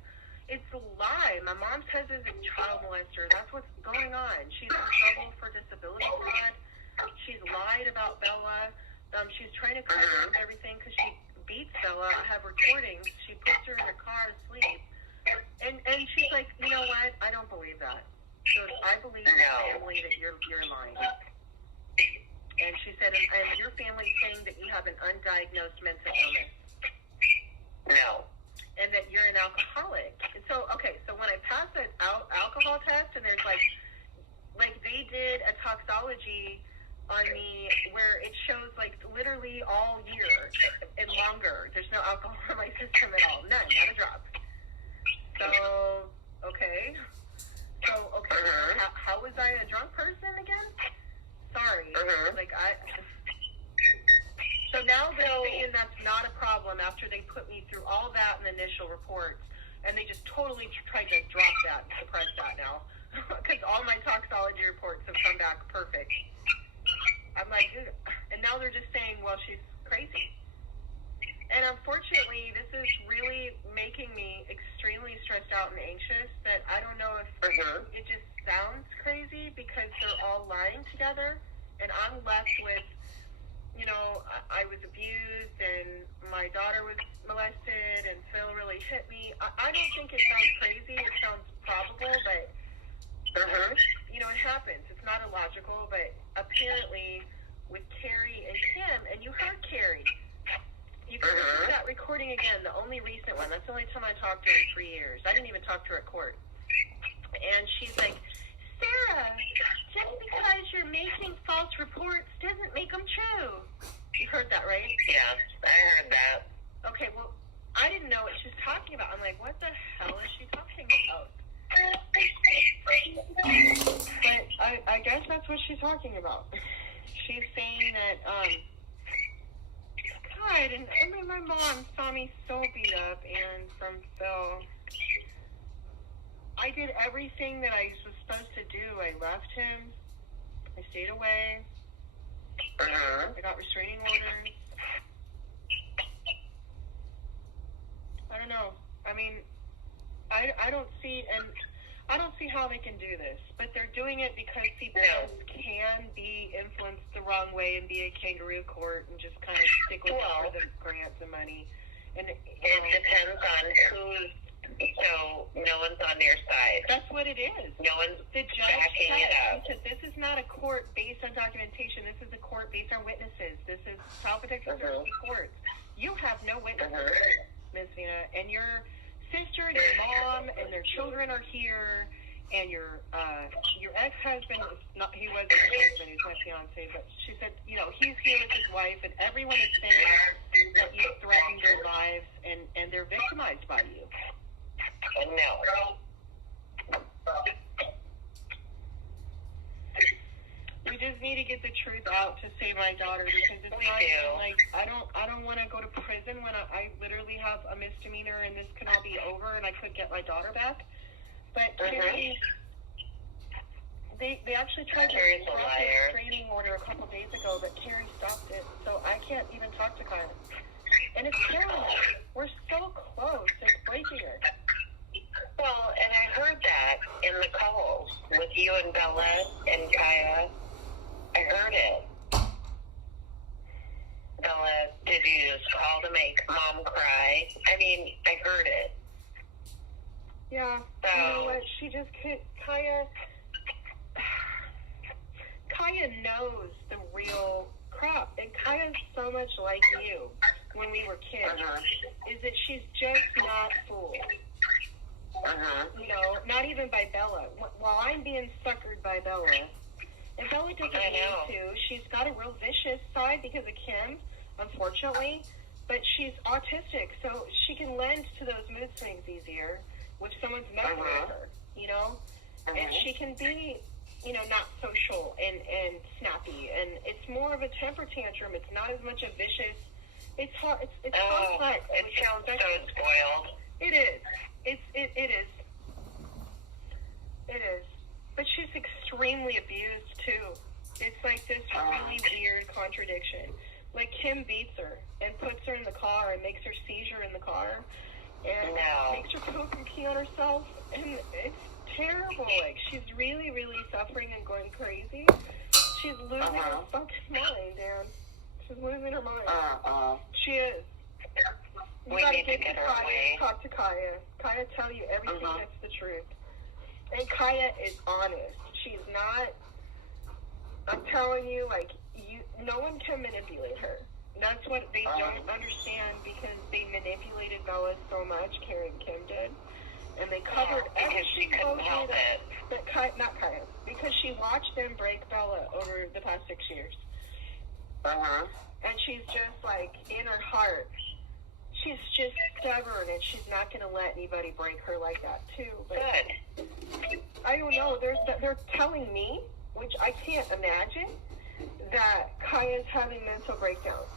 it's a lie. My mom's cousin is a child molester. That's what's going on. She's in trouble for disability fraud. She's lied about Bella. She's trying to cover up everything because she beats Bella. I have recordings. She puts her in her car to sleep. And she's like, you know what? I don't believe that. So I believe in your family that you're lying. And she said, and your family's saying that you have an undiagnosed mental illness. No. And that you're an alcoholic. And so, okay, so when I pass an alcohol test, and there's like they did a toxology on me where it shows like literally all year and longer. There's no alcohol in my system at all. None, not a drop. So, okay. How was I a drunk person again? Sorry. So now they're saying that's not a problem after they put me through all that in the initial reports, and they just totally tried to drop that and suppress that now because all my toxology reports have come back perfect. I'm like, dude, and now they're just saying, well, she's crazy. And unfortunately, this is really making me extremely stressed out and anxious that I don't know if it just sounds crazy because they're all lying together, and I'm left with, you know, I was abused and my daughter was molested and Phil really hit me. I don't think it sounds crazy. It sounds probable, but, you know, it happens. It's not illogical, but apparently with Carrie and Kim, and you heard Carrie, you can listen to that recording again, the only recent one. That's the only time I talked to her in 3 years. I didn't even talk to her at court. And she's like, Sarah, just because you're making false reports doesn't make them true. You heard that, right? Yeah, I heard that. Okay, well, I didn't know what she's talking about. I'm like, what the hell is she talking about? But I guess that's what she's talking about. She's saying that, God, and I mean, my mom saw me so beat up, and from Phil, I did everything that I was supposed to do. I left him. I stayed away. I got restraining orders. I don't know. I mean, I don't see how they can do this, but they're doing it because CPS can be influenced the wrong way and be a kangaroo court and just kind of stick with it for the grants and money. And it depends on who's. So no one's on your side. That's what it is. No one's the judge backing it up. He said, this is not a court based on documentation. This is a court based on witnesses. This is Child Protective Services court. You have no witnesses, Ms. Vina, and your sister and your mom and their children are here, and your ex-husband is not. He wasn't her husband. He's my fiance. But she said, you know, he's here with his wife, and everyone is saying that you threatened their lives, and they're victimized by you. No. We just need to get the truth out to save my daughter, because it's not even like I don't want to go to prison when I literally have a misdemeanor and this can all be over and I could get my daughter back. But Carrie, they actually tried to drop a restraining order a couple days ago, but Carrie stopped it, so I can't even talk to Kaia. And it's terrible. We're so close to breaking her. Well, and I heard that in the calls with you and Bella and Kaia. I heard it. Bella, did you just call to make Mom cry? I mean, I heard it. Yeah. So, you know what? She just could. Kaia knows the real crap. And Kaia's so much like you when we were kids. Is that she's just not fooled. You know, not even by Bella. While I'm being suckered by Bella, and Bella doesn't need to. She's got a real vicious side because of Kim, unfortunately. But she's autistic, so she can lend to those mood swings easier if someone's messing with her, you know? And she can be, you know, not social and snappy. And it's more of a temper tantrum. It's not as much a vicious. It's hard. It's complex. It sounds so spoiled. It is. It is. It is. But she's extremely abused, too. It's like this really weird contradiction. Like, Kim beats her and puts her in the car and makes her seizure in the car and makes her poop and pee on herself. And it's terrible. Like, she's really, really suffering and going crazy. She's losing her fucking mind, Dan. She's losing her mind. She is. You gotta get to Kaia, talk to Kaia. Kaia tell you everything that's the truth. And Kaia is honest. She's not, I'm telling you, like, no one can manipulate her. That's what they don't understand, because they manipulated Bella so much, Carrie and Kim did. And they covered everything. She couldn't help it. But not Kaia. Because she watched them break Bella over the past 6 years. And she's just, like, in her heart, she's just stubborn, and she's not going to let anybody break her like that, too. But good. I don't know. They're telling me, which I can't imagine, that Kaia's having mental breakdowns,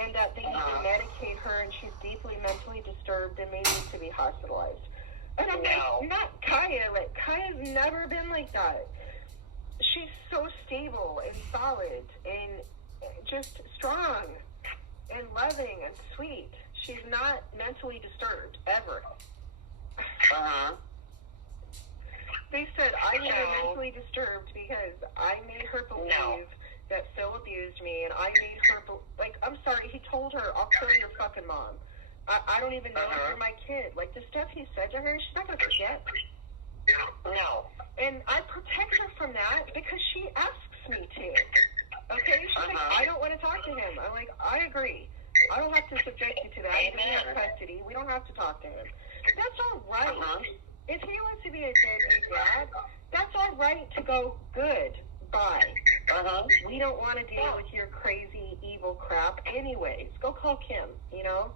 and that they need to medicate her, and she's deeply mentally disturbed and may need to be hospitalized. And I'm like, not Kaia. Like, Kaia's never been like that. She's so stable and solid and just strong and loving and sweet. She's not mentally disturbed, ever. They said I made her mentally disturbed because I made her believe that Phil abused me, and I made her, like, I'm sorry, he told her, I'll kill your fucking mom. I don't even know if you're my kid. Like, the stuff he said to her, she's not going to forget. No. And I protect her from that because she asks me to. Okay? She's like, I don't want to talk to him. I'm like, I agree. I don't have to subject you to that. He doesn't have custody. We don't have to talk to him. That's all right. If he wants to be a deadbeat dad, that's all right to go, good, bye. We don't want to deal with your crazy, evil crap anyways. Go call Kim, you know?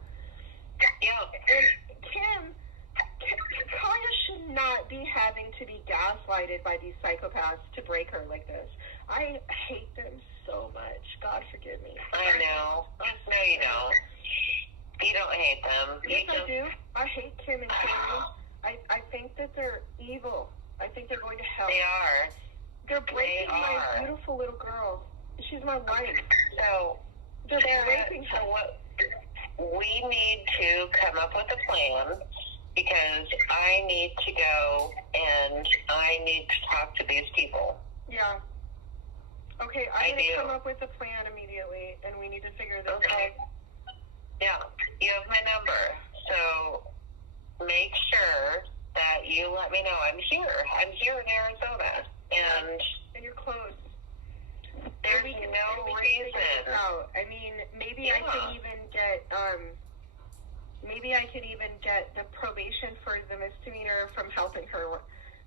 And Kaia should not be having to be gaslighted by these psychopaths to break her like this. I hate them so much. God forgive me. I know. No, you don't. You don't hate them. Yes, I do. I hate Kim and Carrie. I think that they're evil. I think they're going to hell. They are. They're breaking my beautiful little girl. She's my wife. So, they're breaking her. We need to come up with a plan, because I need to go and I need to talk to these people. Yeah. Okay, I'm going to come up with a plan immediately, and we need to figure this out. Yeah, you have my number, so make sure that you let me know. I'm here in Arizona, and you're close. There's no reason. I mean, maybe I could even get the probation for the misdemeanor from helping her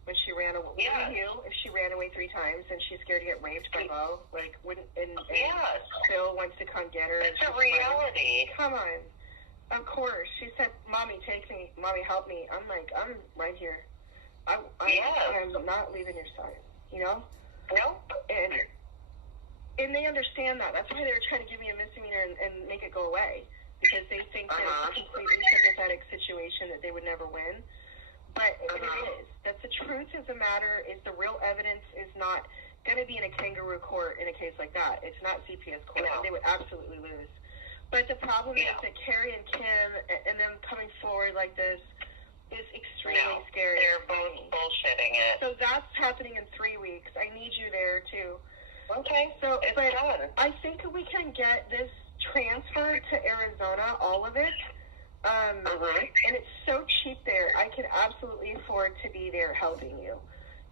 when she ran away. Yes. If she ran away 3 times and she's scared to get raped by Bo, like, and yes. Phil wants to come get her. It's a reality. Come on. Of course. She said, Mommy, take me. Mommy, help me. I'm like, I'm right here. I'm not leaving your side, you know? Nope. And And they understand that. That's why they were trying to give me a misdemeanor and make it go away. Because they think that it's a completely sympathetic situation that they would never win. But it is. That's the truth of the matter is the real evidence is not going to be in a kangaroo court in a case like that. It's not CPS court. No. They would absolutely lose. But the problem is that Carrie and Kim and them coming forward like this is extremely scary. They're both bullshitting it. So that's happening in 3 weeks. I need you there, too. Okay, so it's done. I think we can get this transferred to Arizona, all of it. And it's so cheap there. I can absolutely afford to be there helping you.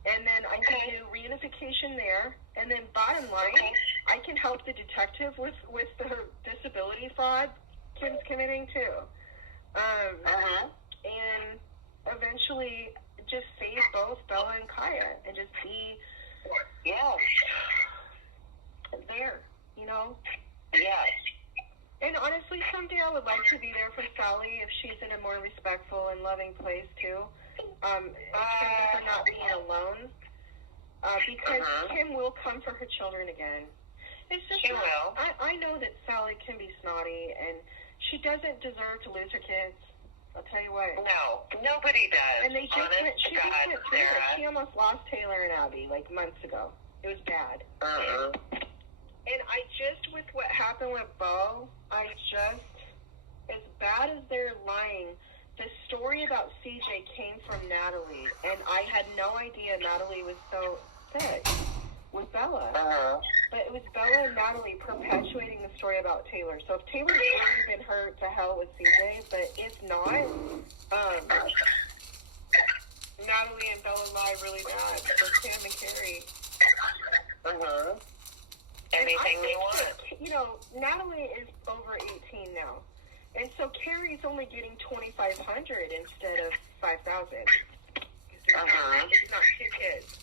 And then I can do reunification there. And then bottom line, I can help the detective with the disability fraud Kim's committing too. And eventually just save both Bella and Kaia and just be there, you know? Yes. And honestly, someday I would like to be there for Sally if she's in a more respectful and loving place too. In terms of her not being alone. Because Kim will come for her children again. It's just she will. I know that Sally can be snotty and she doesn't deserve to lose her kids. I'll tell you what. No, nobody does. And they just went through it. She almost lost Taylor and Abby like months ago. It was bad. And I just, with what happened with Bo, as bad as they're lying, the story about CJ came from Natalie, and I had no idea Natalie was so sick with Bella. But it was Bella and Natalie perpetuating the story about Taylor. So if Taylor's really been hurt, to hell with CJ, but if not, Natalie and Bella lie really bad for Kim and Carrie. Anything they want. You know, Natalie is over 18 now. And so Carrie's only getting $2,500 instead of $5,000. It's not 2 kids.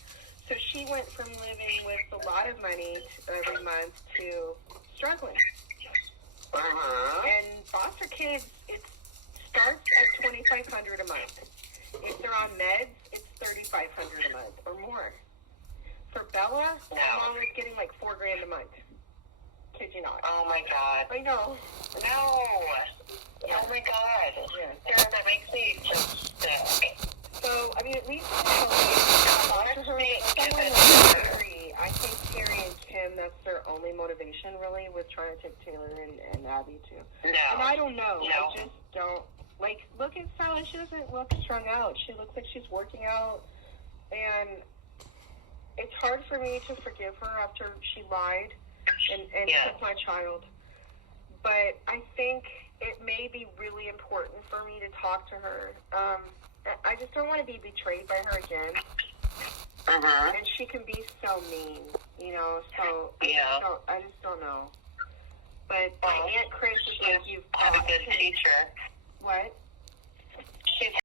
So she went from living with a lot of money every month to struggling. And foster kids, it starts at $2,500 a month. If they're on meds, it's $3,500 a month or more. For Bella, my mom is getting like $4,000 a month. Kid you not. Oh my God. I know. No. Oh my God. Yeah. Sarah, that makes me just sick. So, I mean, at least I think Carrie and Kim, that's their only motivation really with trying to take Taylor and Abby too. No. And I don't know. I just don't. Like, look at Sally. She doesn't look strung out. She looks like she's working out. And it's hard for me to forgive her after she lied and took my child. But I think it may be really important for me to talk to her. I just don't want to be betrayed by her again. And she can be so mean, you know, so I just don't know. But my Aunt Chris is like, you've had a good teacher. What? She's